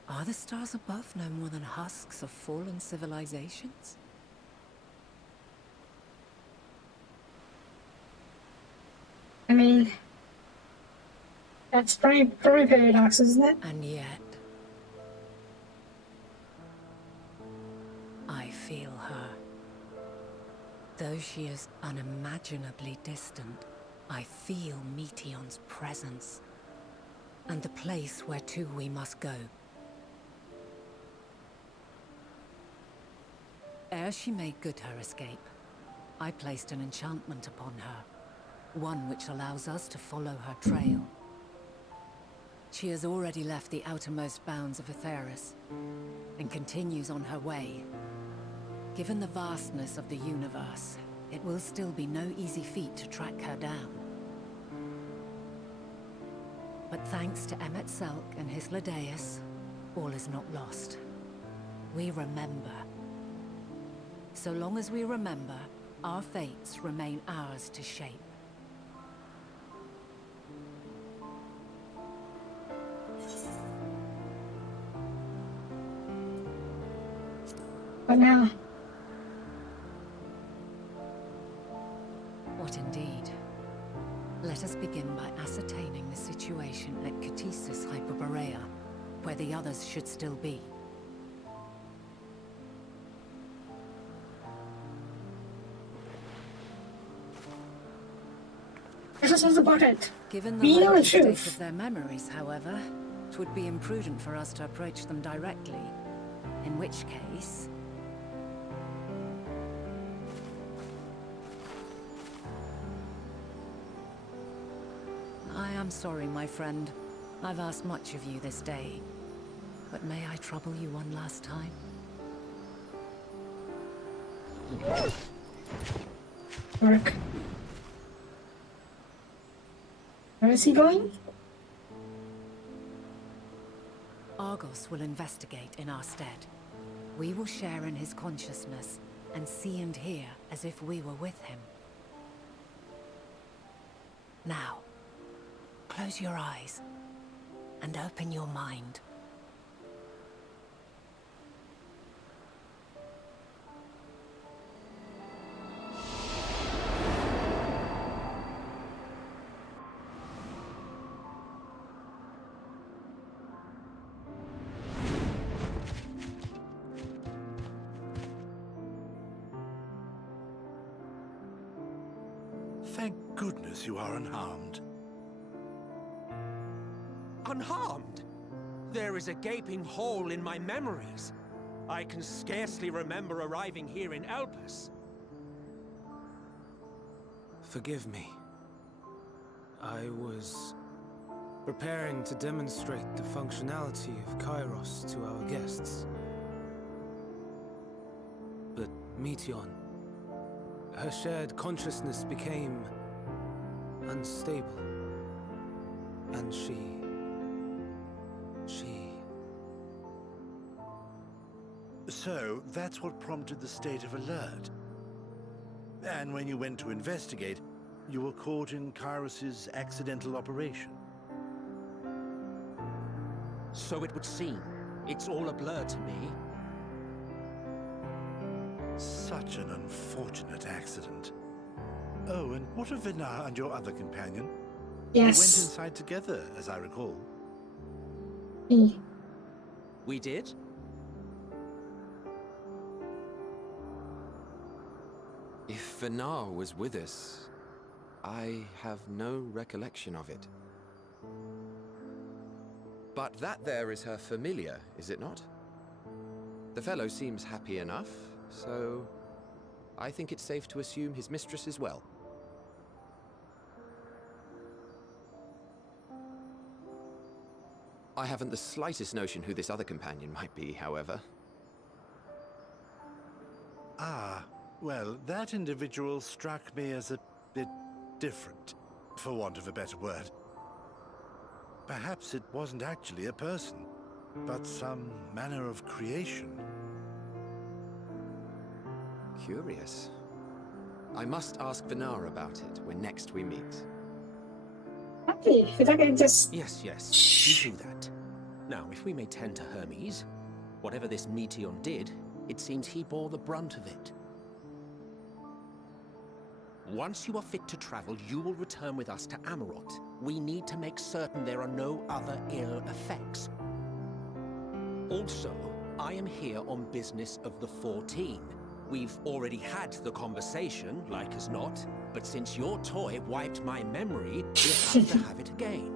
Are the stars above no more than husks of fallen civilizations? I mean, that's pretty paradox, isn't it? And yet, I feel her. Though she is unimaginably distant, I feel Meteion's presence, and the place where to we must go. ere she made good her escape, I placed an enchantment upon her, one which allows us to follow her trail. She has already left the outermost bounds of Aetheris, and continues on her way. Given the vastness of the universe, it will still be no easy feat to track her down. But thanks to Emmet Selk and Hythlodaeus, all is not lost. We remember. So long as we remember, our fates remain ours to shape. But now, What indeed? Let us begin by ascertaining the situation at Catesis Hyperborea, where the others should still be. this is important. Given the We know the likely state truth. of their memories, however, it would be imprudent for us to approach them directly. In which case... I am sorry, my friend. I've asked much of you this day. But may I trouble you one last time? Work. Where is he going? Argos will investigate in our stead. We will share in his consciousness and see and hear as if we were with him. Now, close your eyes and open your mind. Thank goodness you are unharmed. Unharmed? There is a gaping hole in my memories. I can scarcely remember arriving here in Elpis. Forgive me. I was preparing to demonstrate the functionality of Kairos to our guests. But Meteon, her shared consciousness became unstable. And she... So, that's what prompted the state of alert. And when you went to investigate, you were caught in Kairos's accidental operation. So it would seem. It's all a blur to me. Such an unfortunate accident. Oh, and what of Vinar and your other companion? You went Yes. inside together, as I recall. He. We did? If Vinar was with us, I have no recollection of it. But that there is her familiar, is it not? The fellow seems happy enough, so I think it's safe to assume his mistress is well. I haven't the slightest notion who this other companion might be, however. Ah, well, that individual struck me as a bit different, for want of a better word. Perhaps it wasn't actually a person, but some manner of creation. Curious. I must ask Vinar about it when next we meet. Happy. If I can just. Yes, you do that. Now, if we may tend to Hermes, whatever this Meteon did, it seems he bore the brunt of it. Once you are fit to travel, you will return with us to Amarot. We need to make certain there are no other ill effects. Also, I am here on business of the 14. We've already had the conversation, like as not, but since your toy wiped my memory, we'll have to have it again.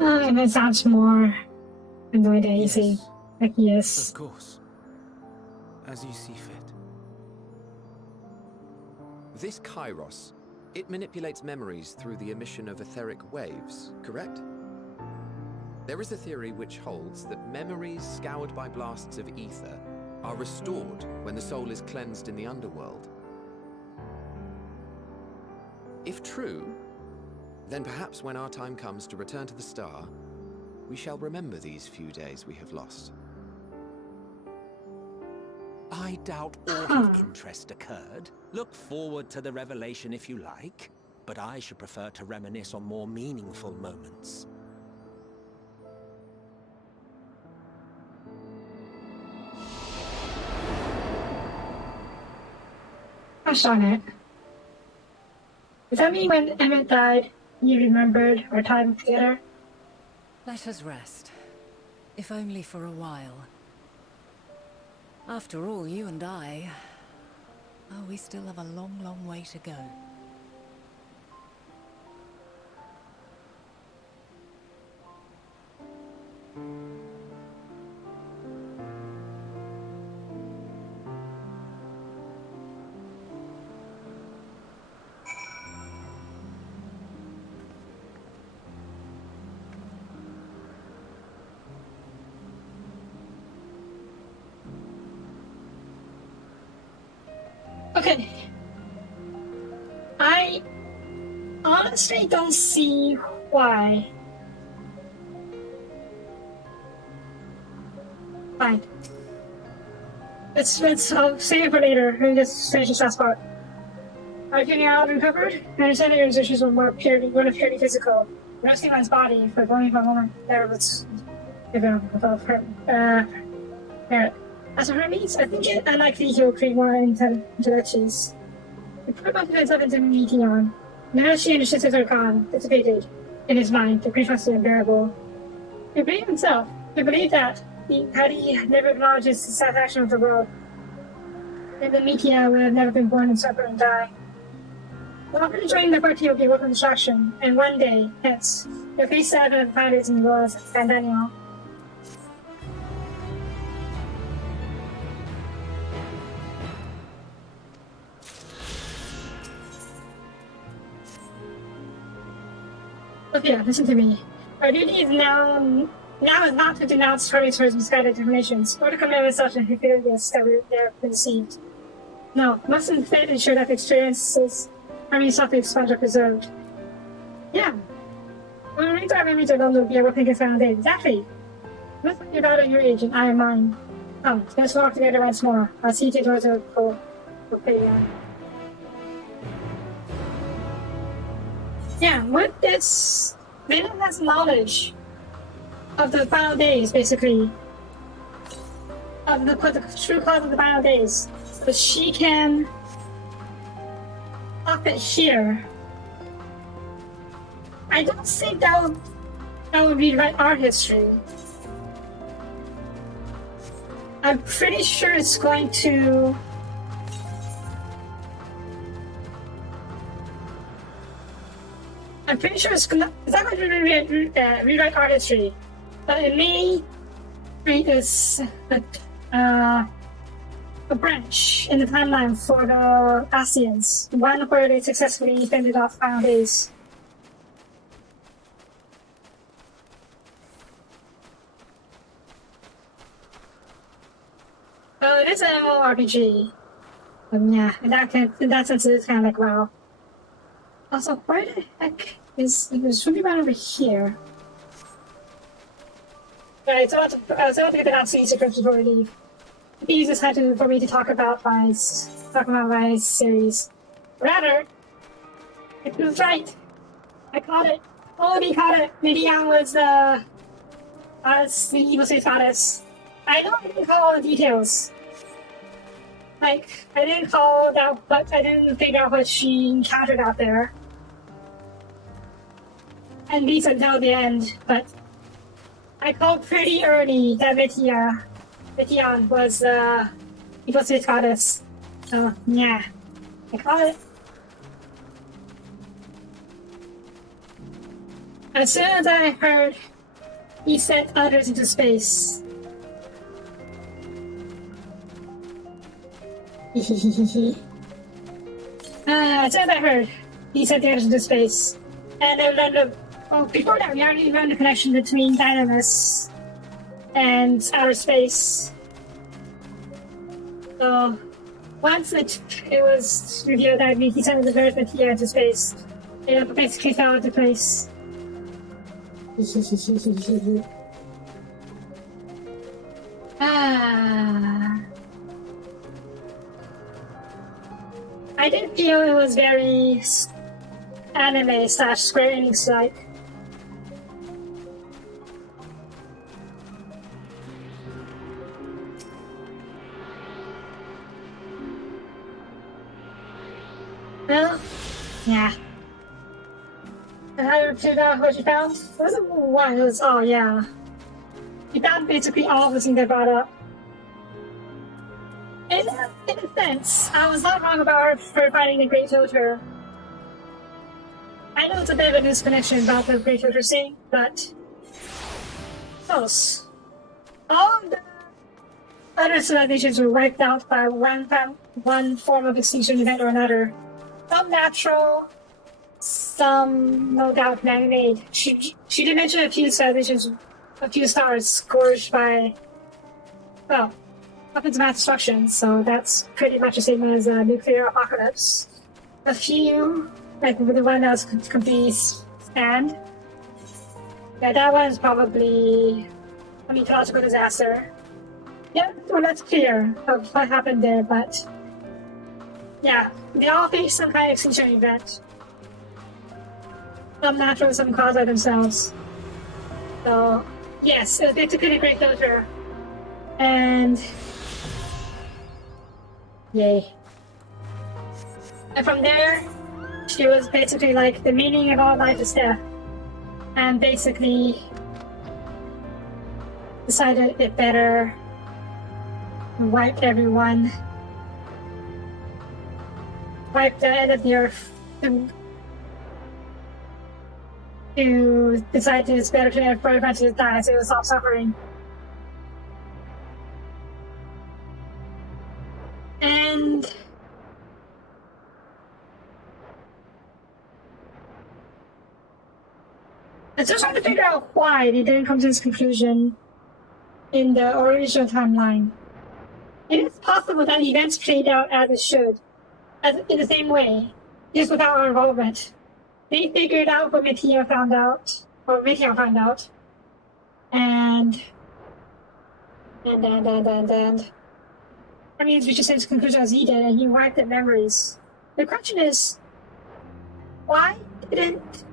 And it sounds more annoyed and easy. Yes, Like, yes. of course. As you see fit. This Kairos, it manipulates memories through the emission of etheric waves, correct? There is a theory which holds that memories scoured by blasts of ether are restored when the soul is cleansed in the underworld. If true, then perhaps when our time comes to return to the star, we shall remember these few days we have lost. I doubt aught of interest occurred. Look forward to the revelation if you like, but I should prefer to reminisce on more meaningful moments. Gosh darn it. Does that mean when Emmett died, you remembered our time together? Let us rest. If only for a while. After all, you and I... Oh, we still have a long, long way to go. Okay. I honestly don't see why. Fine. Let's save it for later. Let me just finish this last part. Are you now recovered? I understand that your issues were more purely physical. You don't see man's body, but only for a moment there was without her. As for Hermes, I think it unlikely he will create more intellectuals. He put about himself into Meteon. Now she and the sisters are gone, dissipated. In his mind, the grief was unbearable. He believed himself. He believed that, had he never acknowledged his satisfaction with the world, then the Meteor would have never been born and suffer and die. While enjoying the party will be a welcome distraction, and one day, hence, the face seven of the founders in the world and Daniel. Look here, listen to me. Our duty is now is not to denounce Hermes for his misguided determinations, or to condemn such and failures that they have been deceived. No, must instead ensure that the experiences Hermes sought to expunge are preserved. Yeah. When we read our memories of London, we'll be able to think it's found day. Exactly. Let's think about it at your age, and I am mine. Come, let's walk together once more. I'll see you towards the Yeah, with this, Venom has knowledge of the final days, basically. Of the true cause of the final days. But she can stop it here. I don't think that would rewrite our history. I'm pretty sure it's going to... I'm pretty sure it's not going to rewrite our history, but it may create a branch in the timeline for the Asians, one where they successfully fended off final days. Well, it is an MMORPG. Yeah, in that sense, it's kind of like, wow. Also, where the heck is... There's something right over here. Right, so I was about to get the Nazi secrets before we leave. Use this time for me to talk about my series. Rather, it was right. I caught it. Only caught it. Midian was the evil space goddess. I don't even recall all the details. Like, I didn't call that, but I didn't figure out what she encountered out there. At least until the end, but I called pretty early that Meteon was the evil space goddess. So, yeah, I called it. As soon as I heard he sent others into space. As soon as I heard, he sent the others into space. And I learned before that, we already learned the connection between Dynamis and outer space. So, once it was revealed that he sent the Earth and into space, it basically fell into place. I did feel it was very anime / Square Enix like. Well, yeah. And how you figured out what you found? It wasn't one, it was, oh yeah. You found basically all of the things I brought up. In a sense, I was not wrong about her finding the Great Filter. I know it's a bit of a disconnection about the Great Filter scene, but close. All of the other civilizations were wiped out by one form of extinction event or another. Some natural, some no doubt man-made. She did mention a few civilizations, a few stars scorched by, well, weapons of mass destruction, so that's pretty much the same as a nuclear apocalypse. A few, like the one that was completely scanned. Yeah, that one is probably an ecological disaster. Yeah, well, that's clear of what happened there, but yeah, they all face some kind of extinction event. Some natural, some caused by themselves. So, yes, it was basically a Great Filter. And yay. And from there, she was basically like, the meaning of all life is death. And basically decided it better wipe everyone. Wipe the end of the earth. To decide that it's better to have everyone to die so it will stop suffering. And I'm still trying to figure out why they didn't come to this conclusion in the original timeline. It is possible that events played out as it should, in the same way, just without our involvement. They figured out what Meteor found out, and that means we just came to the conclusion as he did, and he wiped the memories. The question is, why didn't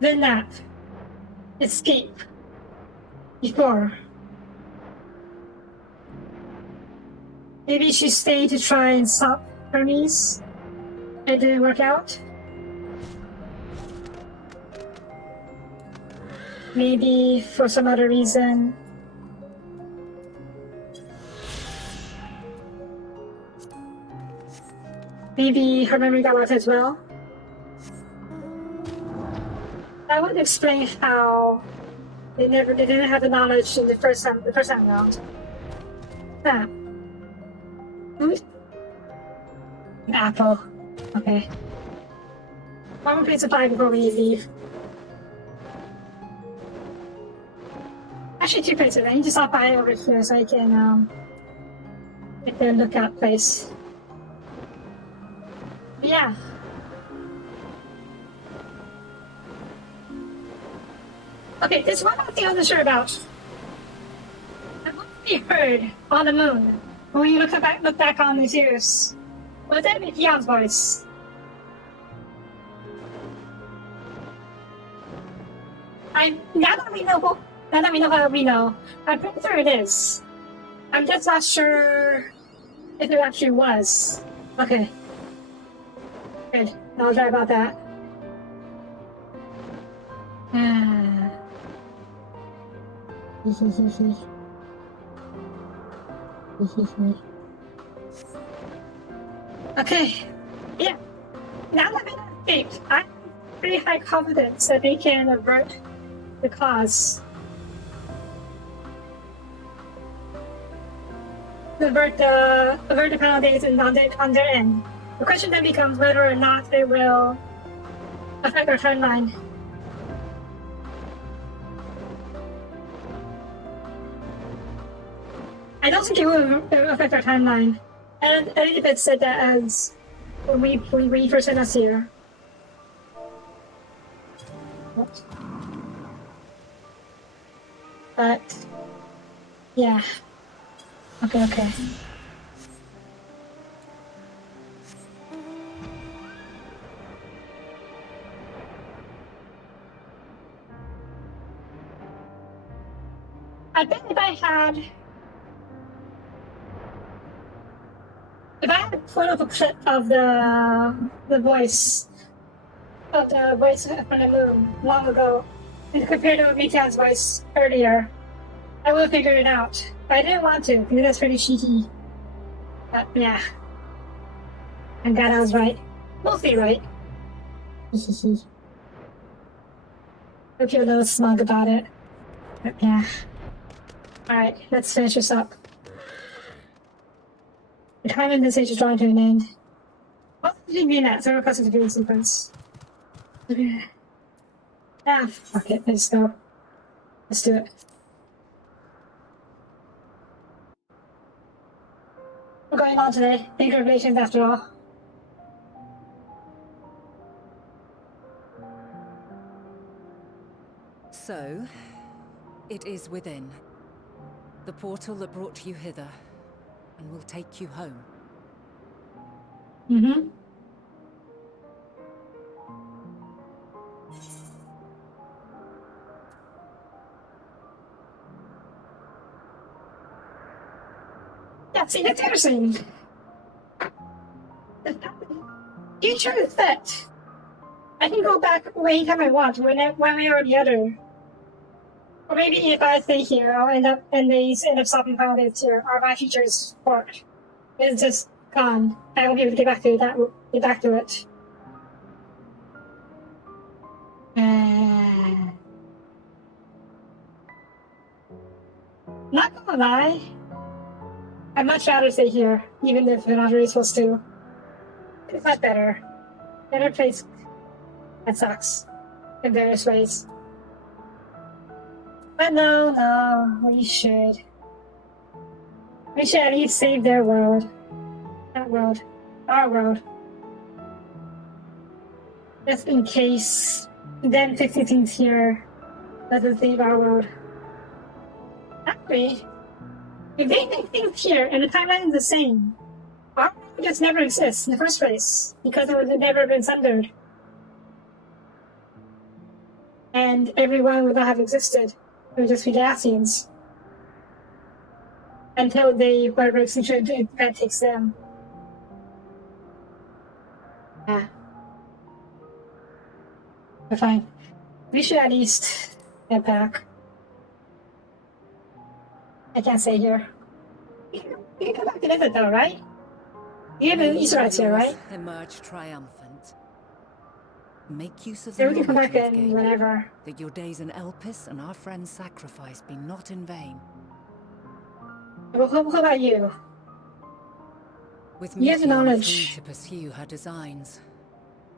the Nap escape before? Maybe she stayed to try and stop Hermes. It didn't work out. Maybe for some other reason. Maybe her memory got lost as well. That would explain how they didn't have the knowledge in the first time around. Ah. An apple. Okay. One more place to buy before we leave. Actually, two places. I need to stop by over here so I can get the lookout place. But yeah. Okay, there's one more thing I wasn't sure about. I want to be heard on the moon when we look back on the series. Was that Fion's voice? Now that we know what we know, I'm pretty sure it is. I'm just not sure if it actually was. Okay. Good. I'll try about that. Okay. Yeah. Now that they have escaped, I have pretty high confidence that they can avert the cause. Avert the penalties on their end. The question then becomes whether or not it will affect our timeline. I don't think it will affect our timeline. And Elizabeth said that as when we first sent us here. What? But yeah. Okay. I bet if I had put up a clip of the voice from the moon long ago and compared to Mika's voice earlier, I would have figured it out. But I didn't want to because that's pretty cheeky. But yeah. I'm glad I was right. Mostly right. Hope you're a little smug about it. But yeah. Alright, let's finish this up. The time in this age is drawing to an end. What did you mean that? Several clusters of viewing sequence. Okay. Ah, fuck it, let's go. Let's do it. We're going on today. Big revelations after all. So, it is within. The portal that brought you hither, and will take you home. Mm-hmm. That's interesting. The future is set. I can go back anytime I want, one way or the other. Or maybe if I stay here, I'll end up stopping pilots here. Or my future is forked. It's just gone. I won't be able to get back to it. Not gonna lie. I'd much rather stay here, even if we're not really supposed to. It's not better. Better place. That sucks. In various ways. But no, we should. We should at least save their world. That world. Our world. Just in case them fixing things here doesn't save our world. Actually, if they fix things here and the timeline is the same, our world just never exists in the first place because it would have never been sundered. And everyone would not have existed. It would just be Dacians. Until whatever extinction event takes them. Yeah. But fine. We should at least get back. I can't stay here. We can come back to visit though, right? You have an Easter eggs here, right? Emerge triumphant. Make use of So the we can come knowledge back you've in gained, whenever. that your days in Elpis and our friend's sacrifice be not in vain. Well, how about you? With You have the Miki knowledge. free to pursue her designs,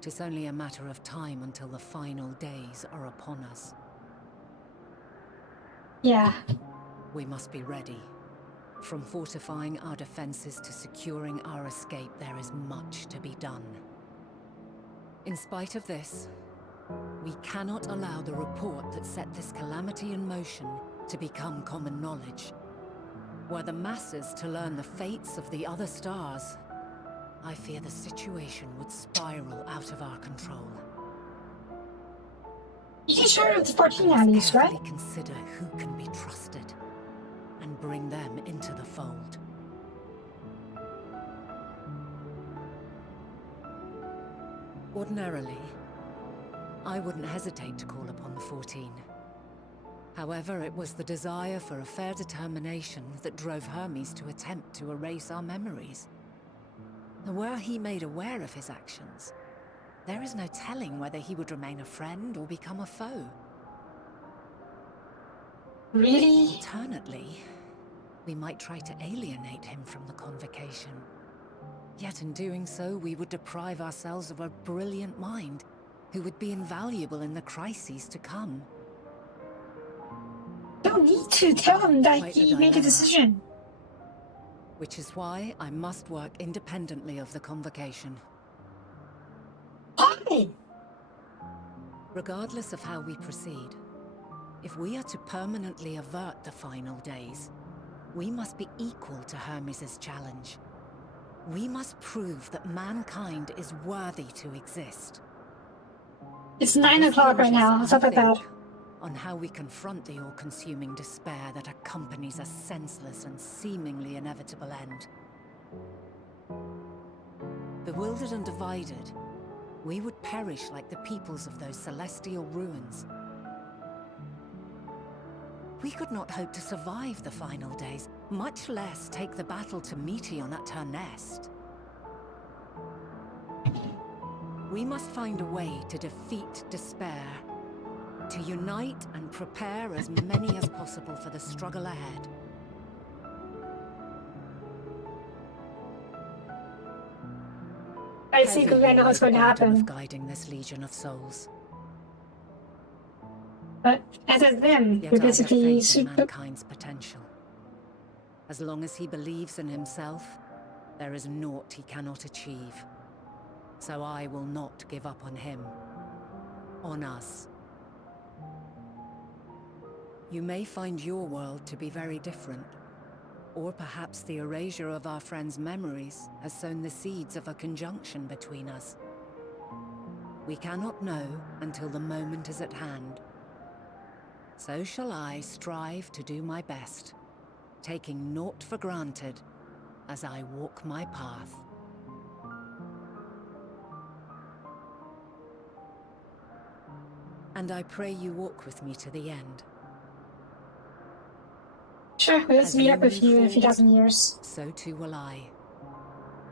'tis only a matter of time until the final days are upon us. Yeah. We must be ready. From fortifying our defenses to securing our escape, there is much to be done. In spite of this, we cannot allow the report that set this calamity in motion to become common knowledge. Were the masses to learn the fates of the other stars, I fear the situation would spiral out of our control. You can share it with 14 Let's allies, right? carefully consider who can be trusted and bring them into the fold. Ordinarily, I wouldn't hesitate to call upon the 14. However, it was the desire for a fair determination that drove Hermes to attempt to erase our memories. And were he made aware of his actions, there is no telling whether he would remain a friend or become a foe. Really? Alternately, we might try to alienate him from the convocation. Yet in doing so, we would deprive ourselves of a brilliant mind, who would be invaluable in the crises to come. Don't need to tell him that Quite the he made a dilemma. decision. Which is why I must work independently of the Convocation. Why? Regardless of how we proceed, if we are to permanently avert the final days, we must be equal to Hermes' challenge. We must prove that mankind is worthy to exist. It's 9 o'clock right now. It's not that bad. On how we confront the all-consuming despair that accompanies a senseless and seemingly inevitable end. Bewildered and divided, we would perish like the peoples of those celestial ruins. We could not hope to survive the final days, much less take the battle to Meteon at her nest. We must find a way to defeat despair, to unite and prepare as many as possible for the struggle ahead. I see, because I know what's going to happen. Guiding this legion of souls. But as a them, Yet you're I have basically faith in super. mankind's potential. As long as he believes in himself, there is naught he cannot achieve. So I will not give up on him. On us. You may find your world to be very different. Or perhaps the erasure of our friends' memories has sown the seeds of a conjunction between us. We cannot know until the moment is at hand. So shall I strive to do my best, taking naught for granted as I walk my path. And I pray you walk with me to the end. Sure, let's As meet you up with move you in a few forward, dozen years. So too will I,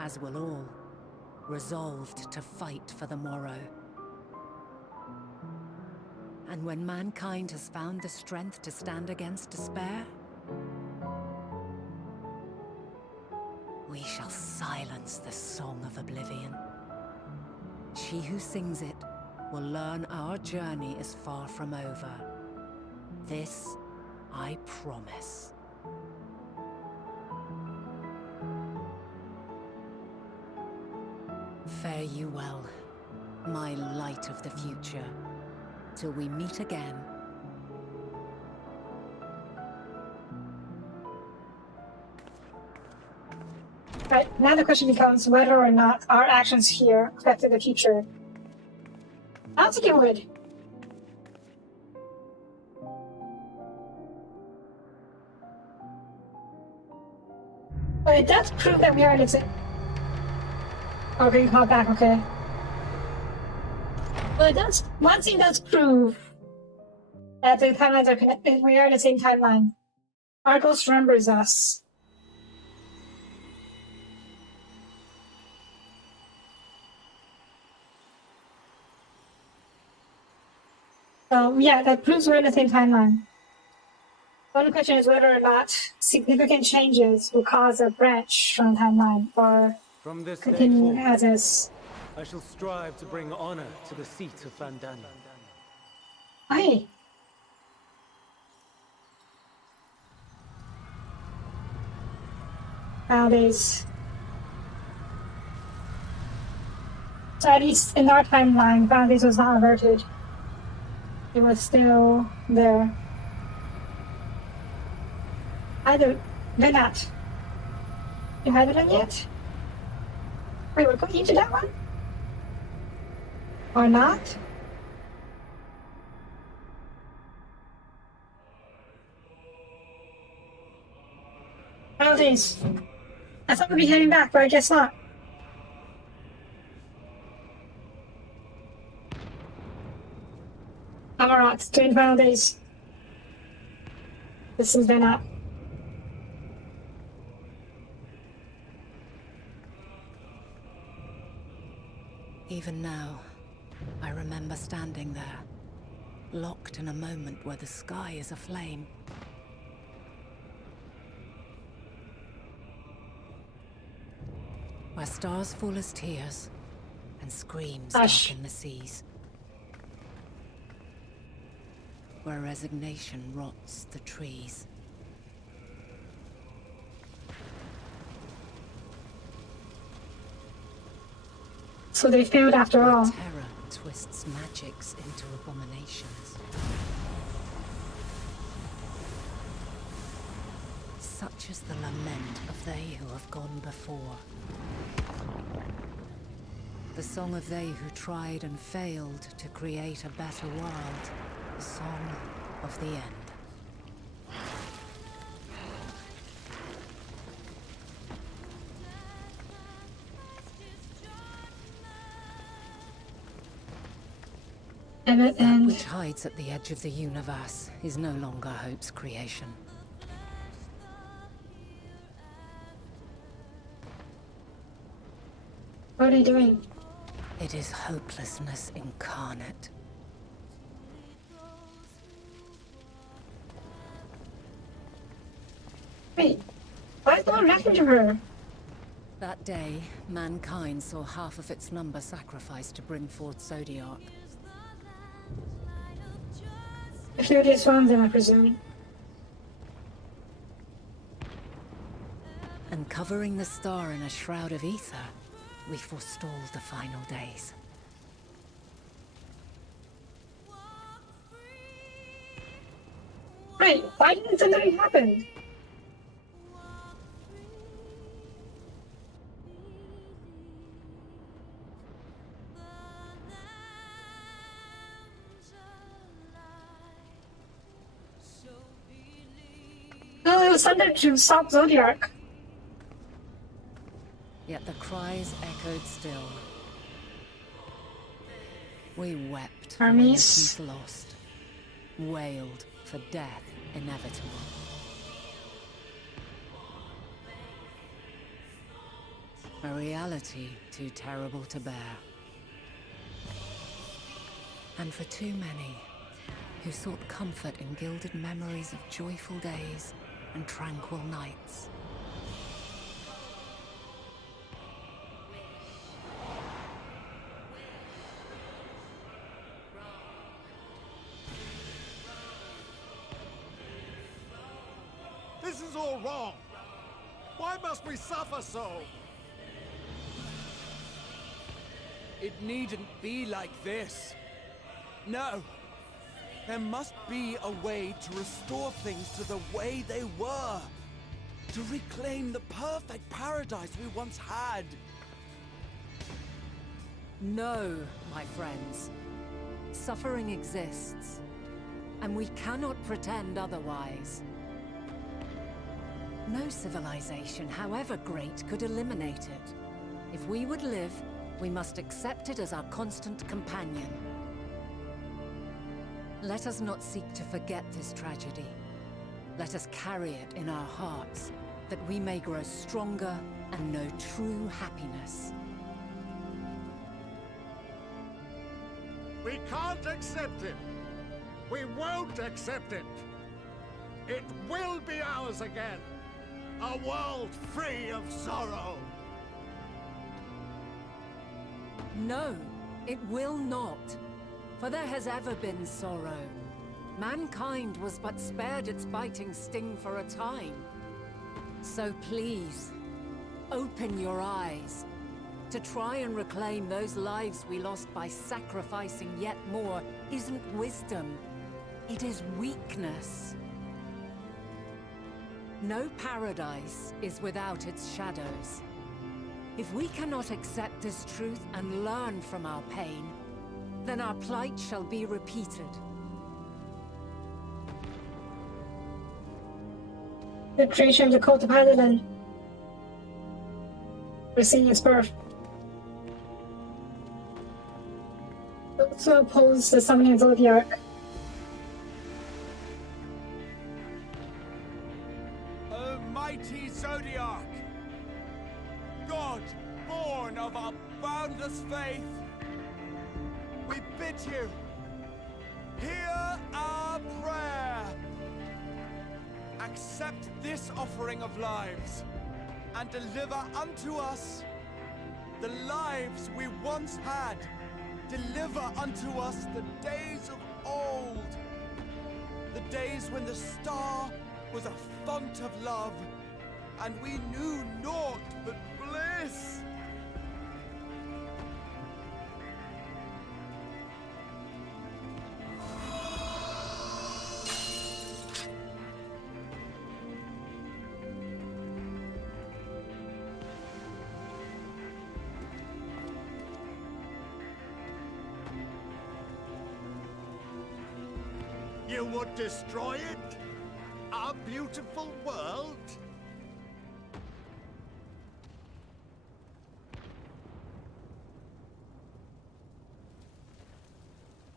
as will all, resolved to fight for the morrow. And when mankind has found the strength to stand against despair, we shall silence the song of oblivion. She who sings it will learn our journey is far from over. This I promise. Fare you well, my light of the future, till we meet again. Right, now the question becomes whether or not our actions here affected the future. I don't think it would. But it does prove that we are in exit. Okay, come back, okay. Well, it does. One thing does prove that the timelines are connected. We are in the same timeline. Argos remembers us. So, yeah, that proves we're in the same timeline. The only question is whether or not significant changes will cause a branch from the timeline, or From this day continue forth, as is. I shall strive to bring honor to the seat of Vandani. Hey. Nowadays. So at least in our timeline, Boundaries was not averted. It was still there. They're not. You haven't done yet? Wait, we're going into that one? Or not? Boundaries. I thought we'd be heading back, but I guess not. Amarots, 2 final days. This has been up. Even now, I remember standing there, locked in a moment where the sky is aflame. where stars fall as tears and screams Hush. darken the seas. Where resignation rots the trees. So they failed after Where all. terror twists magics into abominations. Such is the lament of they who have gone before. The song of they who tried and failed to create a better world. The song of the end. And at the That end, which hides at the edge of the universe is no longer hope's creation. what are they doing? It is hopelessness incarnate. Wait, what happened to her? That day, mankind saw half of its number sacrificed to bring forth Zodiark. A few days from them, I presume. And covering the star in a shroud of ether, we forestalled the final days. Wait, why didn't something happen? No, it was something to stop Zodiark. Yet the cries echoed still. We wept for Armies. innocence lost, wailed for death inevitable. A reality too terrible to bear. And for too many who sought comfort in gilded memories of joyful days and tranquil nights. This is all wrong. Why must we suffer so? It needn't be like this. No. There must be a way to restore things to the way they were. To reclaim the perfect paradise we once had. No, my friends. Suffering exists, and we cannot pretend otherwise. No civilization, however great, could eliminate it. If we would live, we must accept it as our constant companion. Let us not seek to forget this tragedy. Let us carry it in our hearts, that we may grow stronger and know true happiness. We can't accept it. We won't accept it. It will be ours again. A world free of sorrow. No, it will not. For there has ever been sorrow. Mankind was but spared its biting sting for a time. So please, open your eyes. To try and reclaim those lives we lost by sacrificing yet more isn't wisdom. It is weakness. No paradise is without its shadows. If we cannot accept this truth and learn from our pain, then our plight shall be repeated. The creation of the cult of Paladin. We're seeing its birth. Also oppose the summoning of Zodiark. O mighty Zodiark! God, born of our boundless faith! We bid you, hear our prayer. Accept this offering of lives, and deliver unto us the lives we once had. Deliver unto us the days of old. The days when the star was a font of love, and we knew naught but bliss. You would destroy it? Our beautiful world?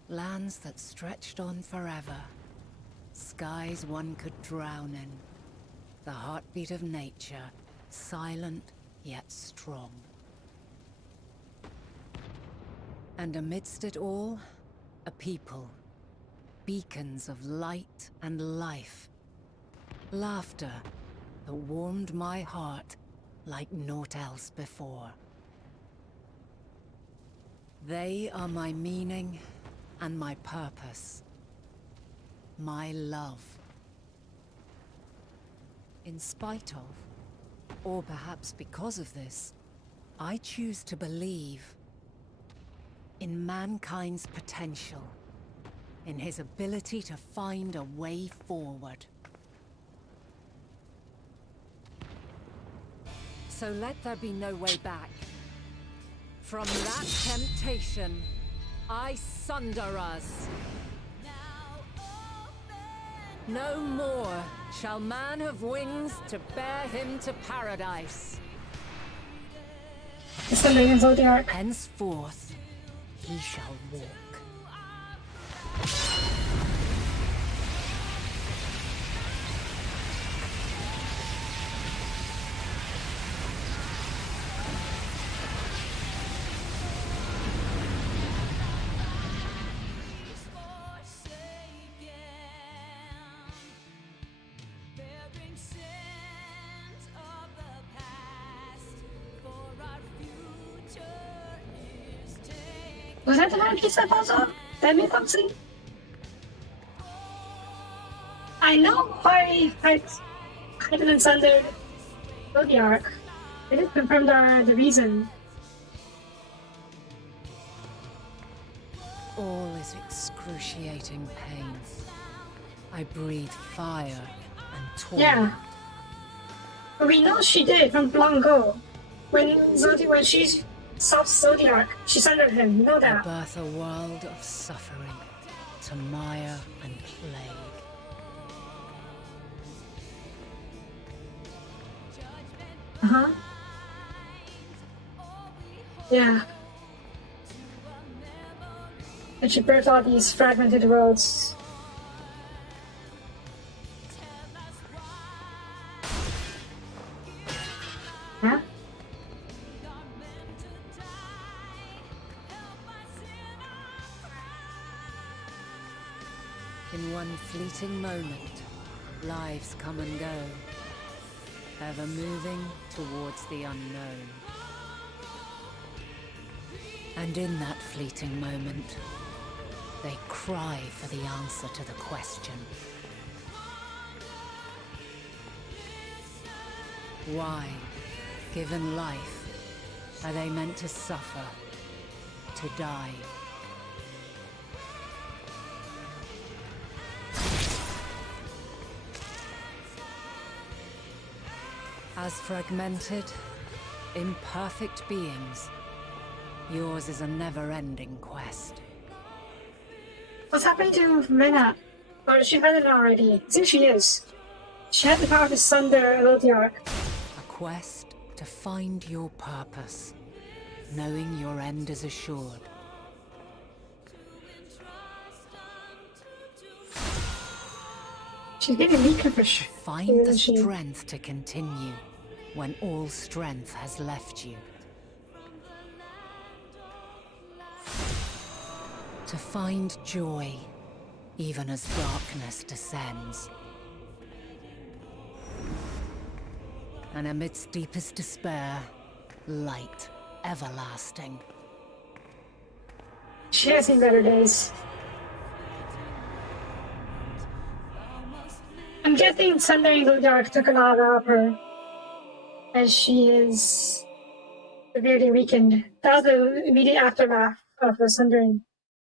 Lands that stretched on forever. Skies one could drown in. The heartbeat of nature, silent yet strong. And amidst it all, a people. Beacons of light and life. Laughter that warmed my heart like naught else before. They are my meaning and my purpose. My love. In spite of, or perhaps because of this, I choose to believe in mankind's potential. In his ability to find a way forward. So let there be no way back. From that temptation, I sunder us. No more shall man have wings to bear him to paradise. Sundering Zodiac. Henceforth, he shall walk. Was that the one he said also? That means something? I know why I didn't Sunder Zodiac. I didn't confirm the reason. All is excruciating pain. I breathe fire and torment. Yeah. But we know she did from long ago. When she stopped Zodiac, she sundered him, you know I that. birth a world of suffering to mire and plague. Uh-huh. Yeah. And she birthed all these fragmented worlds. Yeah? In one fleeting moment, lives come and go, ever moving towards the unknown. And in that fleeting moment, they cry for the answer to the question. Why, given life, are they meant to suffer, to die? As fragmented, imperfect beings, yours is a never-ending quest. What's happening to Rena? Or she had it already. I think she is. She had the power to sunder Zodiac. A quest to find your purpose, knowing your end is assured. She's getting weaker for sure. Find the strength to continue when all strength has left you. To find joy, even as darkness descends. And amidst deepest despair, light everlasting. She has seen better days. I'm guessing Sundering the Dark took a lot out of her, as she is severely weakened. That was the immediate aftermath of the Sundering,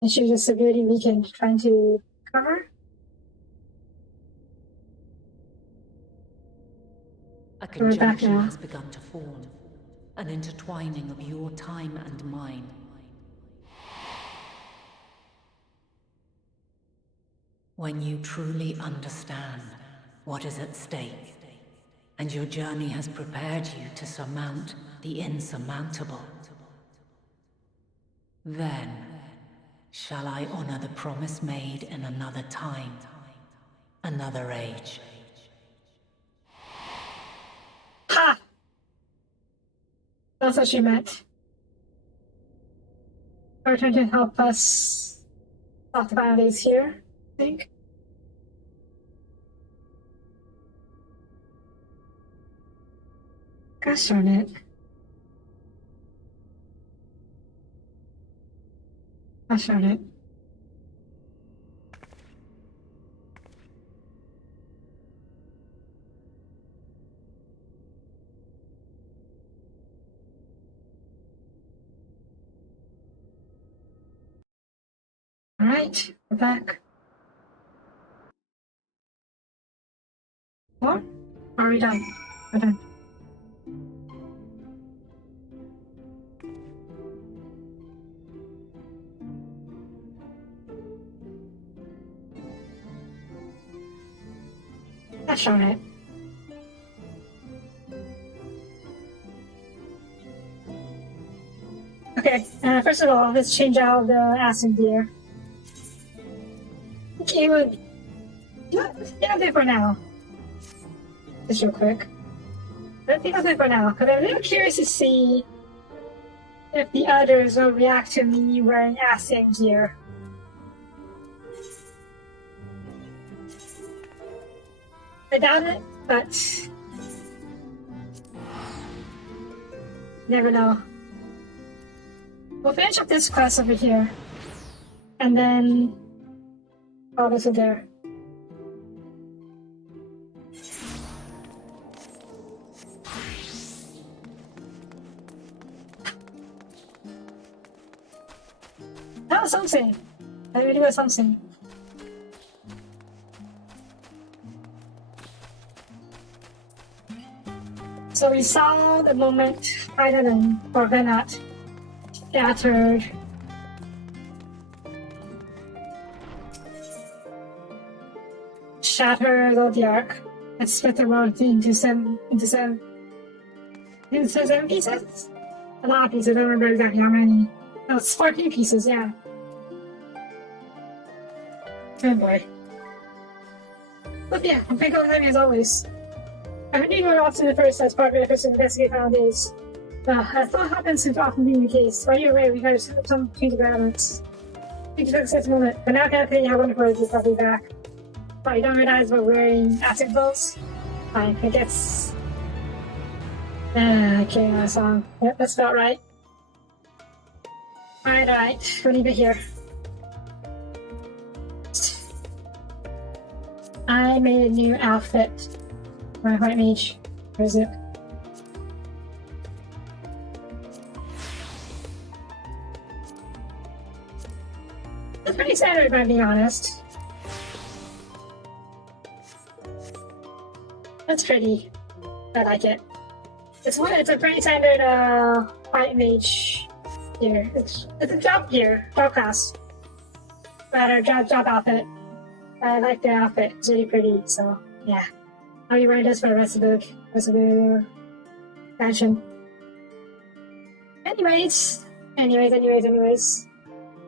and she was just severely weakened, trying to recover. A We're back conjunction now. has begun to form, an intertwining of your time and mine. When you truly understand what is at stake, and your journey has prepared you to surmount the insurmountable, then shall I honor the promise made in another time, another age. Ha! That's what she meant. Her turn to help us talk about these here, I think. Gosh darn it. Gosh darn it. Alright, we're back. What? Are we done? We're done. Gosh darn it. Okay, first of all, let's change out the acid gear. Okay, well, yeah, do it for now. Just real quick. I think I'll do it for now, because I'm a little curious to see if the others will react to me wearing acid gear. I doubt it, but never know. We'll finish up this quest over here, and then all this in there. That was something. That really was something. So we saw the moment Idolin, or Venat, scattered Zodiac and split the world into seven pieces? A lot of pieces, I don't remember exactly how many. No, it's 14 pieces, yeah. Oh boy. But yeah, I'm thankful for as always. I heard you were often the first as part of efforts to investigate final days. As what happens to often being the case, while you're away, we've had some change of elements. We just took this moment, but now I can't tell you how wonderful it is to be back. Oh, you don't realize we're wearing acid clothes? Fine, I guess. Okay, that song. Yep, that's about right. Alright, we'll leave it here. I made a new outfit. My white mage. Where is it? It's pretty standard, if I'm being honest. That's pretty. I like it. It's a pretty standard white mage gear. It's a job gear, job class. Rather job outfit. I like the outfit. It's really pretty. So yeah, I'll be wearing this for the rest of the fashion. Anyways. Oh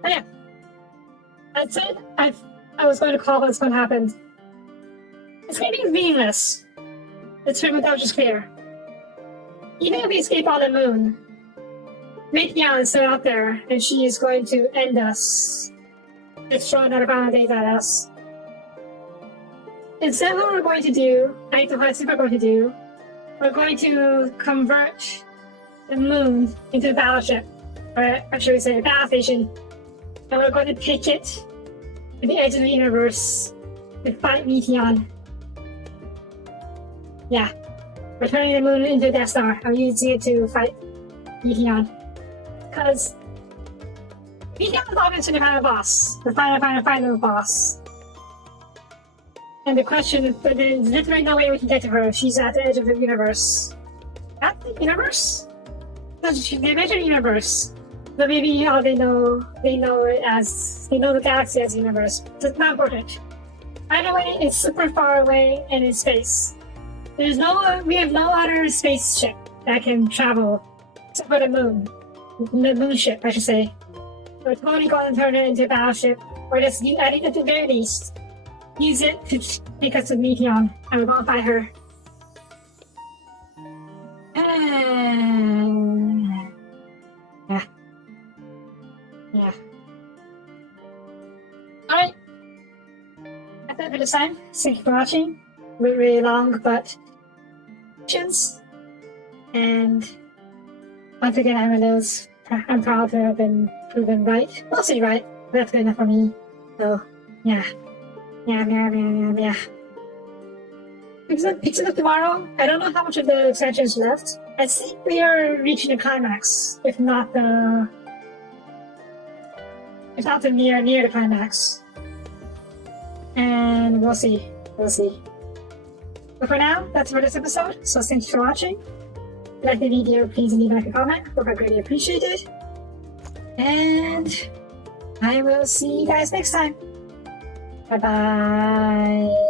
yeah. That's it. I was going to call what's going to happen. It's going to be meaningless. It's pretty much just clear. Even if we escape on the moon, Maithion is still out there, and she is going to end us. It's throwing another final days at us. Instead, what we're going to do, I think the quest we're going to do, we're going to convert the moon into the battleship, or should we say, battle station, and we're going to take it to the edge of the universe to fight Meteon. Yeah, we're turning the moon into a Death Star. I'm using it to fight Meteon. Because Meteon is obviously the final boss, the final boss. And the question, but there's literally no way we can get to her. She's at the edge of the universe. At the universe? No, they mentioned universe. But maybe they know it as, they know the galaxy as universe. It's not important. Either way, it's super far away and in space. We have no other spaceship that can travel except for the moon. The moon ship, I should say. We're totally going to turn it into a battleship, or just, I think at the very least, use it to take us to Meteon, and we're going to fight her. Yeah. Alright. That's it for this time. Thank you for watching. Really long, but patience. And once again, I'm proud to have been proven right. Mostly right. That's good enough for me. So, yeah. Yeah. Picks up tomorrow. I don't know how much of the expansion is left. I think we are reaching the climax, if not the near the climax. And we'll see. But for now, that's for this episode. So thanks for watching. If you like the video, please leave a comment. Hope I greatly appreciate it. And I will see you guys next time. Bye bye.